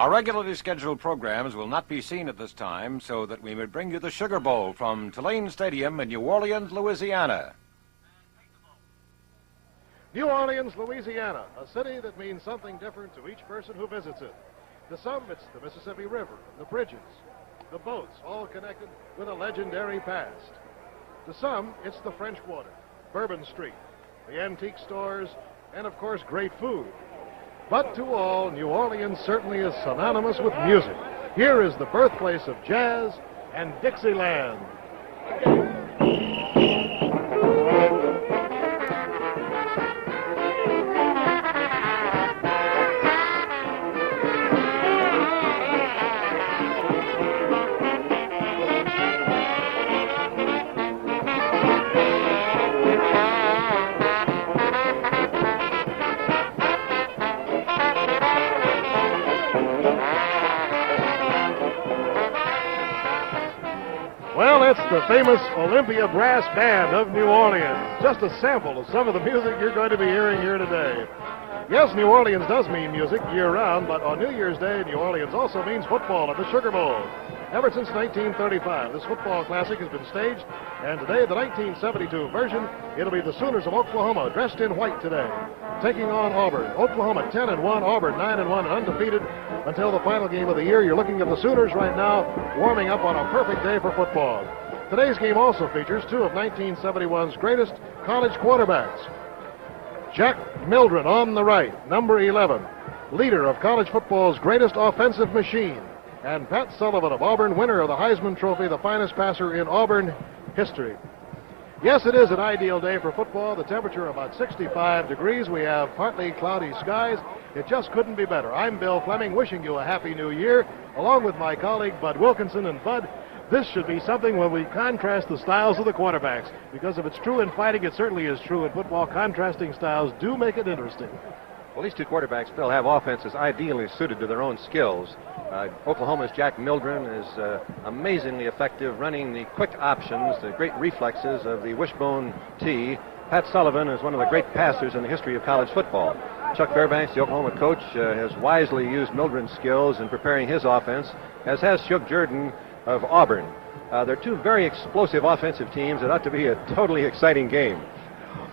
Our regularly scheduled programs will not be seen at this time, so that we may bring you the Sugar Bowl from Tulane Stadium in New Orleans, Louisiana. New Orleans, Louisiana, a city that means something different to each person who visits it. To some, it's the Mississippi River, the bridges, the boats, all connected with a legendary past. To some, it's the French Quarter, Bourbon Street, the antique stores, and of course, great food. But to all, New Orleans certainly is synonymous with music. Here is the birthplace of jazz and Dixieland. Well, it's the famous Olympia Brass Band of New Orleans. Just a sample of some of the music you're going to be hearing here today. Yes, New Orleans does mean music year-round, but on New Year's Day, New Orleans also means football at the Sugar Bowl. Ever since 1935, this football classic has been staged, and today, the 1972 version, it'll be the Sooners of Oklahoma, dressed in white today, taking on Auburn. Oklahoma 10-1, Auburn 9-1, and undefeated until the final game of the year. You're looking at the Sooners right now, warming up on a perfect day for football. Today's game also features two of 1971's greatest college quarterbacks. Jack Mildren on the right, number 11, leader of college football's greatest offensive machine, and Pat Sullivan of Auburn, winner of the Heisman Trophy, the finest passer in Auburn history. Yes, it is an ideal day for football. The temperature about 65 degrees. We have partly cloudy skies. It just couldn't be better. I'm Bill Fleming, wishing you a happy new year, along with my colleague Bud Wilkinson. And Bud, this should be something when we contrast the styles of the quarterbacks, because if it's true in fighting, it certainly is true in football. Contrasting styles do make it interesting. Well, these two quarterbacks, Bill, have offenses ideally suited to their own skills. Oklahoma's Jack Mildren is amazingly effective running the quick options, the great reflexes of the wishbone tee. Pat Sullivan is one of the great passers in the history of college football. Chuck Fairbanks, the Oklahoma coach, has wisely used Mildren's skills in preparing his offense, as has Shug Jordan of Auburn. They're two very explosive offensive teams. It ought to be a totally exciting game.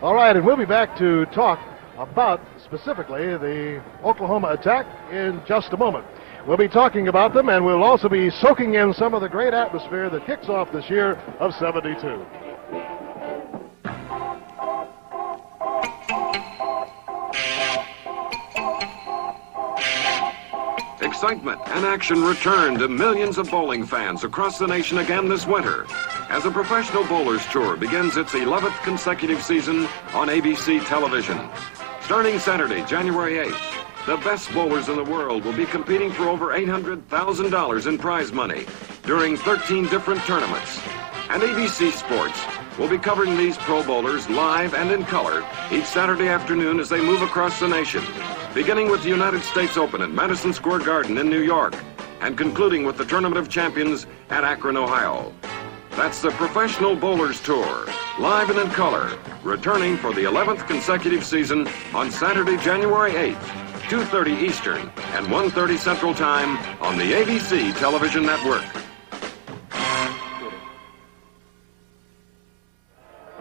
All right, and we'll be back to talk about specifically the Oklahoma attack in just a moment. We'll be talking about them, and we'll also be soaking in some of the great atmosphere that kicks off this year of '72. Excitement and action return to millions of bowling fans across the nation again this winter as the Professional Bowlers Tour begins its 11th consecutive season on ABC television. Starting Saturday, January 8th, the best bowlers in the world will be competing for over $800,000 in prize money during 13 different tournaments. And ABC Sports will be covering these pro bowlers live and in color each Saturday afternoon as they move across the nation, beginning with the United States Open at Madison Square Garden in New York and concluding with the Tournament of Champions at Akron, Ohio. That's the Professional Bowlers Tour, live and in color, returning for the 11th consecutive season on Saturday, January 8th, 2:30 Eastern and 1:30 Central Time on the ABC television network.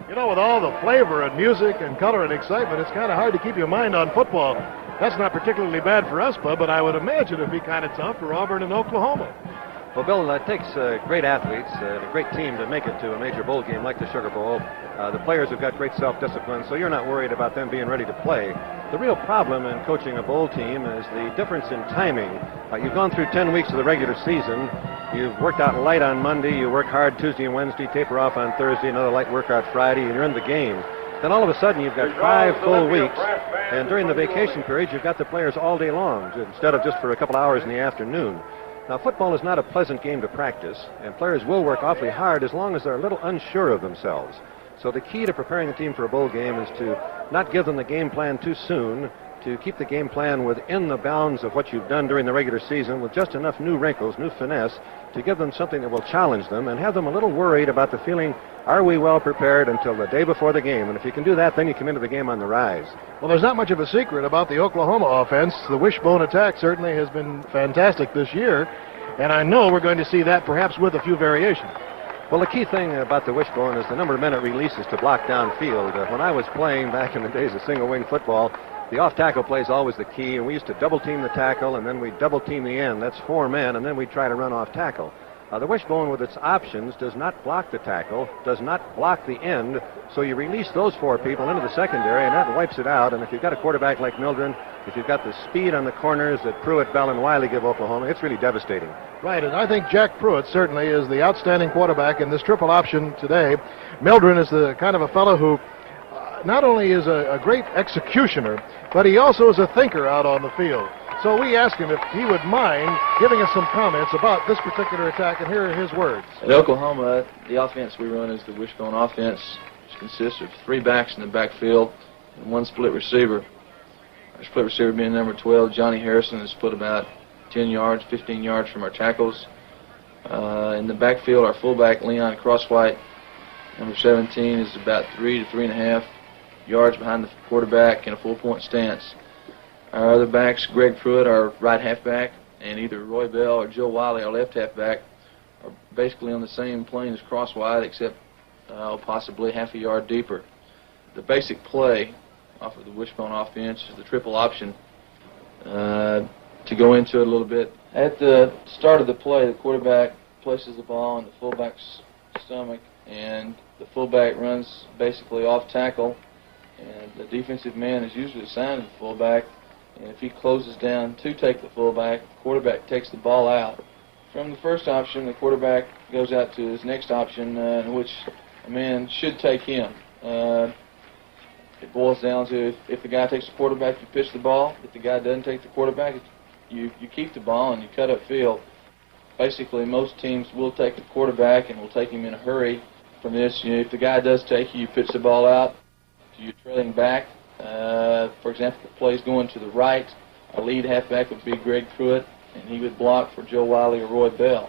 You know, with all the flavor and music and color and excitement, it's kind of hard to keep your mind on football. That's not particularly bad for us, Bud, but I would imagine it'd be kind of tough for Auburn and Oklahoma. Well, Bill, it takes great athletes, a great team to make it to a major bowl game like the Sugar Bowl. The players have got great self-discipline, so you're not worried about them being ready to play. The real problem in coaching a bowl team is the difference in timing. You've gone through 10 weeks of the regular season. You've worked out light on Monday. You work hard Tuesday and Wednesday, taper off on Thursday, another light workout Friday, and you're in the game. Then all of a sudden, you've got 5 full weeks, and during the vacation period, you've got the players all day long instead of just for a couple hours in the afternoon. Now, football is not a pleasant game to practice, and players will work awfully hard as long as they're a little unsure of themselves. So the key to preparing the team for a bowl game is to not give them the game plan too soon, to keep the game plan within the bounds of what you've done during the regular season with just enough new wrinkles, new finesse, to give them something that will challenge them and have them a little worried about the feeling, are we well prepared until the day before the game? And if you can do that, then you come into the game on the rise. Well, there's not much of a secret about the Oklahoma offense. The wishbone attack certainly has been fantastic this year, and I know we're going to see that perhaps with a few variations. Well, the key thing about the wishbone is the number of men it releases to block downfield. When I was playing back in the days of single-wing football, the off-tackle play is always the key, and we used to double-team the tackle, and then we double-team the end. That's 4 men, and then we try to run off-tackle. The wishbone with its options does not block the tackle, does not block the end, so you release those 4 people into the secondary, and that wipes it out. And if you've got a quarterback like Mildren, if you've got the speed on the corners that Pruitt, Bell, and Wiley give Oklahoma, it's really devastating. Right, and I think Jack Pruitt certainly is the outstanding quarterback in this triple option today. Mildren is the kind of a fellow who not only is a great executioner, but he also is a thinker out on the field. So we asked him if he would mind giving us some comments about this particular attack, and here are his words. At Oklahoma, the offense we run is the wishbone offense, which consists of 3 backs in the backfield and 1 split receiver. Our split receiver being number 12, Johnny Harrison, is split about 10 yards, 15 yards from our tackles. In the backfield, our fullback, Leon Crosswhite, number 17, is about 3 to 3.5 yards behind the quarterback in a full-point stance. Our other backs, Greg Pruitt, our right halfback, and either Roy Bell or Joe Wiley, our left halfback, are basically on the same plane as Crosswhite, except possibly half a yard deeper. The basic play off of the wishbone offense is the triple option. To go into it a little bit, at the start of the play, the quarterback places the ball on the fullback's stomach, and the fullback runs basically off tackle, and the defensive man is usually assigned to the fullback. And if he closes down to take the fullback, the quarterback takes the ball out. From the first option, the quarterback goes out to his next option, in which a man should take him. It boils down to if the guy takes the quarterback, you pitch the ball. If the guy doesn't take the quarterback, you keep the ball and you cut up field. Basically, most teams will take the quarterback and will take him in a hurry. From this, if the guy does take you, pitch the ball out to your trailing back. For example, the play's going to the right. Our lead halfback would be Greg Pruitt, and he would block for Joe Wiley or Roy Bell.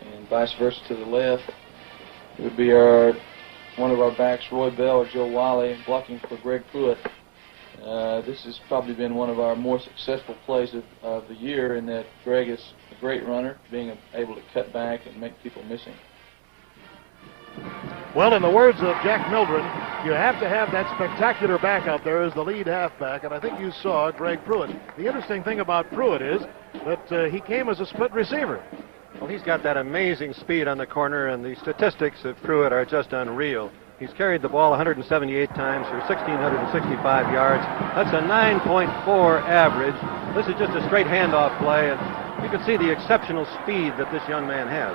And vice versa to the left, it would be one of our backs, Roy Bell or Joe Wiley, blocking for Greg Pruitt. This has probably been one of our more successful plays of the year, in that Greg is a great runner, being able to cut back and make people miss him. Well, in the words of Jack Mildren, you have to have that spectacular back out there as the lead halfback, and I think you saw Greg Pruitt. The interesting thing about Pruitt is that he came as a split receiver. Well, he's got that amazing speed on the corner, and the statistics of Pruitt are just unreal. He's carried the ball 178 times for 1,665 yards. That's a 9.4 average. This is just a straight handoff play, and you can see the exceptional speed that this young man has.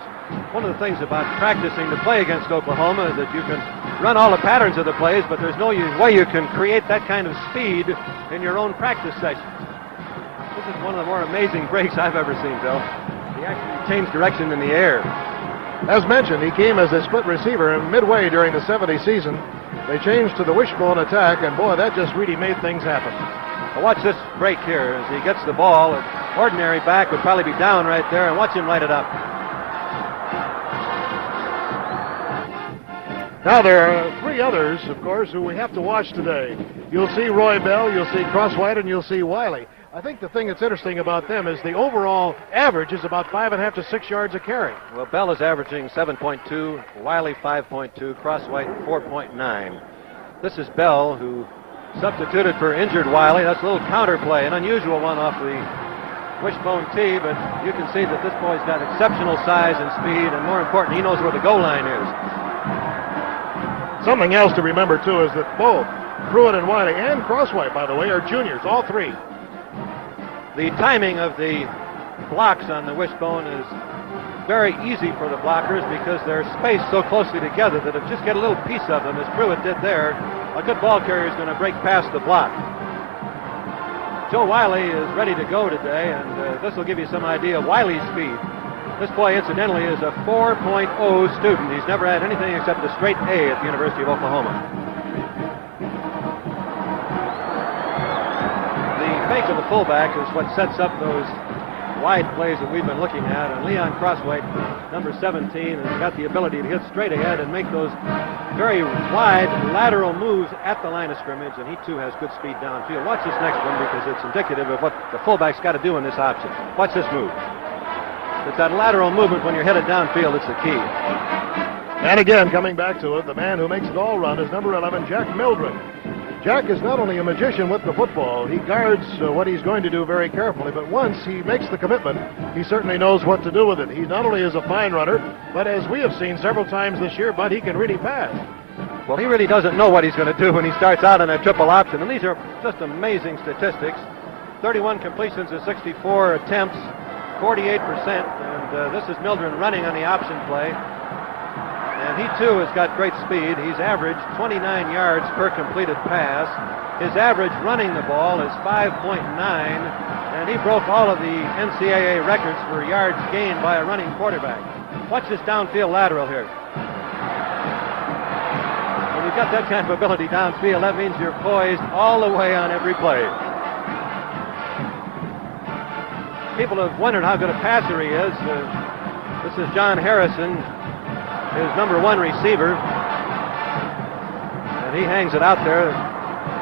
One of the things about practicing to play against Oklahoma is that you can run all the patterns of the plays, but there's no way you can create that kind of speed in your own practice sessions. This is one of the more amazing breaks I've ever seen, Bill. He actually changed direction in the air. As mentioned, he came as a split receiver, and midway during the 70 season, they changed to the wishbone attack, and boy, that just really made things happen. Now watch this break here as he gets the ball. An ordinary back would probably be down right there, and watch him light it up. Now there are 3 others, of course, who we have to watch today. You'll see Roy Bell, you'll see Crosswhite, and you'll see Wiley. I think the thing that's interesting about them is the overall average is about 5.5 to 6 yards a carry. Well, Bell is averaging 7.2, Wiley 5.2, Crosswhite 4.9. This is Bell, who substituted for injured Wiley. That's a little counter play, an unusual one off the wishbone tee, but you can see that this boy's got exceptional size and speed, and more important, he knows where the goal line is. Something else to remember, too, is that both Pruitt and Wiley and Crosswhite, by the way, are juniors, all 3. The timing of the blocks on the wishbone is very easy for the blockers because they're spaced so closely together that if you just get a little piece of them, as Pruitt did there, a good ball carrier is going to break past the block. Joe Wiley is ready to go today, and this will give you some idea of Wiley's speed. This boy, incidentally, is a 4.0 student. He's never had anything except a straight A at the University of Oklahoma. The fake of the fullback is what sets up those wide plays that we've been looking at. And Leon Crosswhite, number 17, has got the ability to hit straight ahead and make those very wide lateral moves at the line of scrimmage, and he too has good speed downfield. Watch this next one because it's indicative of what the fullback's got to do in this option. Watch this move. It's that lateral movement when you're headed downfield. It's the key. And again, coming back to it, the man who makes it all run is number 11, Jack Mildred. Jack is not only a magician with the football, he guards what he's going to do very carefully, but once he makes the commitment, he certainly knows what to do with it. He not only is a fine runner, but as we have seen several times this year, Bud, he can really pass. Well, he really doesn't know what he's going to do when he starts out in a triple option, and these are just amazing statistics. 31 completions of 64 attempts, 48%, and this is Mildred running on the option play. And he, too, has got great speed. He's averaged 29 yards per completed pass. His average running the ball is 5.9, and he broke all of the NCAA records for yards gained by a running quarterback. Watch this downfield lateral here. When you've got that kind of ability downfield, that means you're poised all the way on every play. People have wondered how good a passer he is. This is John Harrison, his number 1 receiver, and he hangs it out there.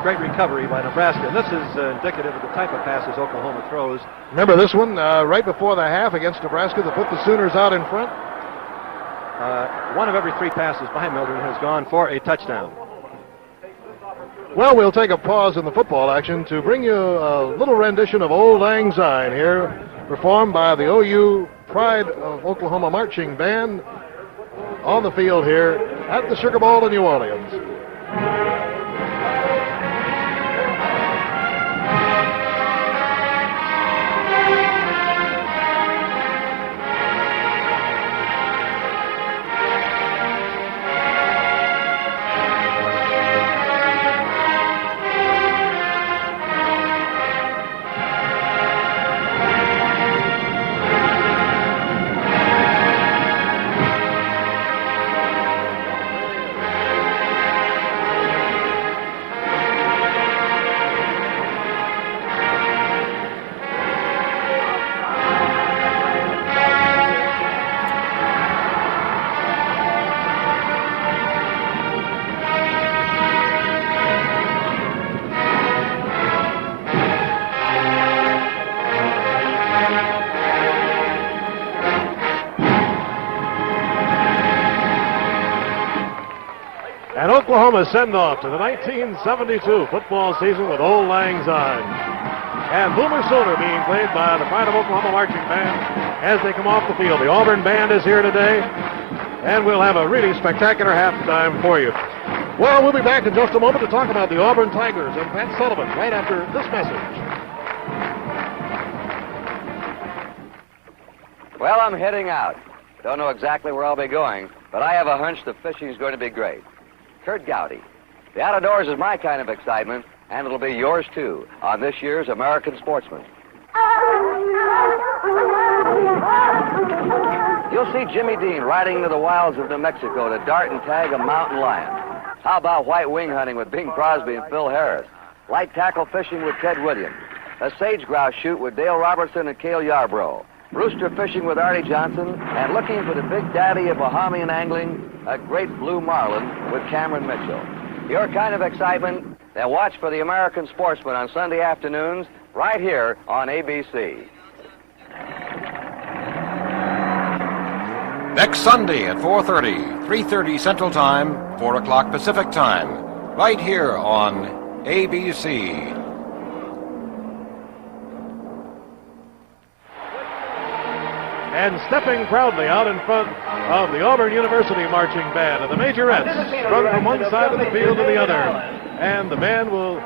Great recovery by Nebraska. And this is indicative of the type of passes Oklahoma throws. Remember this one right before the half against Nebraska that put the Sooners out in front? 1 of every 3 passes by Mildred has gone for a touchdown. Well, we'll take a pause in the football action to bring you a little rendition of Old Lang Syne here, performed by the OU Pride of Oklahoma Marching Band on the field here at the Sugar Bowl in New Orleans. And Oklahoma send off to the 1972 football season with Old Lang Syne. And Boomer Sooner being played by the Pride of Oklahoma Marching Band as they come off the field. The Auburn Band is here today, and we'll have a really spectacular halftime for you. Well, we'll be back in just a moment to talk about the Auburn Tigers and Pat Sullivan right after this message. Well, I'm heading out. Don't know exactly where I'll be going, but I have a hunch the fishing is going to be great. Kurt Gowdy. The outdoors is my kind of excitement, and it'll be yours too on this year's American Sportsman. You'll see Jimmy Dean riding into the wilds of New Mexico to dart and tag a mountain lion. How about white wing hunting with Bing Crosby and Phil Harris? Light tackle fishing with Ted Williams. A sage grouse shoot with Dale Robertson and Cale Yarbrough. Rooster fishing with Artie Johnson, and looking for the big daddy of Bahamian angling, a great blue marlin with Cameron Mitchell. Your kind of excitement, then watch for the American Sportsman on Sunday afternoons right here on ABC. Next Sunday at 4:30, 3:30 Central Time, 4 o'clock Pacific Time, right here on ABC. And stepping proudly out in front of the Auburn University Marching Band and the Majorettes, strung from one side of the field to the other. And the band will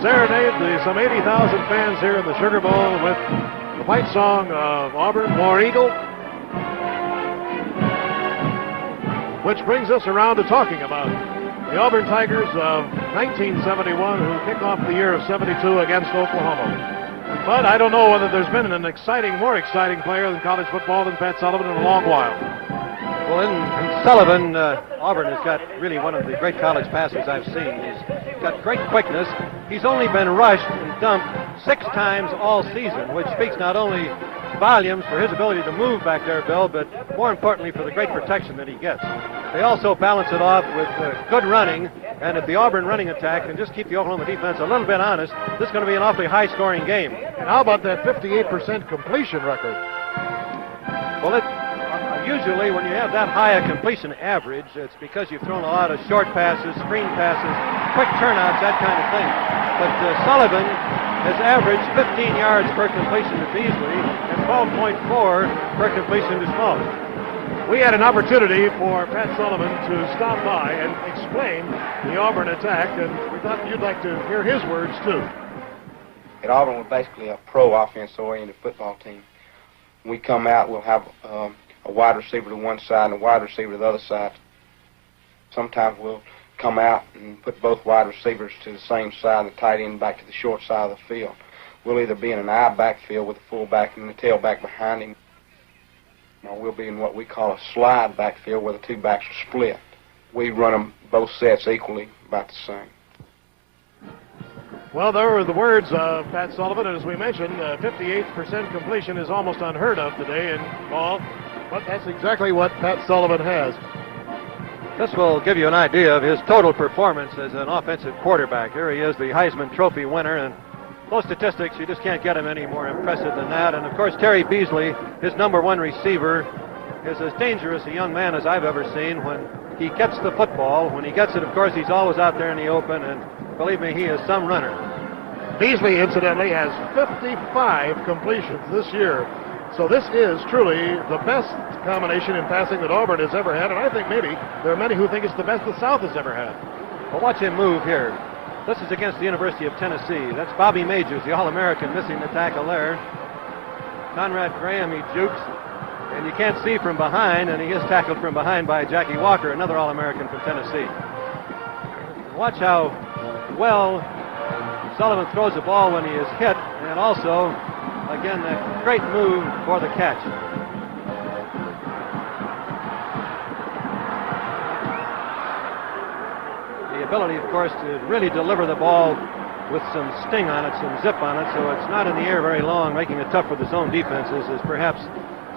serenade some 80,000 fans here in the Sugar Bowl with the fight song of Auburn, War Eagle. Which brings us around to talking about the Auburn Tigers of 1971 who kick off the year of 72 against Oklahoma. But I don't know whether there's been an more exciting player in college football than Pat Sullivan in a long while. Well, in Sullivan, Auburn has got really one of the great college passers I've seen. He's got great quickness. He's only been rushed and dumped 6 times all season, which speaks not only volumes for his ability to move back there, Bill, but more importantly for the great protection that he gets. They also balance it off with good running, and if the Auburn running attack can just keep the Oklahoma defense a little bit honest, this is going to be an awfully high-scoring game. And how about that 58% completion record? Well, usually when you have that high a completion average, it's because you've thrown a lot of short passes, screen passes, quick turnouts, that kind of thing. But Sullivan has averaged 15 yards per completion to Beasley and 12.4 per completion to Small. We had an opportunity for Pat Sullivan to stop by and explain the Auburn attack, and we thought you'd like to hear his words, too. At Auburn, we're basically a pro offense-oriented football team. When we come out, we'll have a wide receiver to one side and a wide receiver to the other side. Sometimes we'll come out and put both wide receivers to the same side and the tight end back to the short side of the field. We'll either be in an I backfield with the fullback and the tailback behind him, or we'll be in what we call a slide backfield where the two backs are split. We run them both sets equally, about the same. Well, there were the words of Pat Sullivan, and as we mentioned, 58% completion is almost unheard of today in ball, but that's exactly what Pat Sullivan has. This will give you an idea of his total performance as an offensive quarterback. Here he is, the Heisman Trophy winner, and those statistics, you just can't get him any more impressive than that. And, of course, Terry Beasley, his #1 receiver, is as dangerous a young man as I've ever seen when he gets the football. When he gets it, of course, he's always out there in the open, and believe me, he is some runner. Beasley, incidentally, has 55 completions this year. So this is truly the best combination in passing that Auburn has ever had, and I think maybe there are many who think it's the best the South has ever had. Well, watch him move here. This is against the University of Tennessee. That's Bobby Majors, the All-American, missing the tackle there. Conrad Graham, he jukes, and you can't see from behind, and he is tackled from behind by Jackie Walker, another All-American from Tennessee. Watch how well Sullivan throws the ball when he is hit, and also, again, that great move for the catch. The ability, of course, to really deliver the ball with some sting on it, some zip on it, so it's not in the air very long, making it tough for the zone defenses, is perhaps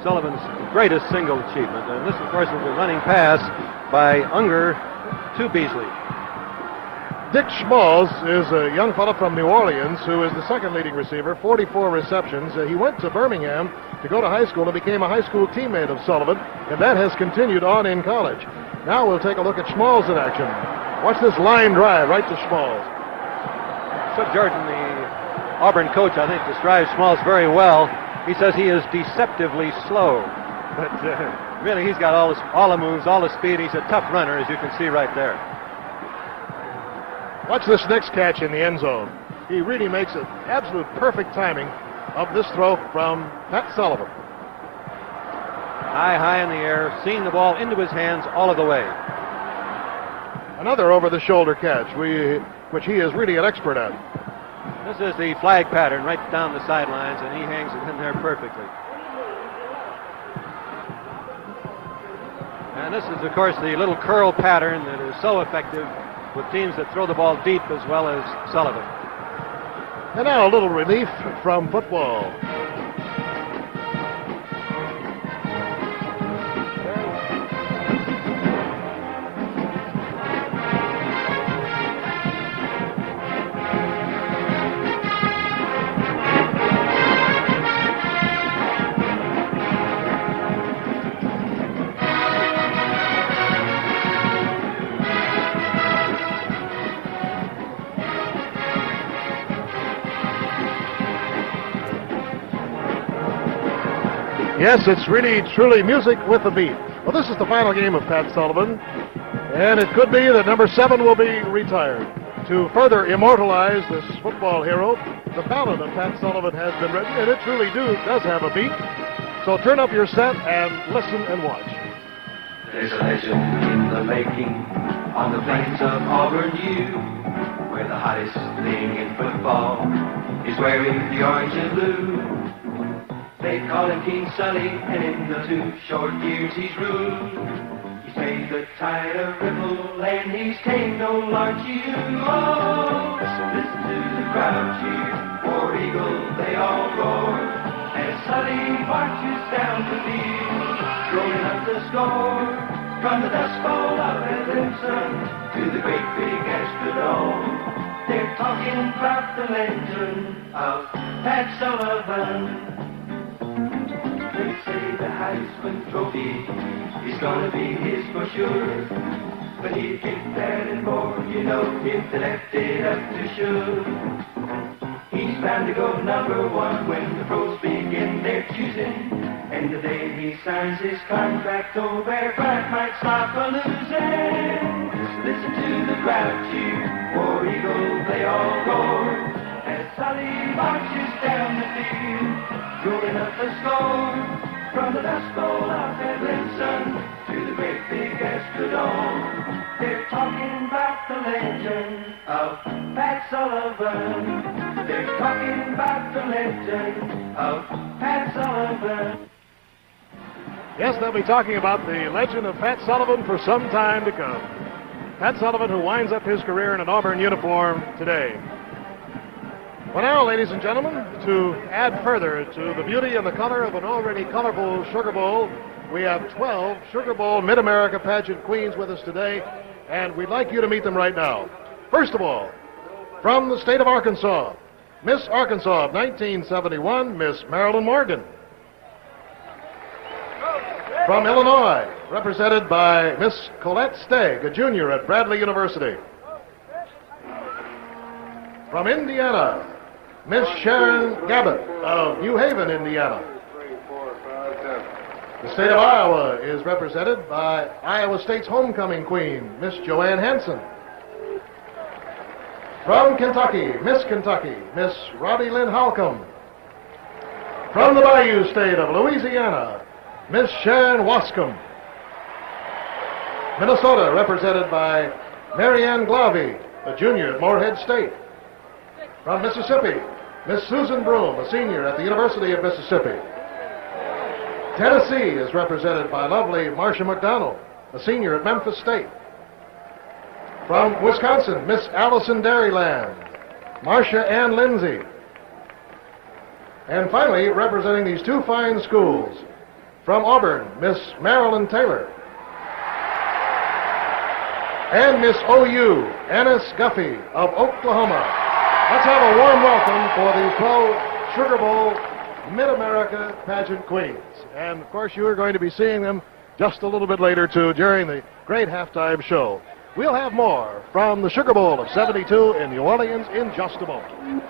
Sullivan's greatest single achievement. And this, of course, was a running pass by Unger to Beasley. Dick Schmalz is a young fellow from New Orleans who is the second leading receiver, 44 receptions. He went to Birmingham to go to high school and became a high school teammate of Sullivan, and that has continued on in college. Now we'll take a look at Schmalz in action. Watch this line drive right to Schmalz. So Jordan, the Auburn coach, I think, describes Schmalz very well. He says he is deceptively slow. But really, he's got all the moves, all the speed. He's a tough runner, as you can see right there. Watch this next catch in the end zone. He really makes an absolute perfect timing of this throw from Pat Sullivan. High in the air, seeing the ball into his hands all of the way. Another over-the-shoulder catch, which he is really an expert at. This is the flag pattern right down the sidelines, and he hangs it in there perfectly. And this is, of course, the little curl pattern that is so effective with teams that throw the ball deep as well as Sullivan. And now a little relief from football. Yes, it's really, truly music with a beat. Well, this is the final game of Pat Sullivan, and it could be that number 7 will be retired. To further immortalize this football hero, the ballad of Pat Sullivan has been written, and it truly does have a beat. So turn up your set and listen and watch. There's a legend in the making on the plains of Auburn U, where the hottest thing in football is wearing the orange and blue. They call him King Sully, and in the 2 short years he's ruled. He made the tide a ripple, and he's tamed old Archie. Oh, so listen to the crowd cheer, War Eagle, they all roar, as Sully marches down the field, rolling up the score, from the Dust Bowl of Edmondson to the great big Astrodome. They're talking about the legend of Pat Sullivan. They say the Heisman Trophy is gonna be his for sure, but he'd get that and more, you know, if they left it up to sure. He's bound to go #1 when the pros begin their choosing, and the day he signs his contract, old Bear Bryant might stop a losing. Listen to the crowd cheer, War Eagle, they all roar, as Sully marches down the field, rolling up the score, from the Dust Bowl of Edmondson to the great big Astrodome. They're talking about the legend of Pat Sullivan. They're talking about the legend of Pat Sullivan. Yes, they'll be talking about the legend of Pat Sullivan for some time to come. Pat Sullivan, who winds up his career in an Auburn uniform today. Well, now, ladies and gentlemen, to add further to the beauty and the color of an already colorful Sugar Bowl, we have 12 Sugar Bowl Mid-America pageant queens with us today, and we'd like you to meet them right now. First of all, from the state of Arkansas, Miss Arkansas of 1971, Miss Marilyn Morgan. From Illinois, represented by Miss Colette Stagg, a junior at Bradley University. From Indiana, Miss Sharon Gabbett of New Haven, Indiana. The state of Iowa is represented by Iowa State's homecoming queen, Miss Joanne Hanson. From Kentucky, Miss Robbie Lynn Holcomb. From the Bayou State of Louisiana, Miss Sharon Wascombe. Minnesota, represented by Marianne Glavy, a junior at Morehead State. From Mississippi, Miss Susan Broom, a senior at the University of Mississippi. Tennessee is represented by lovely Marcia McDonald, a senior at Memphis State. From Wisconsin, Miss Allison Dairyland, Marcia Ann Lindsay. And finally, representing these two fine schools, from Auburn, Miss Marilyn Taylor. And Miss OU, Annis Guffey of Oklahoma. Let's have a warm welcome for the 12 Sugar Bowl Mid-America pageant queens. And, of course, you are going to be seeing them just a little bit later, too, during the great halftime show. We'll have more from the Sugar Bowl of '72 in New Orleans in just a moment.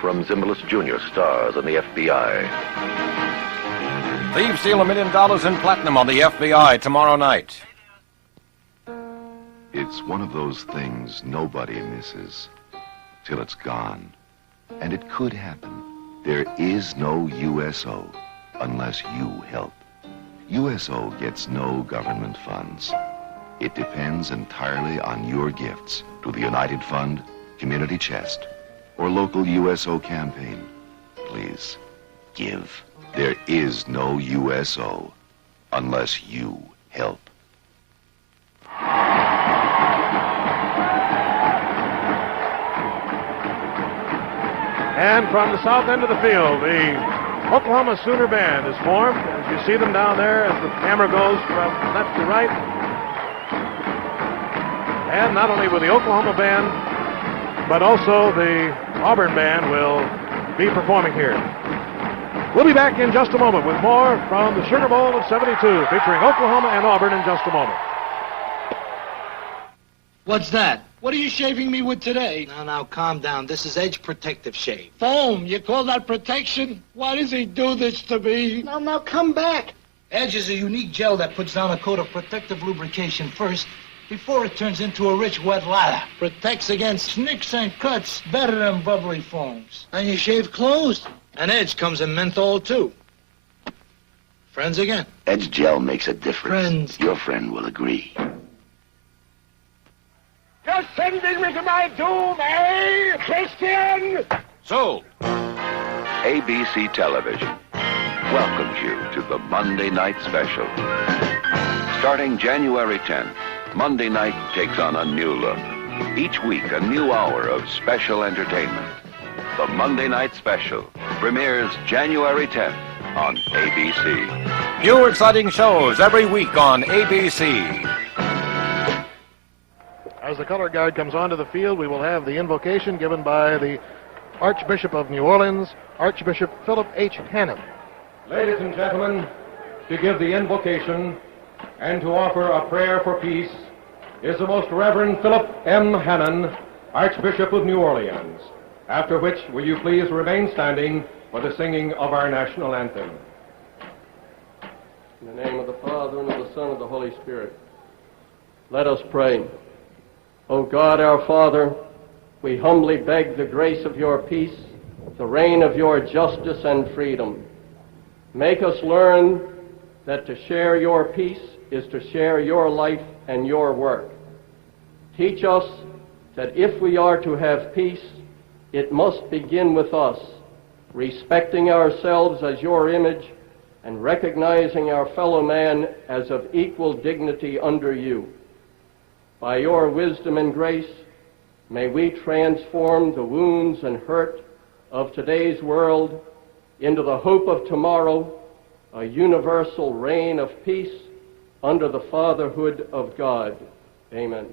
From Zimbalist Jr. stars on the FBI. Thieves steal $1 million in platinum on the FBI tomorrow night. It's one of those things nobody misses till it's gone. And it could happen. There is no USO unless you help. USO gets no government funds. It depends entirely on your gifts to the United Fund, Community Chest, or local USO campaign. Please, give. There is no USO unless you help. And from the south end of the field, the Oklahoma Sooner Band is formed. As you see them down there, as the camera goes from left to right. And not only with the Oklahoma Band, but also the Auburn Band will be performing here. We'll be back in just a moment with more from the Sugar Bowl of '72, featuring Oklahoma and Auburn in just a moment. What's that? What are you shaving me with today? Now, calm down. This is Edge Protective Shave. Foam, you call that protection? Why does he do this to me? Now, come back. Edge is a unique gel that puts down a coat of protective lubrication first, before it turns into a rich wet lather. Protects against nicks and cuts better than bubbly foams. And you shave clothes. And Edge comes in menthol, too. Friends again. Edge gel makes a difference. Friends. Your friend will agree. Just sending me to my doom, eh, Christian? Sold. ABC Television welcomes you to the Monday Night Special. Starting January 10th, Monday night takes on a new look. Each week, a new hour of special entertainment. The Monday Night Special premieres January 10th on ABC. New exciting shows every week on ABC. As the color guard comes onto the field, we will have the invocation given by the Archbishop of New Orleans, Archbishop Philip H. Hannon. Ladies and gentlemen, to give the invocation and to offer a prayer for peace is the Most Reverend Philip M. Hannon, Archbishop of New Orleans. After which, will you please remain standing for the singing of our national anthem. In the name of the Father, and of the Son, and of the Holy Spirit. Let us pray. O God, our Father, we humbly beg the grace of your peace, the reign of your justice and freedom. Make us learn that to share your peace is to share your life and your work. Teach us that if we are to have peace, it must begin with us, respecting ourselves as your image and recognizing our fellow man as of equal dignity under you. By your wisdom and grace, may we transform the wounds and hurt of today's world into the hope of tomorrow, a universal reign of peace under the fatherhood of God. Amen.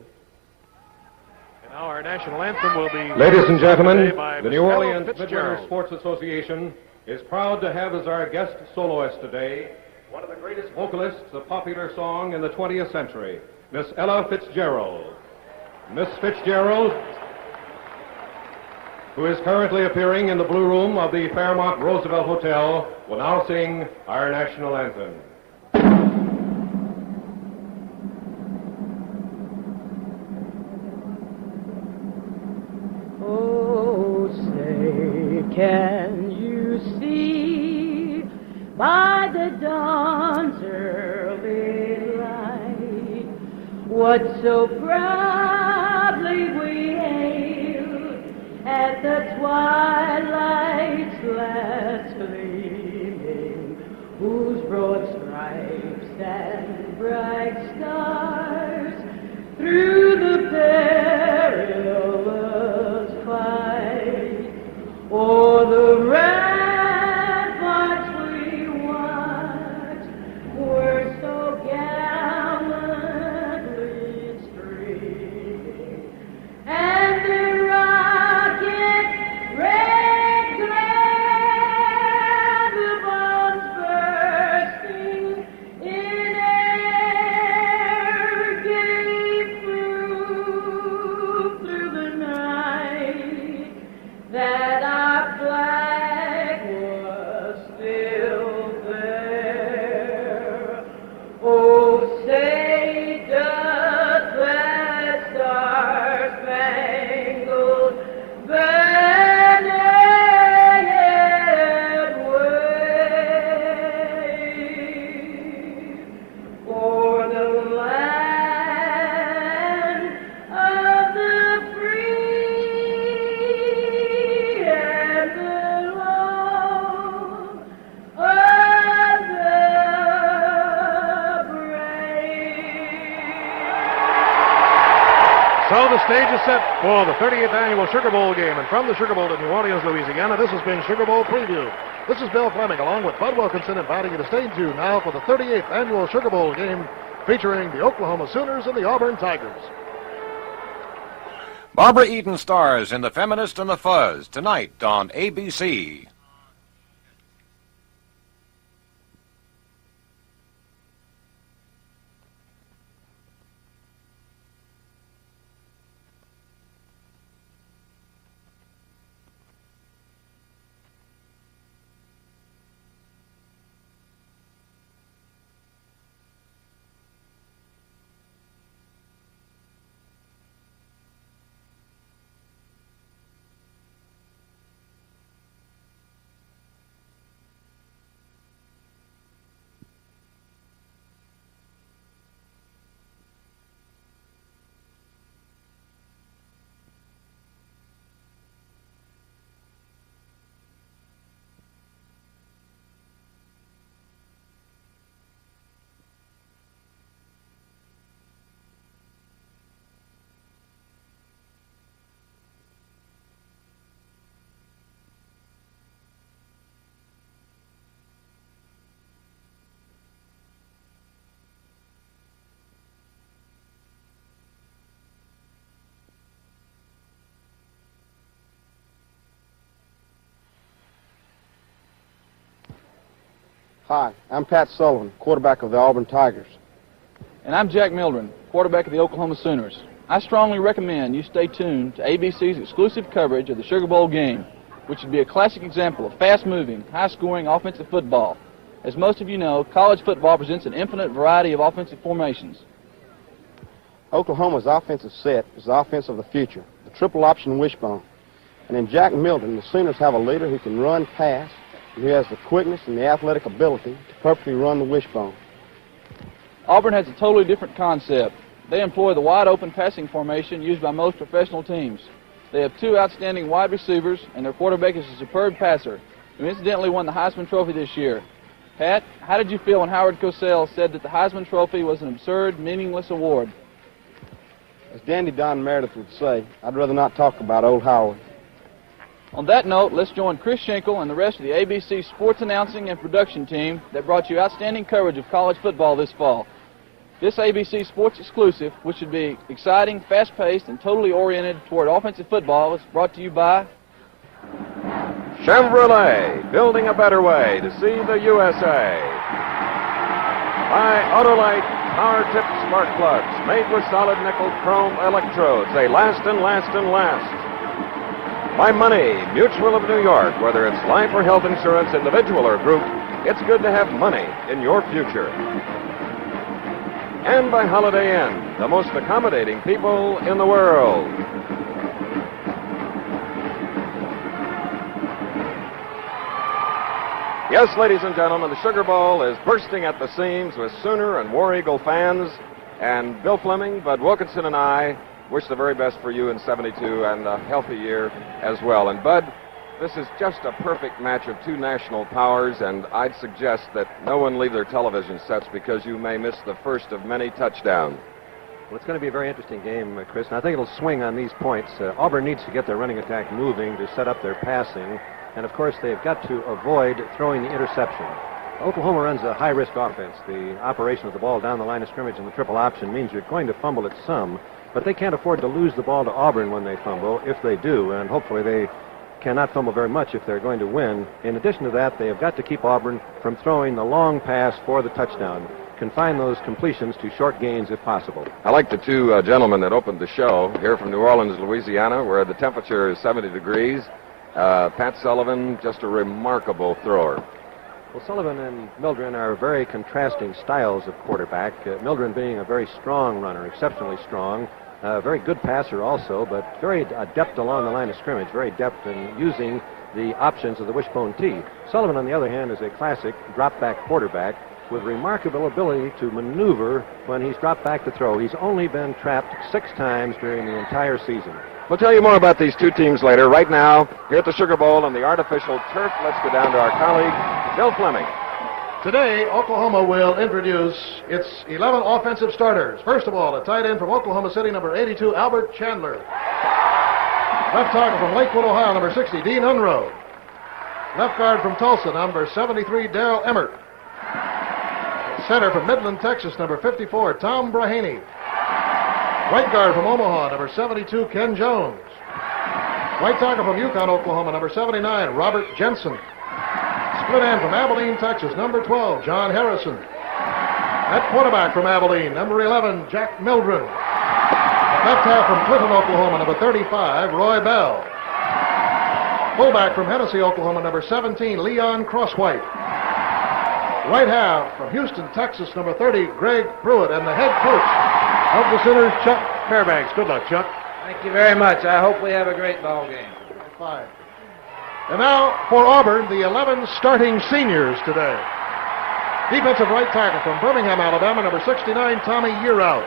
Now our national anthem will be... Ladies and gentlemen, by the Miss New Ella Orleans Midwinter Fitzgerald. Sports Association is proud to have as our guest soloist today one of the greatest vocalists of popular song in the 20th century, Miss Ella Fitzgerald. Miss Fitzgerald, who is currently appearing in the Blue Room of the Fairmont Roosevelt Hotel, will now sing our national anthem. Oh, say, can you see by the dawn's early light what so proudly we hailed at the twilight's last gleaming, whose broad stripes and bright stars through the perilous fight o'er the ramparts we watched were so gallantly streaming, and the rocket red glare, the bombs bursting in air, gave proof through the night that our flag was still there. Oh, say does that star-spangled banner yet wave o'er the land of the free and the lone of the So the stage is set for the 38th annual Sugar Bowl game. And from the Sugar Bowl at New Orleans, Louisiana, this has been Sugar Bowl Preview. This is Bill Fleming along with Bud Wilkinson inviting you to stay tuned now for the 38th annual Sugar Bowl game featuring the Oklahoma Sooners and the Auburn Tigers. Barbara Eden stars in The Feminist and the Fuzz tonight on ABC. Hi, I'm Pat Sullivan, quarterback of the Auburn Tigers. And I'm Jack Mildren, quarterback of the Oklahoma Sooners. I strongly recommend you stay tuned to ABC's exclusive coverage of the Sugar Bowl game, which would be a classic example of fast-moving, high-scoring offensive football. As most of you know, college football presents an infinite variety of offensive formations. Oklahoma's offensive set is the offense of the future, the triple option wishbone. And in Jack Mildren, the Sooners have a leader who can run, pass, and who has the quickness and the athletic ability to perfectly run the wishbone. Auburn has a totally different concept. They employ the wide-open passing formation used by most professional teams. They have two outstanding wide receivers, and their quarterback is a superb passer, who incidentally won the Heisman Trophy this year. Pat, how did you feel when Howard Cosell said that the Heisman Trophy was an absurd, meaningless award? As Dandy Don Meredith would say, I'd rather not talk about old Howard. On that note, let's join Chris Schenkel and the rest of the ABC sports announcing and production team that brought you outstanding coverage of college football this fall. This ABC Sports exclusive, which should be exciting, fast-paced, and totally oriented toward offensive football, is brought to you by Chevrolet, building a better way to see the USA. By Autolite power-tipped spark plugs made with solid nickel chrome electrodes. They last and last and last. By Money, Mutual of New York. Whether it's life or health insurance, individual or group, it's good to have money in your future. And by Holiday Inn, the most accommodating people in the world. Yes, ladies and gentlemen, the Sugar Bowl is bursting at the seams with Sooner and War Eagle fans. And Bill Fleming, Bud Wilkinson, and I wish the very best for you in '72 and a healthy year as well. And Bud, this is just a perfect match of two national powers, and I'd suggest that no one leave their television sets because you may miss the first of many touchdowns. Well, it's going to be a very interesting game, Chris, and I think it'll swing on these points. Auburn needs to get their running attack moving to set up their passing, and of course they've got to avoid throwing the interception. Oklahoma runs a high-risk offense. The operation of the ball down the line of scrimmage in the triple option means you're going to fumble it some, but they can't afford to lose the ball to Auburn when they fumble, if they do, and hopefully they cannot fumble very much if they're going to win. In addition to that, they have got to keep Auburn from throwing the long pass for the touchdown. Confine those completions to short gains if possible. I like the two gentlemen that opened the show here from New Orleans, Louisiana, where the temperature is 70 degrees. Pat Sullivan, just a remarkable thrower. Well, Sullivan and Mildren are very contrasting styles of quarterback. Mildren being a very strong runner, exceptionally strong. Very good passer also, but very adept along the line of scrimmage, very adept in using the options of the wishbone tee. Sullivan, on the other hand, is a classic drop-back quarterback with remarkable ability to maneuver when he's dropped back to throw. He's only been trapped 6 times during the entire season. We'll tell you more about these two teams later. Right now, here at the Sugar Bowl on the artificial turf, let's go down to our colleague, Bill Fleming. Today, Oklahoma will introduce its 11 offensive starters. First of all, a tight end from Oklahoma City, number 82, Albert Chandler. Left tackle from Lakewood, Ohio, number 60, Dean Unroe. Left guard from Tulsa, number 73, Darrell Emmert. Center from Midland, Texas, number 54, Tom Brahaney. Right guard from Omaha, number 72, Ken Jones. Right tackle from Yukon, Oklahoma, number 79, Robert Jensen. Split end from Abilene, Texas, number 12, John Harrison. At quarterback from Abilene, number 11, Jack Mildren. Left half from Clinton, Oklahoma, number 35, Roy Bell. Fullback from Hennessy, Oklahoma, number 17, Leon Crosswhite. Right half from Houston, Texas, number 30, Greg Pruitt. And the head coach of the Sooners, Chuck Fairbanks. Good luck, Chuck. Thank you very much. I hope we have a great ball game. Five. And now for Auburn, the 11 starting seniors today. Defensive right tackle from Birmingham, Alabama, number 69, Tommy Yearout.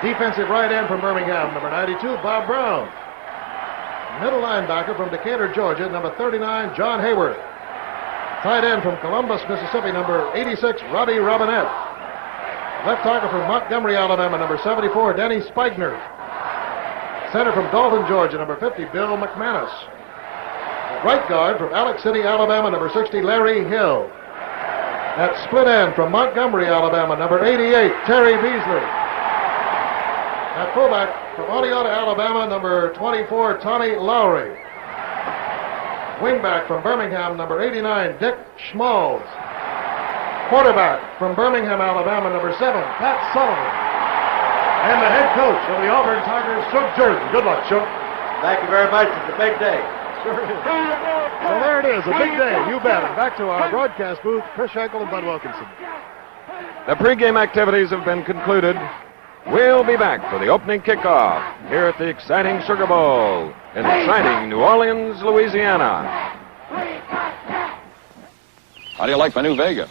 Defensive right end from Birmingham, number 92, Bob Brown. Middle linebacker from Decatur, Georgia, number 39, John Hayworth. Tight end from Columbus, Mississippi, number 86, Robbie Robinette. Left tackle from Montgomery, Alabama, number 74, Danny Spigner. Center from Dalton, Georgia, number 50, Bill McManus. Right guard from Alex City, Alabama, number 60, Larry Hill. At split end from Montgomery, Alabama, number 88, Terry Beasley. At fullback from Oneonta, Alabama, number 24, Tommy Lowry. Wingback from Birmingham, number 89, Dick Schmalls. quarterback from Birmingham, Alabama, number 7, Pat Sullivan. And the head coach of the Auburn Tigers, Chuck Jordan. Good luck, Chuck. Thank you very much. It's a big day. Sure is. So there it is, a big day. You bet. And back to our broadcast booth, Chris Schenkel and Bud Wilkinson. The pregame activities have been concluded. We'll be back for the opening kickoff here at the exciting Sugar Bowl in exciting New Orleans, Louisiana. How do you like my new Vega?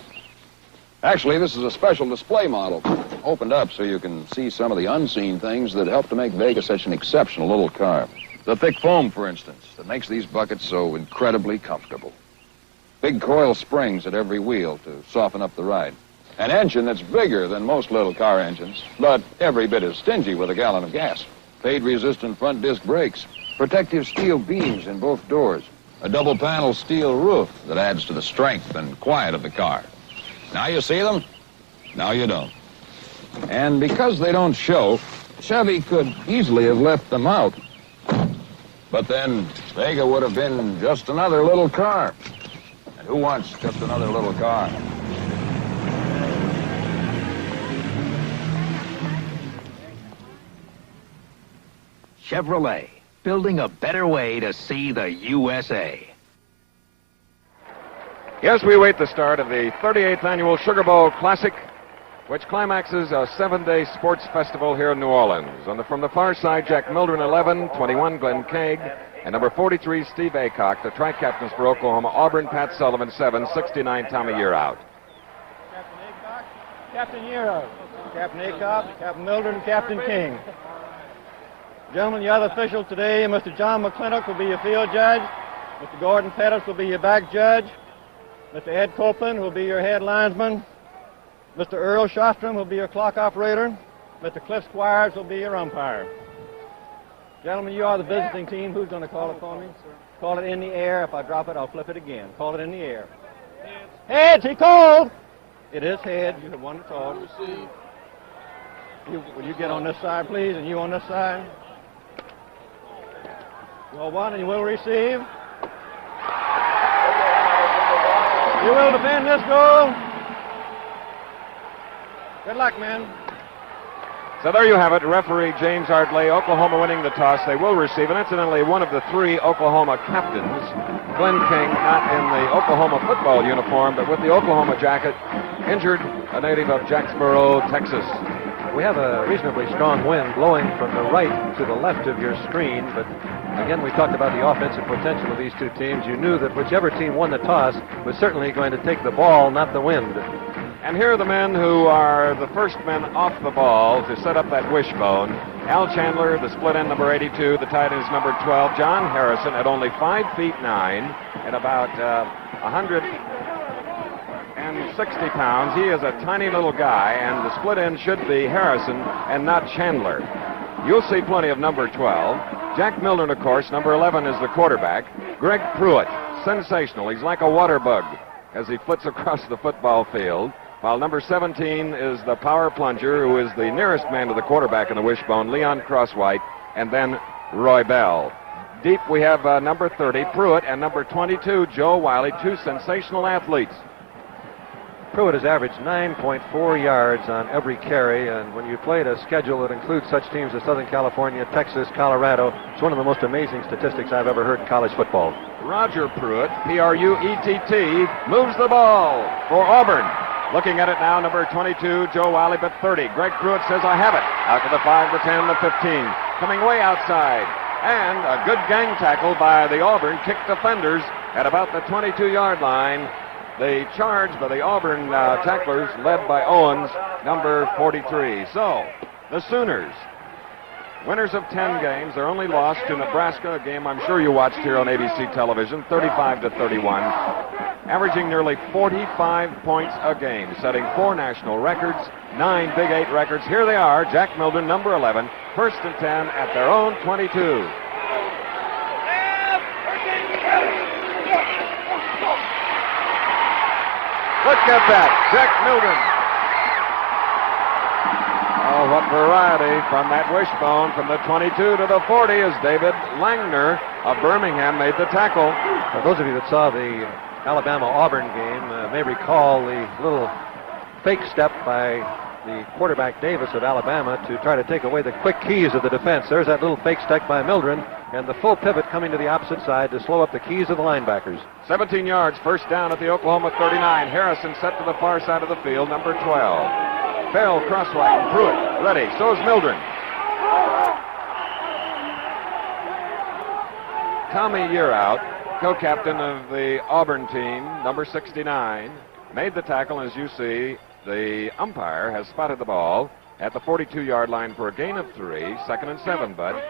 Actually, this is a special display model. Opened up so you can see some of the unseen things that help to make Vega such an exceptional little car. The thick foam, for instance, that makes these buckets so incredibly comfortable. Big coil springs at every wheel to soften up the ride. An engine that's bigger than most little car engines, but every bit as stingy with a gallon of gas. Fade-resistant front disc brakes, protective steel beams in both doors, a double-panel steel roof that adds to the strength and quiet of the car. Now you see them, now you don't. And because they don't show, Chevy could easily have left them out. But then Vega would have been just another little car. And who wants just another little car? Chevrolet, building a better way to see the USA. Yes, we await the start of the 38th Annual Sugar Bowl Classic, which climaxes a 7-day sports festival here in New Orleans. From the far side, Jack Mildren, 11, 21, Glenn Cagg, and number 43, Steve Aycock, the tri-captains for Oklahoma. Auburn, Pat Sullivan, 7, 69, Tommy Year out. Captain Year, Captain Aycock, Captain Mildren, and Captain King. Gentlemen, the other officials today, Mr. John McClintock will be your field judge. Mr. Gordon Pettis will be your back judge. Mr. Ed Copeland will be your head linesman. Mr. Earl Shostrom will be your clock operator. Mr. Cliff Squires will be your umpire. Gentlemen, you are the visiting team. Who's going to call it for me? Call it in the air. If I drop it, I'll flip it again. Call it in the air. Heads, he called. It is heads. You have won the toss. Will you get on this side, please, and you on this side? You all won, and you will receive. You will defend this goal. Good luck, men. So there you have it. Referee James Hartley, Oklahoma winning the toss. They will receive, and incidentally, one of the 3 Oklahoma captains, Glenn King, not in the Oklahoma football uniform, but with the Oklahoma jacket, injured, a native of Jacksboro, Texas. We have a reasonably strong wind blowing from the right to the left of your screen, but again, we talked about the offensive potential of these two teams. You knew that whichever team won the toss was certainly going to take the ball, not the wind. And here are the men who are the first men off the ball to set up that wishbone. Al Chandler, the split end number 82, the tight end is number 12. John Harrison at only 5 feet 9 and about 160 pounds. He is a tiny little guy, and the split end should be Harrison and not Chandler. You'll see plenty of number 12. Jack Mildren, of course, number 11 is the quarterback. Greg Pruitt, sensational. He's like a water bug as he flits across the football field. While number 17 is the power plunger, who is the nearest man to the quarterback in the wishbone, Leon Crosswhite, and then Roy Bell. Deep we have number 30, Pruitt, and number 22, Joe Wiley, 2 sensational athletes. Pruitt has averaged 9.4 yards on every carry, and when you played a schedule that includes such teams as Southern California, Texas, Colorado, it's one of the most amazing statistics I've ever heard in college football. Roger Pruitt, P-R-U-E-T-T, moves the ball for Auburn. Looking at it now, number 22, Joe Wiley, but 30. Greg Pruitt says, I have it. Out to the 5, the 10, the 15. Coming way outside. And a good gang tackle by the Auburn kick defenders at about the 22-yard line. The charge by the Auburn tacklers, led by Owens, number 43. So, the Sooners, winners of 10 games. Their only loss to Nebraska, a game I'm sure you watched here on ABC television, 35-31. Averaging nearly 45 points a game, setting 4 national records, 9 Big 8 records. Here they are, Jack Mildren, number 11, first and 10 at their own 22. Look at that, Jack Mildren. Oh, what variety from that wishbone from the 22 to the 40 as David Langner of Birmingham made the tackle. For those of you that saw the Alabama-Auburn game may recall the little fake step by the quarterback Davis of Alabama to try to take away the quick keys of the defense. There's that little fake step by Mildren, and the full pivot coming to the opposite side to slow up the keys of the linebackers. 17 yards, first down at the Oklahoma 39. Harrison set to the far side of the field, number 12. Farrell crosswise and Pruitt ready. So is Mildren. Tommy Yearout, co-captain of the Auburn team, number 69, made the tackle. As you see, the umpire has spotted the ball at the 42-yard line for a gain of 3, 2nd and 7, Bud.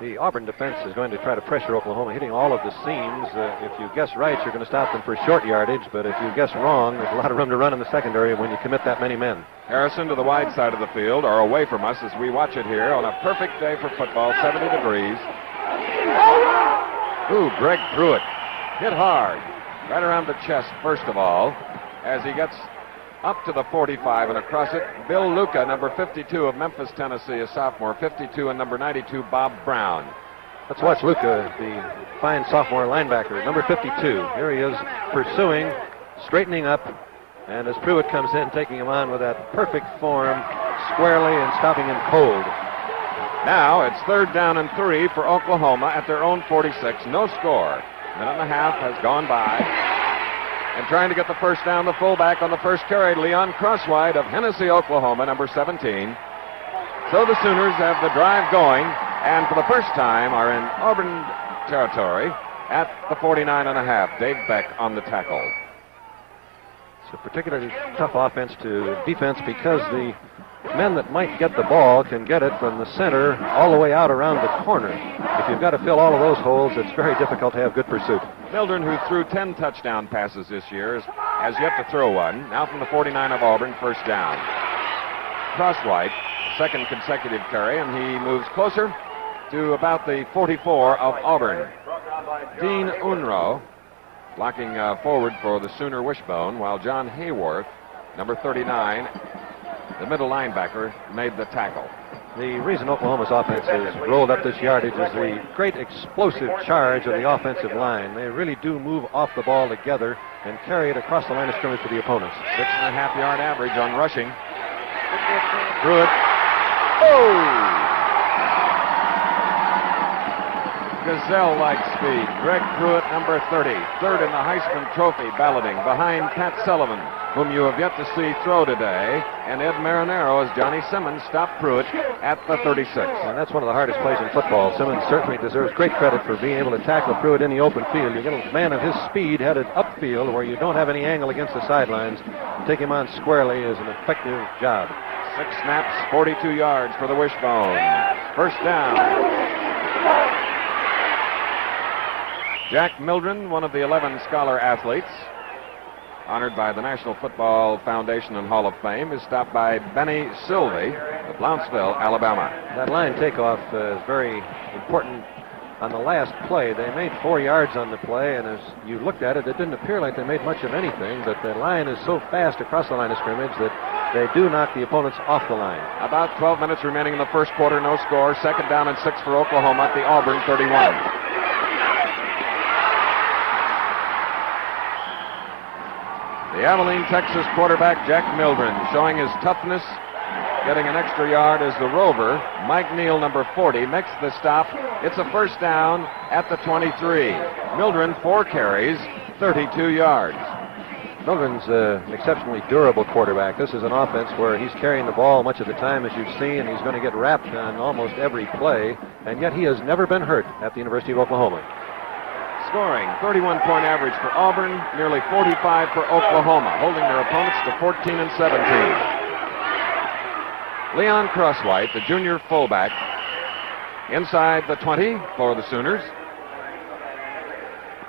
The Auburn defense is going to try to pressure Oklahoma, hitting all of the seams. If you guess right, you're going to stop them for short yardage, but if you guess wrong, there's a lot of room to run in the secondary when you commit that many men. Harrison to the wide side of the field, or away from us as we watch it here on a perfect day for football, 70 degrees. Ooh, Greg Pruitt hit hard, right around the chest first of all, as he gets up to the 45 and across it. Bill Luca, number 52 of Memphis, Tennessee, a sophomore. 52 and number 92, Bob Brown. Let's watch Luca, the fine sophomore linebacker, number 52. Here he is pursuing, straightening up, and as Pruitt comes in, taking him on with that perfect form, squarely and stopping him cold. Now it's 3rd down and 3 for Oklahoma at their own 46. No score. Minute and a half has gone by. And trying to get the first down, the fullback on the first carry, Leon Crosswide of Hennessy, Oklahoma, number 17. So the Sooners have the drive going, and for the first time are in Auburn territory at the 49.5. Dave Beck on the tackle. It's a particularly tough offense to defense because the men that might get the ball can get it from the center all the way out around the corner. If you've got to fill all of those holes, it's very difficult to have good pursuit. Mildren, who threw 10 touchdown passes this year, has yet to throw one. Now from the 49 of Auburn, first down. Crosswhite, second consecutive carry, and he moves closer to about the 44 of Auburn. Dean Unruh blocking forward for the Sooner wishbone, while John Hayworth, number 39, the middle linebacker, made the tackle. The reason Oklahoma's offense has rolled up this yardage is the great explosive charge of the offensive line. They really do move off the ball together and carry it across the line of scrimmage to the opponents. 6.5 yard average on rushing. Pruitt. Oh! Gazelle-like speed. Greg Pruitt, number 30. 3rd in the Heisman Trophy balloting behind Pat Sullivan, whom you have yet to see throw today, and Ed Marinero as Johnny Simmons stopped Pruitt at the 36. And that's one of the hardest plays in football. Simmons certainly deserves great credit for being able to tackle Pruitt in the open field. You get a man of his speed headed upfield where you don't have any angle against the sidelines. Take him on squarely is an effective job. 6 snaps, 42 yards for the wishbone. First down. Jack Mildren, one of the 11 scholar athletes, honored by the National Football Foundation and Hall of Fame, is stopped by Benny Sylvie of Blountesville, Alabama. That line takeoff is very important. On the last play, they made 4 yards on the play, and as you looked at it, it didn't appear like they made much of anything, but the line is so fast across the line of scrimmage that they do knock the opponents off the line. About 12 minutes remaining in the first quarter, no score. 2nd down and 6 for Oklahoma at the Auburn 31. The Abilene, Texas quarterback, Jack Mildren, showing his toughness, getting an extra yard as the Rover. Mike Neal, number 40, makes the stop. It's a first down at the 23. Mildren, 4 carries, 32 yards. Mildren's an exceptionally durable quarterback. This is an offense where he's carrying the ball much of the time, as you've seen, and he's going to get wrapped on almost every play, and yet he has never been hurt at the University of Oklahoma. Scoring, 31-point average for Auburn, nearly 45 for Oklahoma, holding their opponents to 14 and 17. Leon Crosswhite, the junior fullback, inside the 20 for the Sooners.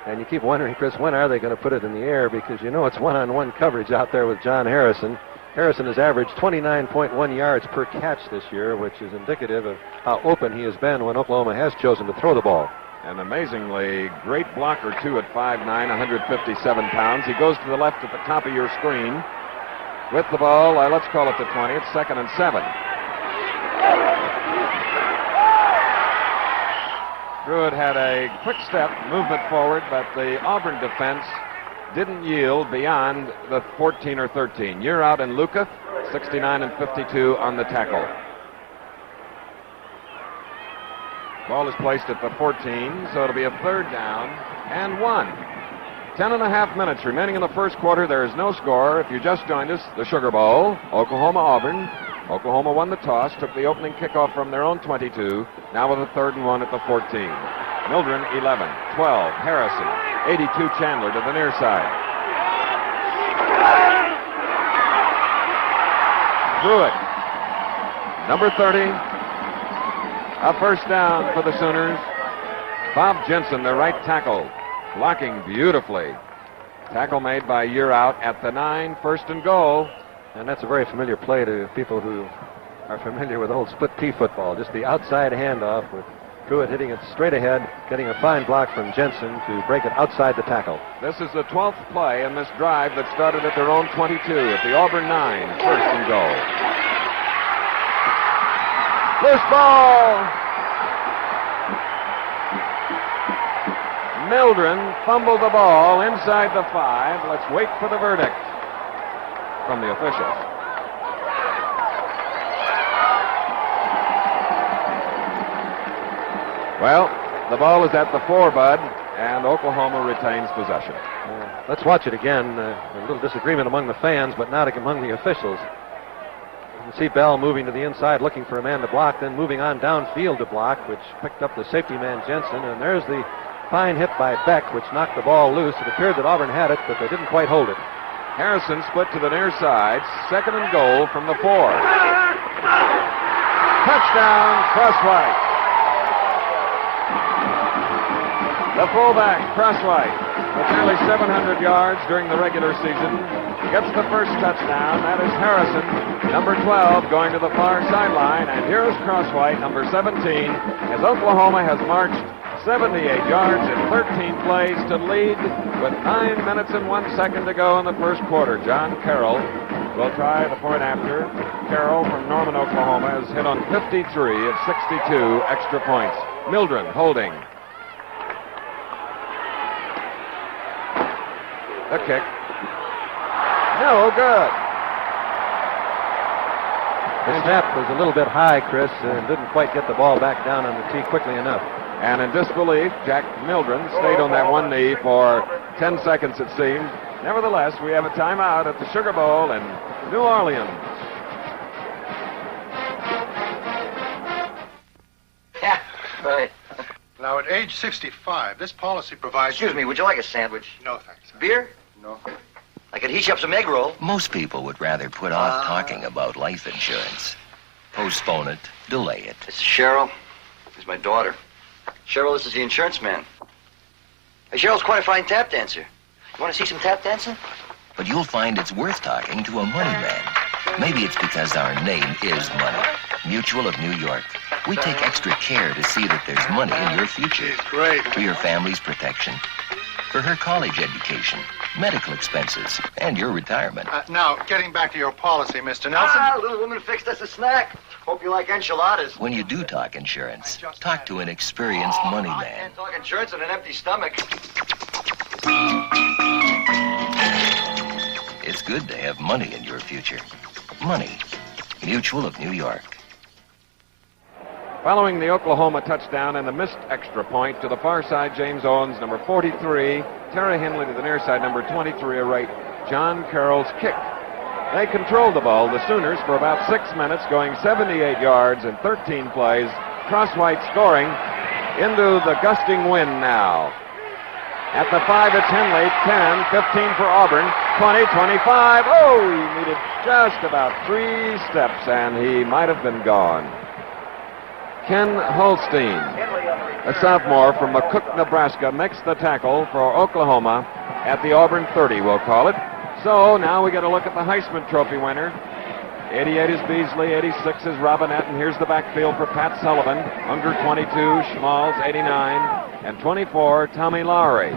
And you keep wondering, Chris, when are they going to put it in the air? Because you know it's one-on-one coverage out there with John Harrison. Harrison has averaged 29.1 yards per catch this year, which is indicative of how open he has been when Oklahoma has chosen to throw the ball. An amazingly great blocker, too, at 5'9", 157 pounds. He goes to the left at the top of your screen with the ball. Let's call it the 20. It's 2nd and 7. Pruitt had a quick step movement forward, but the Auburn defense didn't yield beyond the 14 or 13. Year out and Luca, 69 and 52 on the tackle. Ball is placed at the 14, so it'll be a 3rd down and 1. 10.5 minutes remaining in the first quarter. There is no score. If you just joined us, the Sugar Bowl, Oklahoma-Auburn. Oklahoma won the toss, took the opening kickoff from their own 22, now with a 3rd and 1 at the 14. Mildren, 11, 12, Harrison, 82 Chandler to the near side. Threw it. Number 30, a 1st down for the Sooners. Bob Jensen, the right tackle, blocking beautifully. Tackle made by Year Out at the 9, 1st and goal. And that's a very familiar play to people who are familiar with old split T football. Just the outside handoff with Pruitt hitting it straight ahead, getting a fine block from Jensen to break it outside the tackle. This is the 12th play in this drive that started at their own 22 at the Auburn 9, 1st and goal. Loose ball! Mildren fumbled the ball inside the 5. Let's wait for the verdict from the officials. Well, the ball is at the 4, Bud, and Oklahoma retains possession. Let's watch it again. A little disagreement among the fans, but not among the officials. You can see Bell moving to the inside, looking for a man to block, then moving on downfield to block, which picked up the safety man Jensen, and there's the fine hit by Beck, which knocked the ball loose. It appeared that Auburn had it, but they didn't quite hold it. Harrison split to the near side, 2nd and goal from the 4. Touchdown, Crosswhite. The fullback, Crosswhite, with nearly 700 yards during the regular season, gets the first touchdown. That is Harrison, number 12, going to the far sideline. And here is Crosswhite, number 17, as Oklahoma has marched 78 yards in 13 plays to lead with 9 minutes and 1 second to go in the first quarter. John Carroll will try the point after. Carroll from Norman, Oklahoma, has hit on 53 of 62 extra points. Mildren holding. The kick. No good. The snap was a little bit high, Chris, and didn't quite get the ball back down on the tee quickly enough. And in disbelief, Jack Mildren stayed on that one knee for 10 seconds, it seemed. Nevertheless, we have a timeout at the Sugar Bowl in New Orleans. Yeah, right. Now, at age 65, this policy provides... Excuse me, would you like a sandwich? No, thanks. Beer? No. I could heat you up some egg roll. Most people would rather put off talking about life insurance. Postpone it, delay it. This is Cheryl. This is my daughter. Cheryl, this is the insurance man. Hey, Cheryl's quite a fine tap dancer. You want to see some tap dancing? But you'll find it's worth talking to a money man. Maybe it's because our name is Money. Mutual of New York. We take extra care to see that there's money in your future. Great. For your family's protection. For her college education, medical expenses, and your retirement. Now, getting back to your policy, Mr. Nelson. Little woman fixed us a snack. Hope you like enchiladas. When you do talk insurance, talk to an experienced money I man. can't talk insurance on an empty stomach. It's good to have money in your future. Money. Mutual of New York. Following the Oklahoma touchdown and the missed extra point to the far side, James Owens, number 43. Terry Henley to the near side, number 23, await John Carroll's kick. They controlled the ball, the Sooners, for about 6 minutes, going 78 yards in 13 plays. Crosswhite scoring into the gusting wind now. At the 5, it's Henley, 10, 15 for Auburn, 20, 25. Oh, he needed just about 3 steps, and he might have been gone. Ken Holstein, a sophomore from McCook, Nebraska, makes the tackle for Oklahoma at the Auburn 30, we'll call it. So now we get a look at the Heisman Trophy winner. 88 is Beasley, 86 is Robinette, and here's the backfield for Pat Sullivan. Under 22, Schmalz, 89, and 24, Tommy Lowry.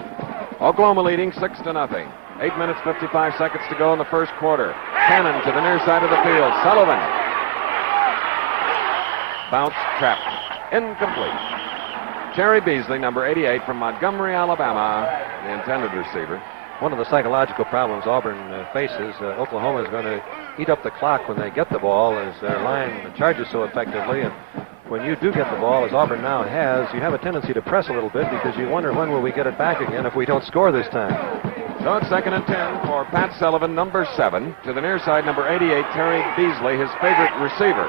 Oklahoma leading 6-0. 8 minutes, 55 seconds to go in the first quarter. Cannon to the near side of the field. Sullivan. Bounce, trapped, incomplete. Terry Beasley, number 88 from Montgomery, Alabama, the intended receiver. one of the psychological problems Auburn faces. Oklahoma is going to eat up the clock when they get the ball as their line charges so effectively. And when you do get the ball, as Auburn now has, you have a tendency to press a little bit because you wonder when will we get it back again if we don't score this time. So it's 2nd and 10 for Pat Sullivan, number 7, to the near side, number 88, Terry Beasley, his favorite receiver.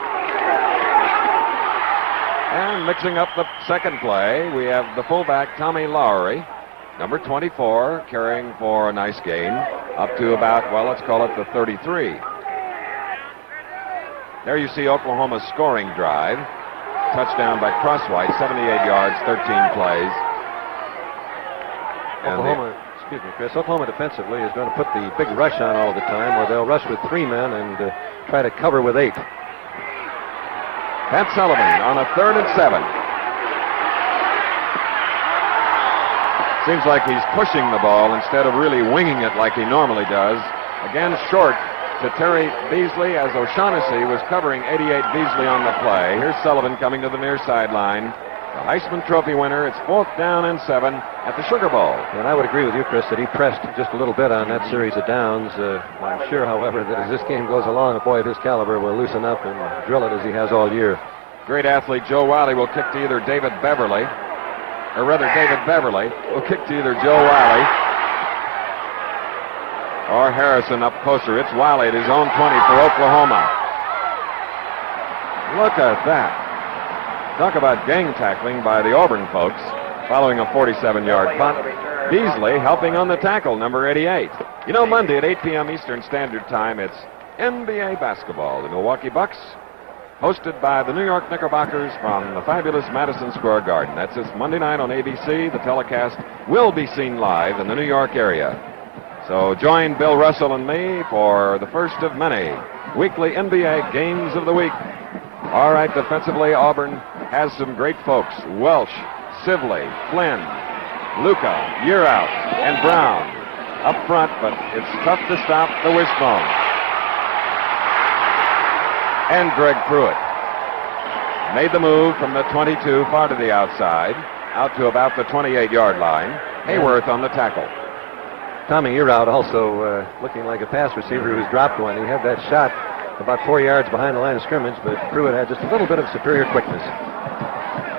And mixing up the second play, we have the fullback, Tommy Lowry, number 24, carrying for a nice gain, up to about, well, let's call it the 33. There you see Oklahoma's scoring drive. Touchdown by Crosswhite, 78 yards, 13 plays. Oklahoma defensively is going to put the big rush on all the time, where they'll rush with 3 men and try to cover with 8. Pat Sullivan on a 3rd and 7. Seems like he's pushing the ball instead of really winging it like he normally does. Again, short to Terry Beasley as O'Shaughnessy was covering 88 Beasley on the play. Here's Sullivan coming to the near sideline. The Heisman Trophy winner. It's 4th down and 7 at the Sugar Bowl. And I would agree with you, Chris, that he pressed just a little bit on that series of downs. I'm sure, however, that as this game goes along, a boy of his caliber will loosen up and drill it as he has all year. Great athlete Joe Wiley will kick to either David Beverly will kick to either Joe Wiley or Harrison up closer. It's Wiley at his own 20 for Oklahoma. Look at that. Talk about gang tackling by the Auburn folks following a 47-yard punt. Beasley helping on the tackle, number 88. You know, Monday at 8 p.m. Eastern Standard Time, it's NBA basketball. The Milwaukee Bucks, hosted by the New York Knickerbockers from the fabulous Madison Square Garden. That's this Monday night on ABC. The telecast will be seen live in the New York area. So join Bill Russell and me for the first of many weekly NBA games of the week. All right, defensively, Auburn has some great folks. Welsh, Sibley, Flynn, Luca, Yearout, and Brown up front, but it's tough to stop the wishbone. And Greg Pruitt made the move from the 22 far to the outside, out to about the 28-yard line. Hayworth on the tackle. Tommy Yearout also looking like a pass receiver who's dropped one. He had that shot about 4 yards behind the line of scrimmage, but Pruitt had just a little bit of superior quickness.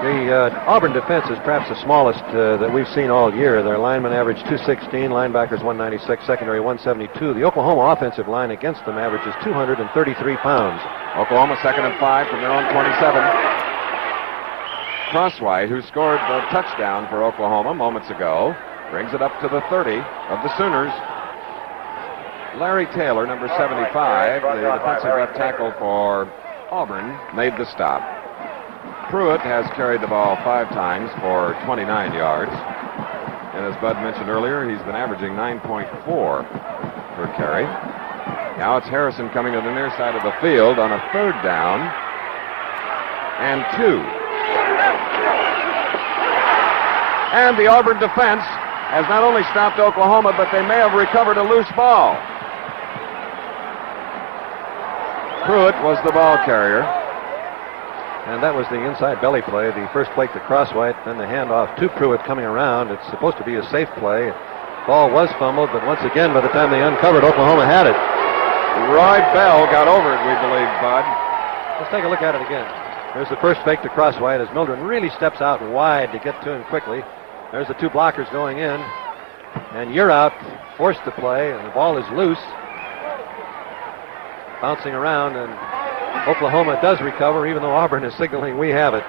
The Auburn defense is perhaps the smallest that we've seen all year. Their linemen average 216, linebackers 196, secondary 172. The Oklahoma offensive line against them averages 233 pounds. Oklahoma 2nd and 5 from their own 27. Crosswhite, who scored the touchdown for Oklahoma moments ago, brings it up to the 30 of the Sooners. Larry Taylor, number 75, the defensive left tackle for Auburn, made the stop. Pruitt has carried the ball 5 times for 29 yards. And as Bud mentioned earlier, he's been averaging 9.4 per carry. Now it's Harrison coming to the near side of the field on a 3rd down and 2. And the Auburn defense has not only stopped Oklahoma, but they may have recovered a loose ball. Pruitt was the ball carrier. And that was the inside belly play, the first play to Crosswhite, then the handoff to Pruitt coming around. It's supposed to be a safe play. Ball was fumbled, but once again, by the time they uncovered, Oklahoma had it. Roy Bell got over it, we believe, Bud. Let's take a look at it again. There's the first fake to Crosswhite as Mildren really steps out wide to get to him quickly. There's the 2 blockers going in. And Yearout forced the play, and the ball is loose. Bouncing around, and Oklahoma does recover, even though Auburn is signaling we have it.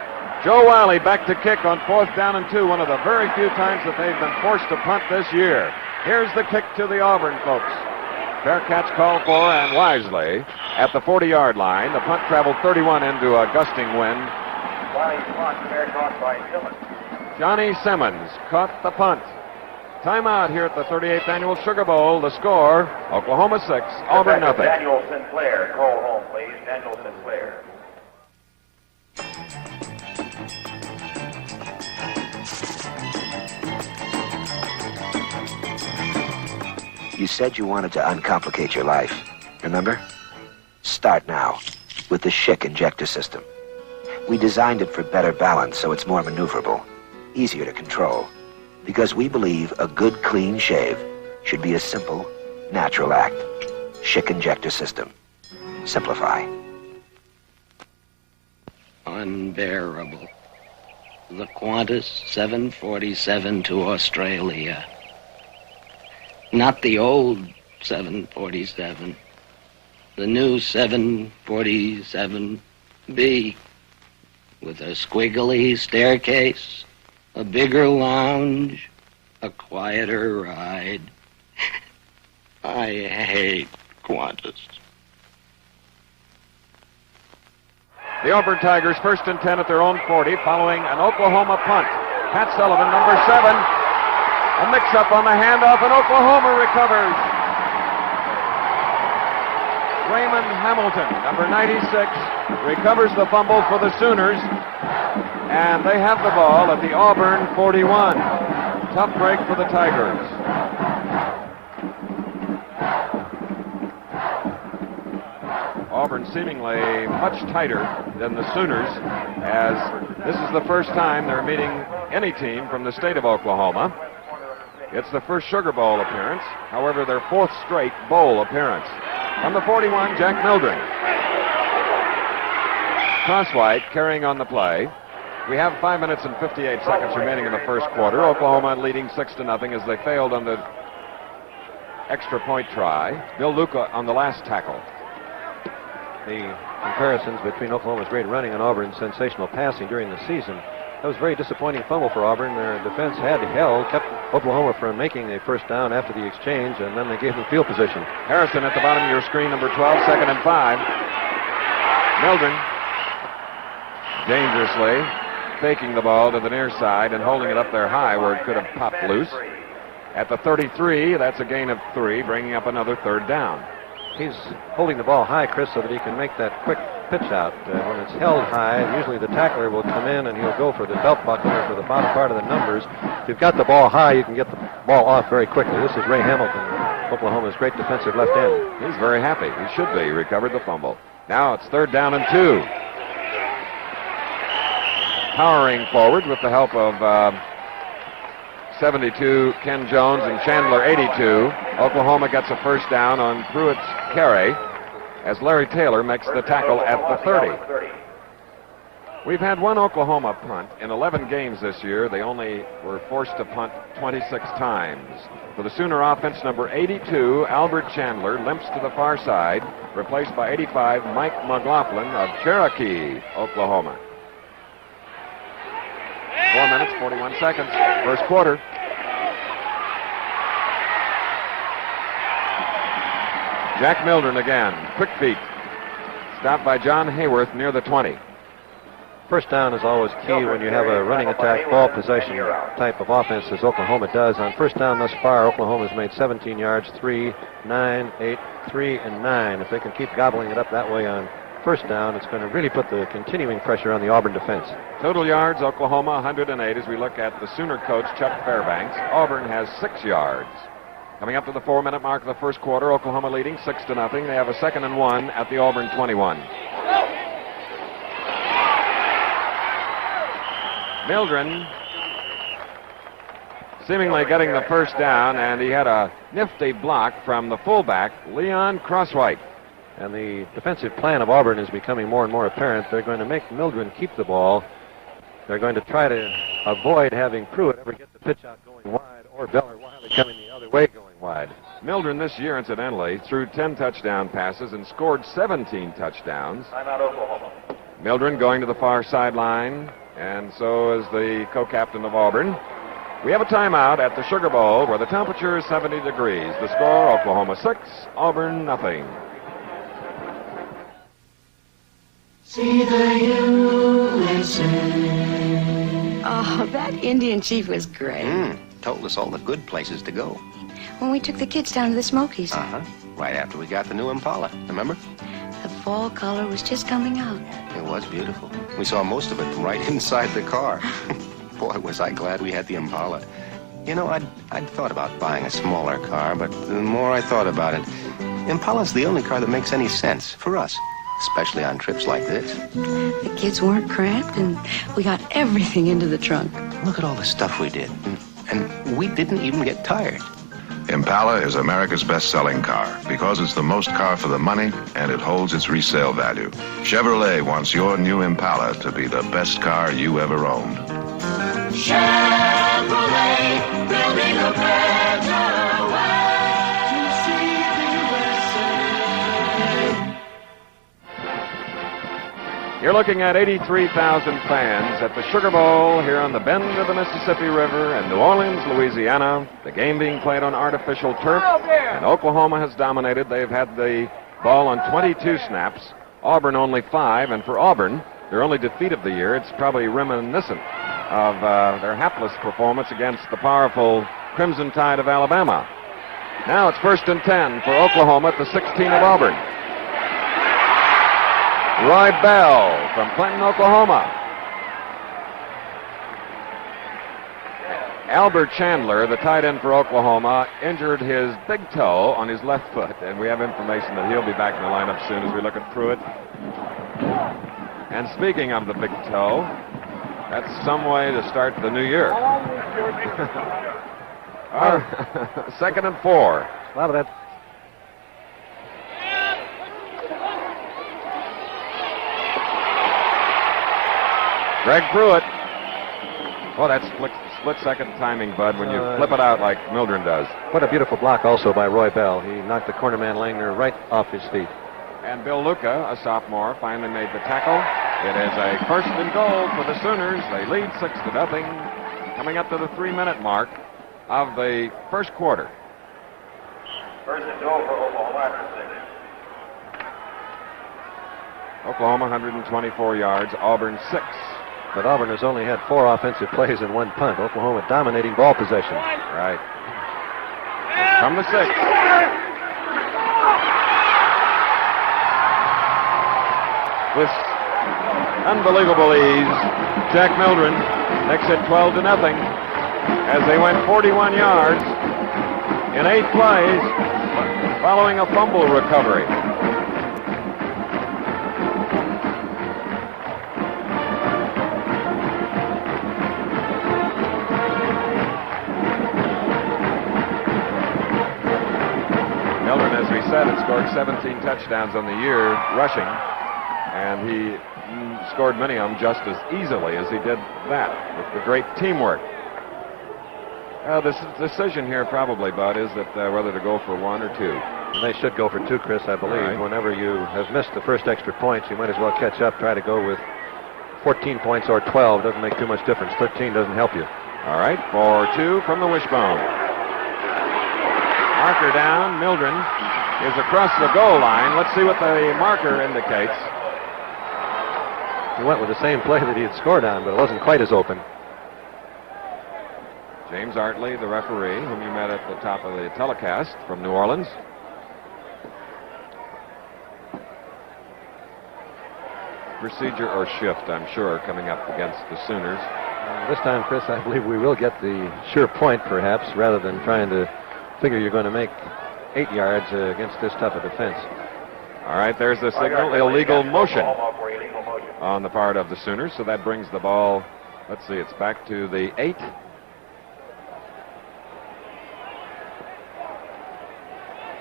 Joe Wiley back to kick on 4th down and 2, one of the very few times that they've been forced to punt this year. Here's the kick to the Auburn folks. Fair catch called for, and wisely at the 40-yard line. The punt traveled 31 into a gusting wind. Johnny Simmons caught the punt. Timeout here at the 38th Annual Sugar Bowl. The score, Oklahoma 6, Auburn nothing. Daniel Sinclair, call home, please. Daniel Sinclair. You said you wanted to uncomplicate your life. Remember? Start now with the Schick injector system. We designed it for better balance so it's more maneuverable, easier to control. Because we believe a good clean shave should be a simple, natural act. Schick injector system. Simplify. Unbearable. The Qantas 747 to Australia. Not the old 747. The new 747B. With a squiggly staircase, a bigger lounge, a quieter ride. I hate Qantas. The Auburn Tigers first and 10 at their own 40 following an Oklahoma punt. Pat Sullivan, number 7. A mix-up on the handoff, and Oklahoma recovers. Raymond Hamilton, number 96, recovers the fumble for the Sooners, and they have the ball at the Auburn 41. Tough break for the Tigers. Auburn seemingly much tighter than the Sooners, as this is the first time they're meeting any team from the state of Oklahoma. It's the first Sugar Bowl appearance, however, their 4th straight bowl appearance. On the 41, Jack Mildren. Crosswhite carrying on the play. We have 5 minutes and 58 seconds remaining in the first quarter. Oklahoma leading 6-0 as they failed on the extra point try. Bill Luca on the last tackle. The comparisons between Oklahoma's great running and Auburn's sensational passing during the season. That was a very disappointing fumble for Auburn. Their defense had held, kept Oklahoma from making a first down after the exchange, and then they gave them field position. Harrison at the bottom of your screen, number 12, 2nd and 5. Mildren dangerously faking the ball to the near side and holding it up there high where it could have popped loose. At the 33, that's a gain of 3, bringing up another 3rd down. He's holding the ball high, Chris, so that he can make that quick pitch out. When it's held high, usually the tackler will come in and he'll go for the belt buckle or for the bottom part of the numbers. If you've got the ball high, you can get the ball off very quickly. This is Ray Hamilton, Oklahoma's great defensive left end. He's very happy. He should be. He recovered the fumble. Now it's 3rd down and 2. Powering forward with the help of 72 Ken Jones and Chandler 82. Oklahoma gets a first down on Pruitt's carry as Larry Taylor makes the tackle at the 30. We've had one Oklahoma punt in 11 games this year. They only were forced to punt 26 times. For the Sooner offense, number 82, Albert Chandler, limps to the far side, replaced by 85, Mike McLaughlin of Cherokee, Oklahoma. 4 minutes, 41 seconds, first quarter. Jack Mildren again, quick feet. Stopped by John Hayworth near the 20. First down is always key when you have a running attack ball possession type of offense as Oklahoma does. On first down thus far, Oklahoma's made 17 yards, 3, 9, 8, 3, and 9. If they can keep gobbling it up that way on first down, it's going to really put the continuing pressure on the Auburn defense. Total yards, Oklahoma 108 as we look at the Sooner coach, Chuck Fairbanks. Auburn has 6 yards. Coming up to the 4-minute mark of the first quarter, Oklahoma leading 6-0. They have a 2nd and 1 at the Auburn 21. Mildren seemingly getting the first down, and he had a nifty block from the fullback, Leon Crosswhite. And the defensive plan of Auburn is becoming more and more apparent. They're going to make Mildren keep the ball. They're going to try to avoid having Pruitt ever get the pitch out going wide, or Beller Wiley coming the other way going wide. Mildren this year, incidentally, threw 10 touchdown passes and scored 17 touchdowns. Timeout, Oklahoma. Mildren going to the far sideline, and so is the co-captain of Auburn. We have a timeout at the Sugar Bowl where the temperature is 70 degrees. The score, Oklahoma 6, Auburn nothing. See the USA. Oh, that Indian chief was great. Told us all the good places to go. When we took the kids down to the Smokies. Right after we got the new Impala, remember? The fall color was just coming out. It was beautiful. We saw most of it right inside the car. Boy, was I glad we had the Impala. You know, I'd thought about buying a smaller car, but the more I thought about it, Impala's the only car that makes any sense for us, especially on trips like this. The kids weren't cramped, and we got everything into the trunk. Look at all the stuff we did. And we didn't even get tired. Impala is America's best-selling car because it's the most car for the money and it holds its resale value. Chevrolet wants your new Impala to be the best car you ever owned. Chevrolet, building a better way to see the USA. You're looking at 83,000 fans at the Sugar Bowl here on the bend of the Mississippi River in New Orleans, Louisiana. The game being played on artificial turf, and Oklahoma has dominated. They've had the ball on 22 snaps, Auburn only 5, and for Auburn, their only defeat of the year, it's probably reminiscent of their hapless performance against the powerful Crimson Tide of Alabama. Now it's 1st and 10 for Oklahoma at the 16 of Auburn. Roy Bell from Clinton, Oklahoma. Albert Chandler, the tight end for Oklahoma, injured his big toe on his left foot, and we have information that he'll be back in the lineup soon as we look at Pruitt. And speaking of the big toe, that's some way to start the new year. 2nd and 4. A lot of that. Greg Pruitt. Oh, that's split-second timing, Bud, when you flip it out like Mildren does. What a beautiful block also by Roy Bell. He knocked the cornerman Langner right off his feet. And Bill Luca, a sophomore, finally made the tackle. It is a 1st and goal for the Sooners. They lead 6-0, coming up to the 3-minute mark of the first quarter. 1st and goal for Oklahoma after 6. Oklahoma 124 yards, Auburn 6. But Auburn has only had 4 offensive plays and 1 punt. Oklahoma dominating ball possession. Right. From the 6. With unbelievable ease, Jack Mildren makes it 12-0 as they went 41 yards in 8 plays following a fumble recovery. Mildren, as we said, had scored 17 touchdowns on the year rushing, and he scored many of them just as easily as he did that with the great teamwork. The decision here probably, Bud, is that whether to go for 1 or 2. They should go for 2, Chris, I believe. Right. Whenever you have missed the first extra points, you might as well catch up, try to go with 14 points or 12. Doesn't make too much difference. 13 doesn't help you. All right, for 2 from the wishbone. Marker down. Mildren is across the goal line. Let's see what the marker indicates. He went with the same play that he had scored on, but it wasn't quite as open. James Artley, the referee, whom you met at the top of the telecast from New Orleans. Procedure or shift, I'm sure, coming up against the Sooners. This time, Chris, I believe we will get the sure point, perhaps, rather than trying to figure you're going to make 8 yards against this tough a defense. All right, there's the signal, illegal motion on the part of the Sooners, so that brings the ball, let's see, it's back to the 8.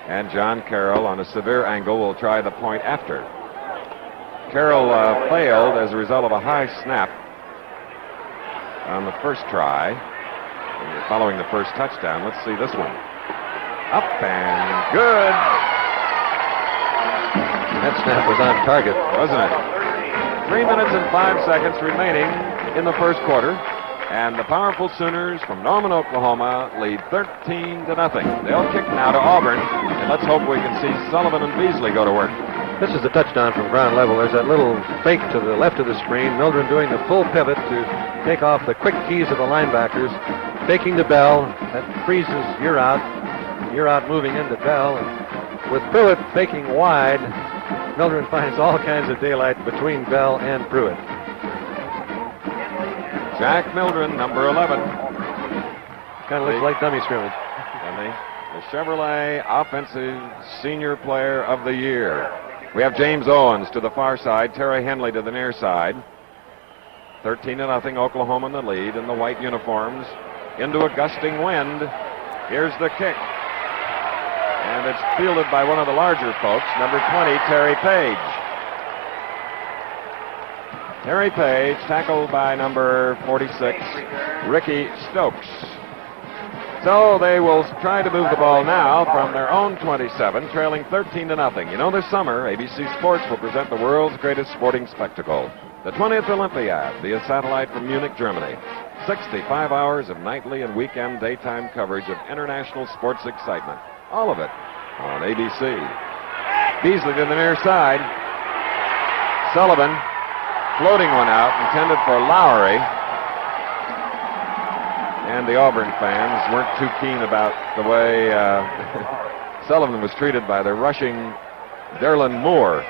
And John Carroll, on a severe angle, will try the point after. Carroll failed as a result of a high snap on the first try, following the first touchdown. Let's see this one. Up and good. That snap was on target, wasn't it? 3 minutes and 5 seconds remaining in the first quarter. And the powerful Sooners from Norman, Oklahoma lead 13-0. They'll kick now to Auburn, and let's hope we can see Sullivan and Beasley go to work. This is the touchdown from ground level. There's that little fake to the left of the screen. Mildren doing the full pivot to take off the quick keys of the linebackers, faking to Bell. That freezes you're out. You're out moving into Bell. And with Pruitt faking wide, Mildren finds all kinds of daylight between Bell and Pruitt. Jack Mildren, number 11. Kind of looks like dummy scrimmage. And the Chevrolet Offensive Senior Player of the Year. We have James Owens to the far side, Terry Henley to the near side. 13-0, Oklahoma in the lead in the white uniforms. Into a gusting wind. Here's the kick. And it's fielded by one of the larger folks, number 20, Terry Page. Terry Page, tackled by number 46, Ricky Stokes. So they will try to move the ball now from their own 27, trailing 13-0. You know, this summer, ABC Sports will present the world's greatest sporting spectacle, the 20th Olympiad, via satellite from Munich, Germany. 65 hours of nightly and weekend daytime coverage of international sports excitement. All of it on ABC. Beasley to the near side. Sullivan floating one out, intended for Lowry. And the Auburn fans weren't too keen about the way Sullivan was treated by the rushing Derlin Moore.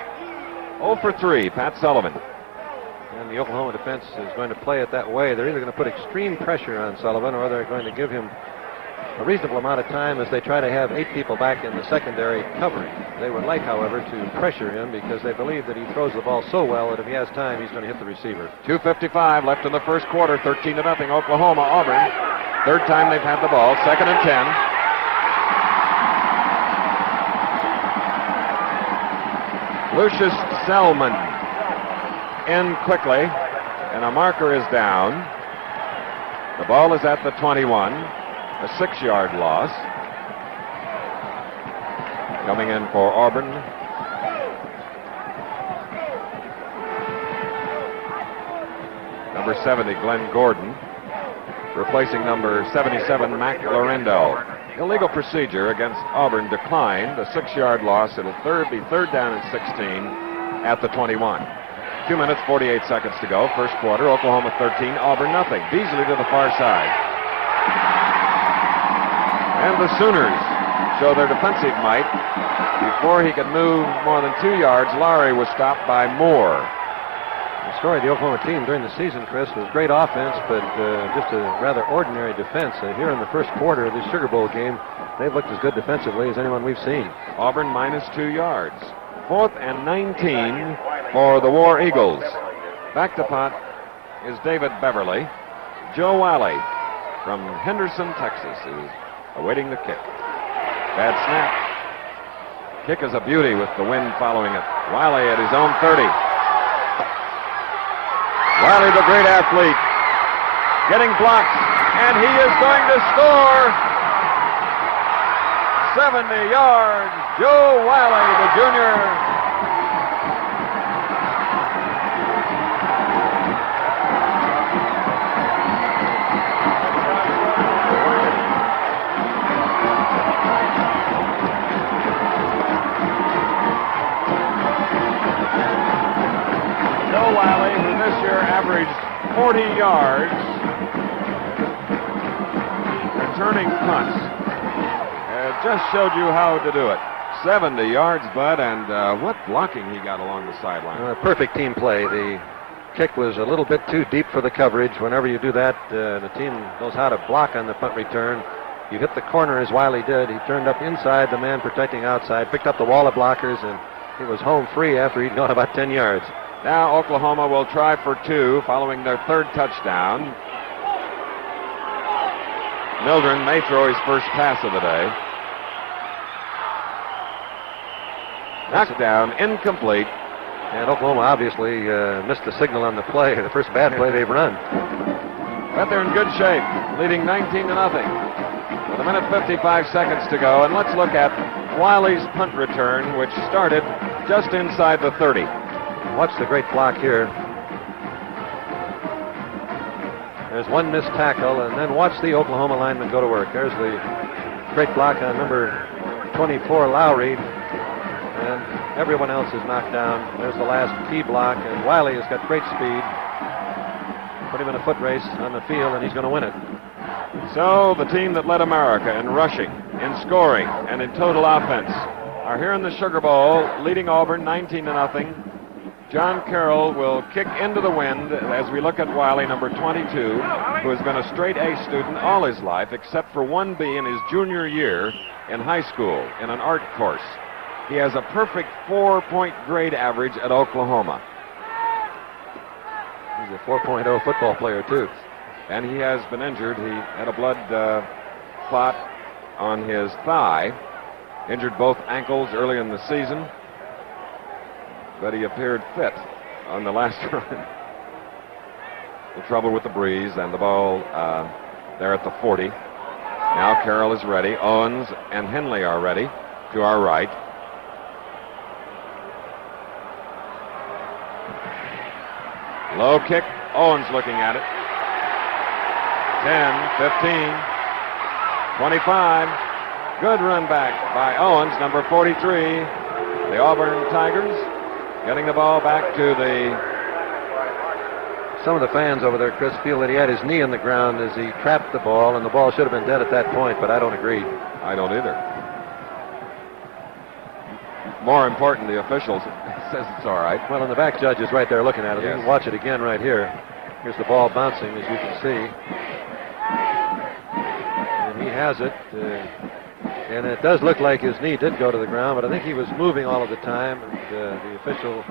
0 for 3, Pat Sullivan. And the Oklahoma defense is going to play it that way. They're either going to put extreme pressure on Sullivan or they're going to give him a reasonable amount of time as they try to have 8 people back in the secondary covering. They would like, however, to pressure him because they believe that he throws the ball so well that if he has time, he's going to hit the receiver. 2:55 left in the first quarter, 13-0, Oklahoma, Auburn. Third time they've had the ball, 2nd and 10. Lucius Selman in quickly, and a marker is down. The ball is at the 21, a 6-yard loss. Coming in for Auburn, number 70, Glenn Gordon, replacing number 77, Mac Lorendo. Illegal procedure against Auburn declined, a 6-yard loss. It'll be third down and 16 at the 21. 2 minutes, 48 seconds to go. First quarter, Oklahoma 13, Auburn nothing. Beasley to the far side. And the Sooners show their defensive might. Before he could move more than 2 yards, Lowry was stopped by Moore. The story of the Oklahoma team during the season, Chris, was great offense, but just a rather ordinary defense. Here in the first quarter of this Sugar Bowl game, they've looked as good defensively as anyone we've seen. Auburn minus 2 yards. 4th and 19 for the War Eagles. Back to punt is David Beverly. Joe Wiley from Henderson, Texas, is awaiting the kick. Bad snap. Kick is a beauty with the wind following it. Wiley at his own 30. Wiley, the great athlete, getting blocked, and he is going to score. 70 yards, Joe Wiley, the junior. Joe Wiley, who this year averaged 40 yards, returning punts. Just showed you how to do it. 70 yards, Bud, and what blocking he got along the sideline. Perfect team play. The kick was a little bit too deep for the coverage. Whenever you do that, the team knows how to block on the punt return. You hit the corner as Wiley did. He turned up inside, the man protecting outside, picked up the wall of blockers, and he was home free after he'd gone about 10 yards. Now Oklahoma will try for 2 following their 3rd touchdown. Mildren may throw his first pass of the day. Knocked down, incomplete. And Oklahoma obviously missed the signal on the play, the first bad play they've run. But they're in good shape, leading 19-0. With 1 minute 55 seconds to go, and let's look at Wiley's punt return, which started just inside the 30. Watch the great block here. There's one missed tackle, and then watch the Oklahoma lineman go to work. There's the great block on number 24, Lowry. And everyone else is knocked down. There's the last key block, and Wiley has got great speed. Put him in a foot race on the field, and he's going to win it. So the team that led America in rushing, in scoring, and in total offense are here in the Sugar Bowl, leading Auburn 19-0. John Carroll will kick into the wind as we look at Wiley, number 22, who has been a straight A student all his life, except for 1B in his junior year in high school in an art course. He has a perfect 4-point grade average at Oklahoma. He's a 4.0 football player, too. And he has been injured. He had a blood clot on his thigh. injured both ankles early in the season, but he appeared fit on the last run. The trouble with the breeze and the ball there at the 40. Now Carroll is ready. Owens and Henley are ready to our right. Low kick. Owens looking at it. 10, 15, 25. Good run back by Owens, number 43. The Auburn Tigers getting the ball back to the... Some of the fans over there, Chris, feel that he had his knee in the ground as he trapped the ball, and the ball should have been dead at that point, but I don't agree. I don't either. More important, the officials says it's all right. Well, and the back judge is right there looking at it. Yes. You can watch it again right here. Here's the ball bouncing, as you can see. And he has it. And it does look like his knee did go to the ground, but I think he was moving all of the time, and the official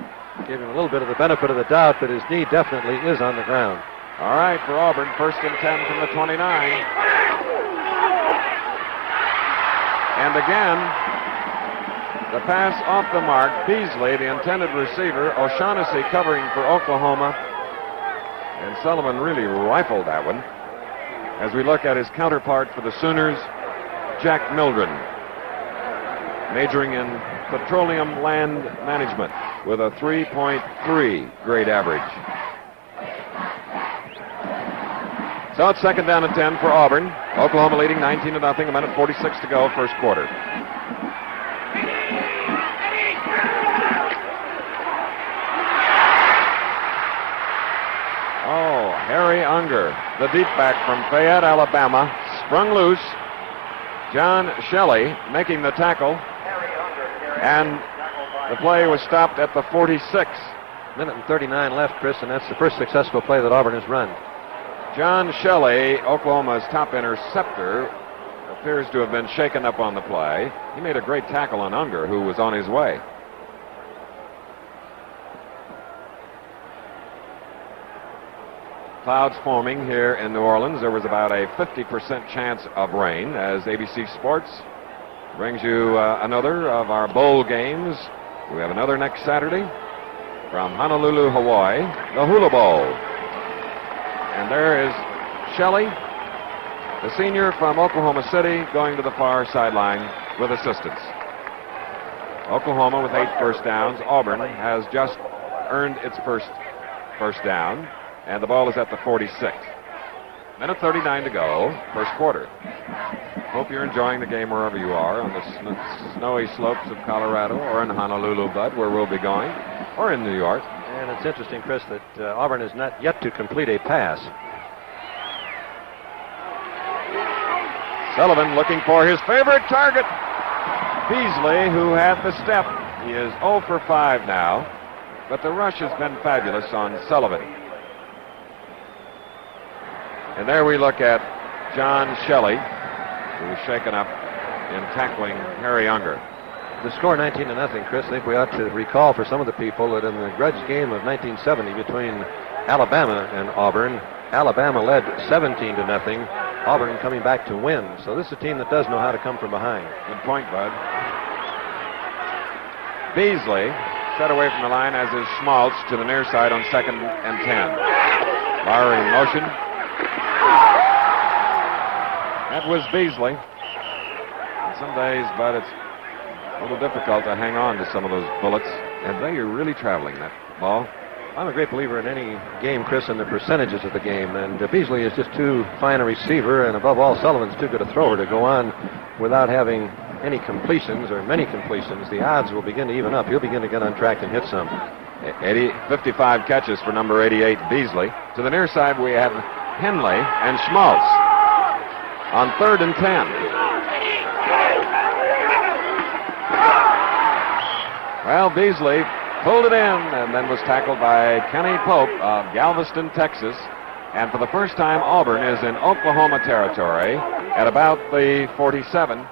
gave him a little bit of the benefit of the doubt, but his knee definitely is on the ground. All right, for Auburn, 1st and 10 from the 29. And again, the pass off the mark. Beasley, the intended receiver. O'Shaughnessy covering for Oklahoma. And Sullivan really rifled that one. As we look at his counterpart for the Sooners, Jack Mildren, majoring in petroleum land management with a 3.3 grade average. So it's 2nd down and 10 for Auburn. Oklahoma leading 19-0, a minute 46 to go, first quarter. Oh, Harry Unger, the deep back from Fayette, Alabama, sprung loose. John Shelley making the tackle. And the play was stopped at the 46. Minute and 39 left, Chris, and that's the first successful play that Auburn has run. John Shelley, Oklahoma's top interceptor, appears to have been shaken up on the play. He made a great tackle on Unger, who was on his way. Clouds forming here in New Orleans. There was about a 50% chance of rain, as ABC Sports brings you another of our bowl games. We have another next Saturday from Honolulu, Hawaii, the Hula Bowl. And there is Shelley, the senior from Oklahoma City, going to the far sideline with assistance. Oklahoma with 8 first downs. Auburn has just earned its first down, and the ball is at the 46. Minute 39 to go, first quarter. Hope you're enjoying the game wherever you are, on the snowy slopes of Colorado, or in Honolulu, Bud, where we'll be going, or in New York. And it's interesting, Chris, that Auburn has not yet to complete a pass. Sullivan looking for his favorite target, Beasley, who had the step. He is 0 for 5 now, but the rush has been fabulous on Sullivan. And there we look at John Shelley, who was shaken up in tackling Harry Unger. The score 19-0, Chris. I think we ought to recall for some of the people that in the grudge game of 1970 between Alabama and Auburn, Alabama led 17-0, Auburn coming back to win. So this is a team that does know how to come from behind. Good point, Bud. Beasley set away from the line, as is Schmaltz, to the near side on 2nd and 10. Lowry in motion. That was Beasley. And some days, Bud, it's a little difficult to hang on to some of those bullets, and they are really traveling that ball. I'm a great believer in any game, Chris, in the percentages of the game, and Beasley is just too fine a receiver, and above all, Sullivan's too good a thrower to go on without having any completions or many completions. The odds will begin to even up. He'll begin to get on track and hit some. 55 catches for number 88, Beasley. To the near side, we have Henley and Schmaltz on 3rd and 10. Well, Beasley pulled it in and then was tackled by Kenny Pope of Galveston, Texas. And for the first time, Auburn is in Oklahoma territory at about the 47.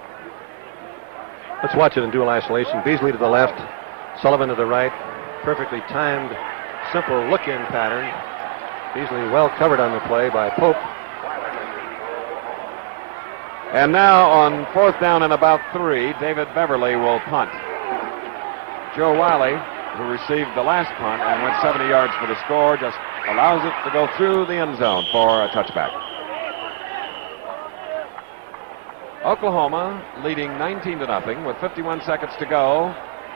Let's watch it in dual isolation. Beasley to the left, Sullivan to the right. Perfectly timed, simple look-in pattern. Beasley well covered on the play by Pope. And now on 4th down and about 3, David Beverly will punt. Joe Wiley, who received the last punt and went 70 yards for the score, just allows it to go through the end zone for a touchback. Oklahoma leading 19-0 with 51 seconds to go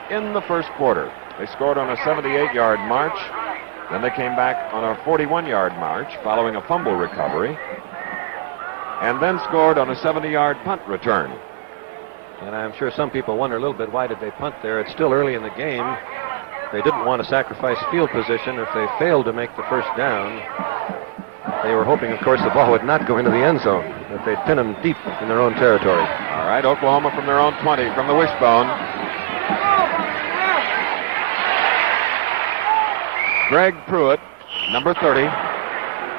in the first quarter. They scored on a 78-yard march. Then they came back on a 41-yard march following a fumble recovery, and then scored on a 70-yard punt return. And I'm sure some people wonder a little bit, why did they punt there? It's still early in the game. They didn't want to sacrifice field position if they failed to make the first down. They were hoping, of course, the ball would not go into the end zone, that they'd pin them deep in their own territory. All right, Oklahoma from their own 20, from the wishbone. Greg Pruitt, number 30,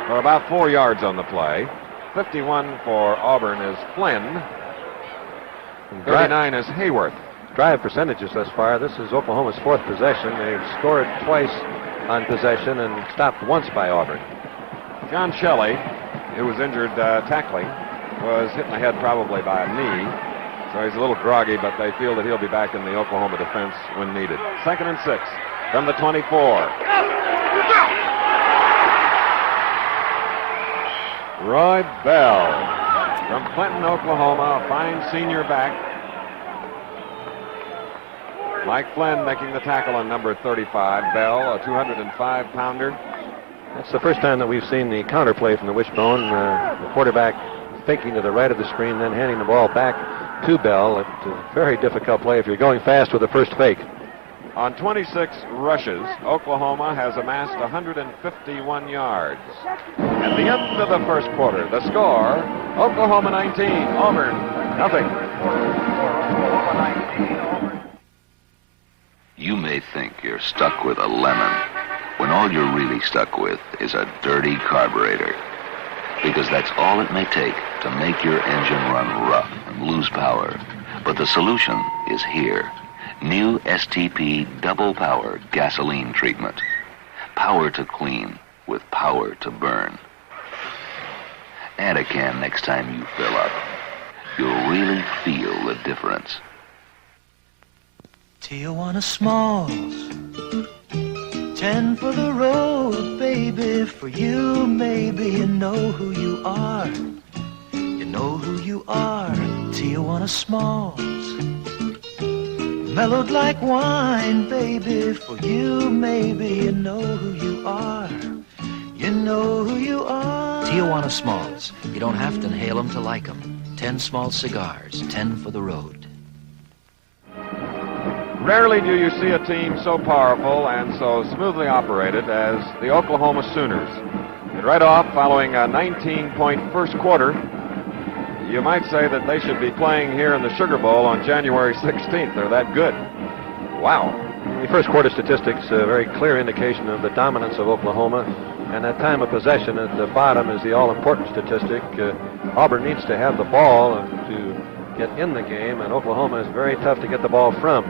for about 4 yards on the play. 51 for Auburn is Flynn. 39 is Hayworth. Drive percentages thus far. This is Oklahoma's 4th possession. They've scored twice on possession and stopped once by Auburn. John Shelley, who was injured tackling, was hit in the head probably by a knee. So he's a little groggy, but they feel that he'll be back in the Oklahoma defense when needed. 2nd and 6 from the 24. Roy Bell from Clinton, Oklahoma, a fine senior back. Mike Flynn making the tackle on number 35. Bell, a 205-pounder. That's the first time that we've seen the counterplay from the wishbone. The quarterback faking to the right of the screen, then handing the ball back to Bell. It's a very difficult play if you're going fast with the first fake. On 26 rushes, Oklahoma has amassed 151 yards. At the end of the first quarter, the score, Oklahoma 19, Auburn nothing. You may think you're stuck with a lemon when all you're really stuck with is a dirty carburetor. Because that's all it may take to make your engine run rough and lose power. But the solution is here. New STP Double Power Gasoline Treatment. Power to clean with power to burn. Add a can next time you fill up. You'll really feel the difference. Tijuana Smalls, 10 for the road, baby. For you, maybe you know who you are. You know who you are. Tijuana Smalls, mellowed like wine, baby. For you, maybe you know who you are. You know who you are. Tijuana Smalls. You don't have to inhale them to like them. 10 small cigars, 10 for the road. Rarely do you see a team so powerful and so smoothly operated as the Oklahoma Sooners. And right off, following a 19-point first quarter, you might say that they should be playing here in the Sugar Bowl on January 16th. They're that good. Wow. The first quarter statistics, a very clear indication of the dominance of Oklahoma. And that time of possession at the bottom is the all-important statistic. Auburn needs to have the ball to get in the game, and Oklahoma is very tough to get the ball from.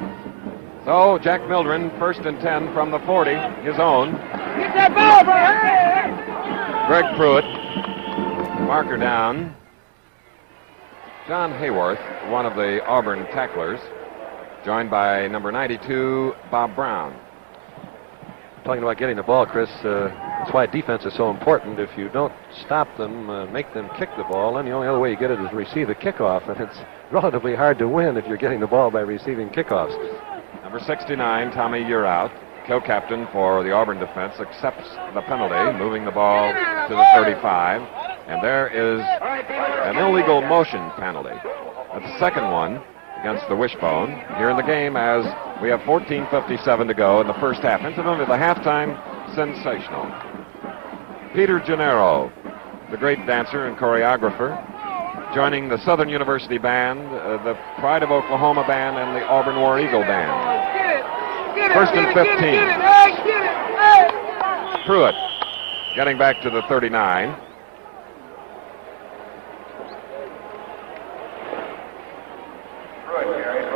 So Jack Mildren, 1st and 10 from the 40, his own. Get that ball, bro! Greg Pruitt, marker down. John Hayworth, one of the Auburn tacklers, joined by number 92, Bob Brown. Talking about getting the ball, Chris, that's why defense is so important. If you don't stop them, make them kick the ball, then the only other way you get it is receive a kickoff, and it's relatively hard to win if you're getting the ball by receiving kickoffs. Number 69, Tommy Yearout, co-captain for the Auburn defense, accepts the penalty, moving the ball to the 35. And there is an illegal motion penalty. That's the second one against the wishbone here in the game as we have 14:57 to go in the first half. Incidentally, the halftime sensational. Peter Gennaro, the great dancer and choreographer, joining the Southern University Band, the Pride of Oklahoma Band, and the Auburn War Eagle Band. First and 15. Pruitt getting back to the 39.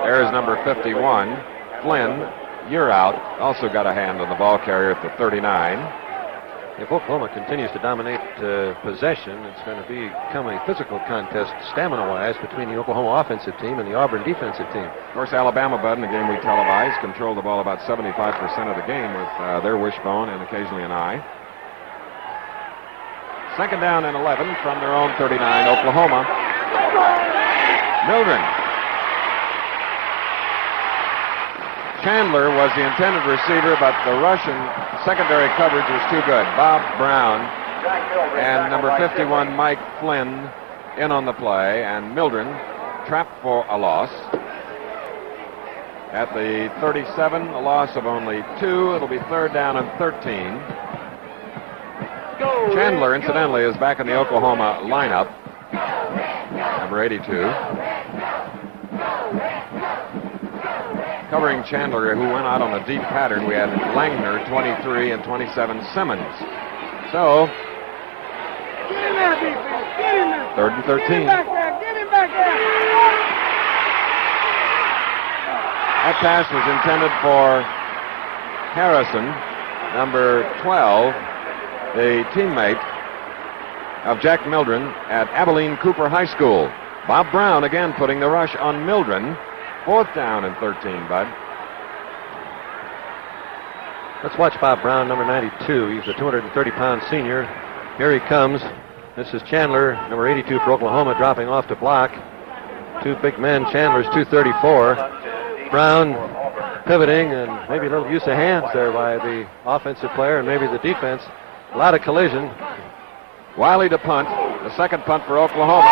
There's number 51, Flynn. Yearout also got a hand on the ball carrier at the 39. If Oklahoma continues to dominate possession, it's going to become a physical contest, stamina-wise, between the Oklahoma offensive team and the Auburn defensive team. Of course, Alabama, Bud, in the game we televised, controlled the ball about 75% of the game with their wishbone and occasionally an eye. Second down and 11 from their own 39, Oklahoma. Mildren. Chandler was the intended receiver, but the Russian secondary coverage was too good. Bob Brown and number 51, Mike Flynn, in on the play, and Mildren trapped for a loss. At the 37, a loss of only 2. It'll be third down and 13. Chandler, incidentally, is back in the Oklahoma lineup. Number 82. Covering Chandler, who went out on a deep pattern, we had Langner, 23, and 27, Simmons. So, Get in there, defense. Get in there. third and 13. Get him back there. Get him back there. That pass was intended for Harrison, number 12, the teammate of Jack Mildren at Abilene Cooper High School. Bob Brown again putting the rush on Mildren. Fourth down and 13, Bud. Let's watch Bob Brown, number 92. He's a 230-pound senior. Here he comes. This is Chandler, number 82 for Oklahoma, dropping off to block. Two big men. Chandler's 234. Brown pivoting and maybe a little use of hands there by the offensive player and maybe the defense. A lot of collision. Wiley to punt. The second punt for Oklahoma.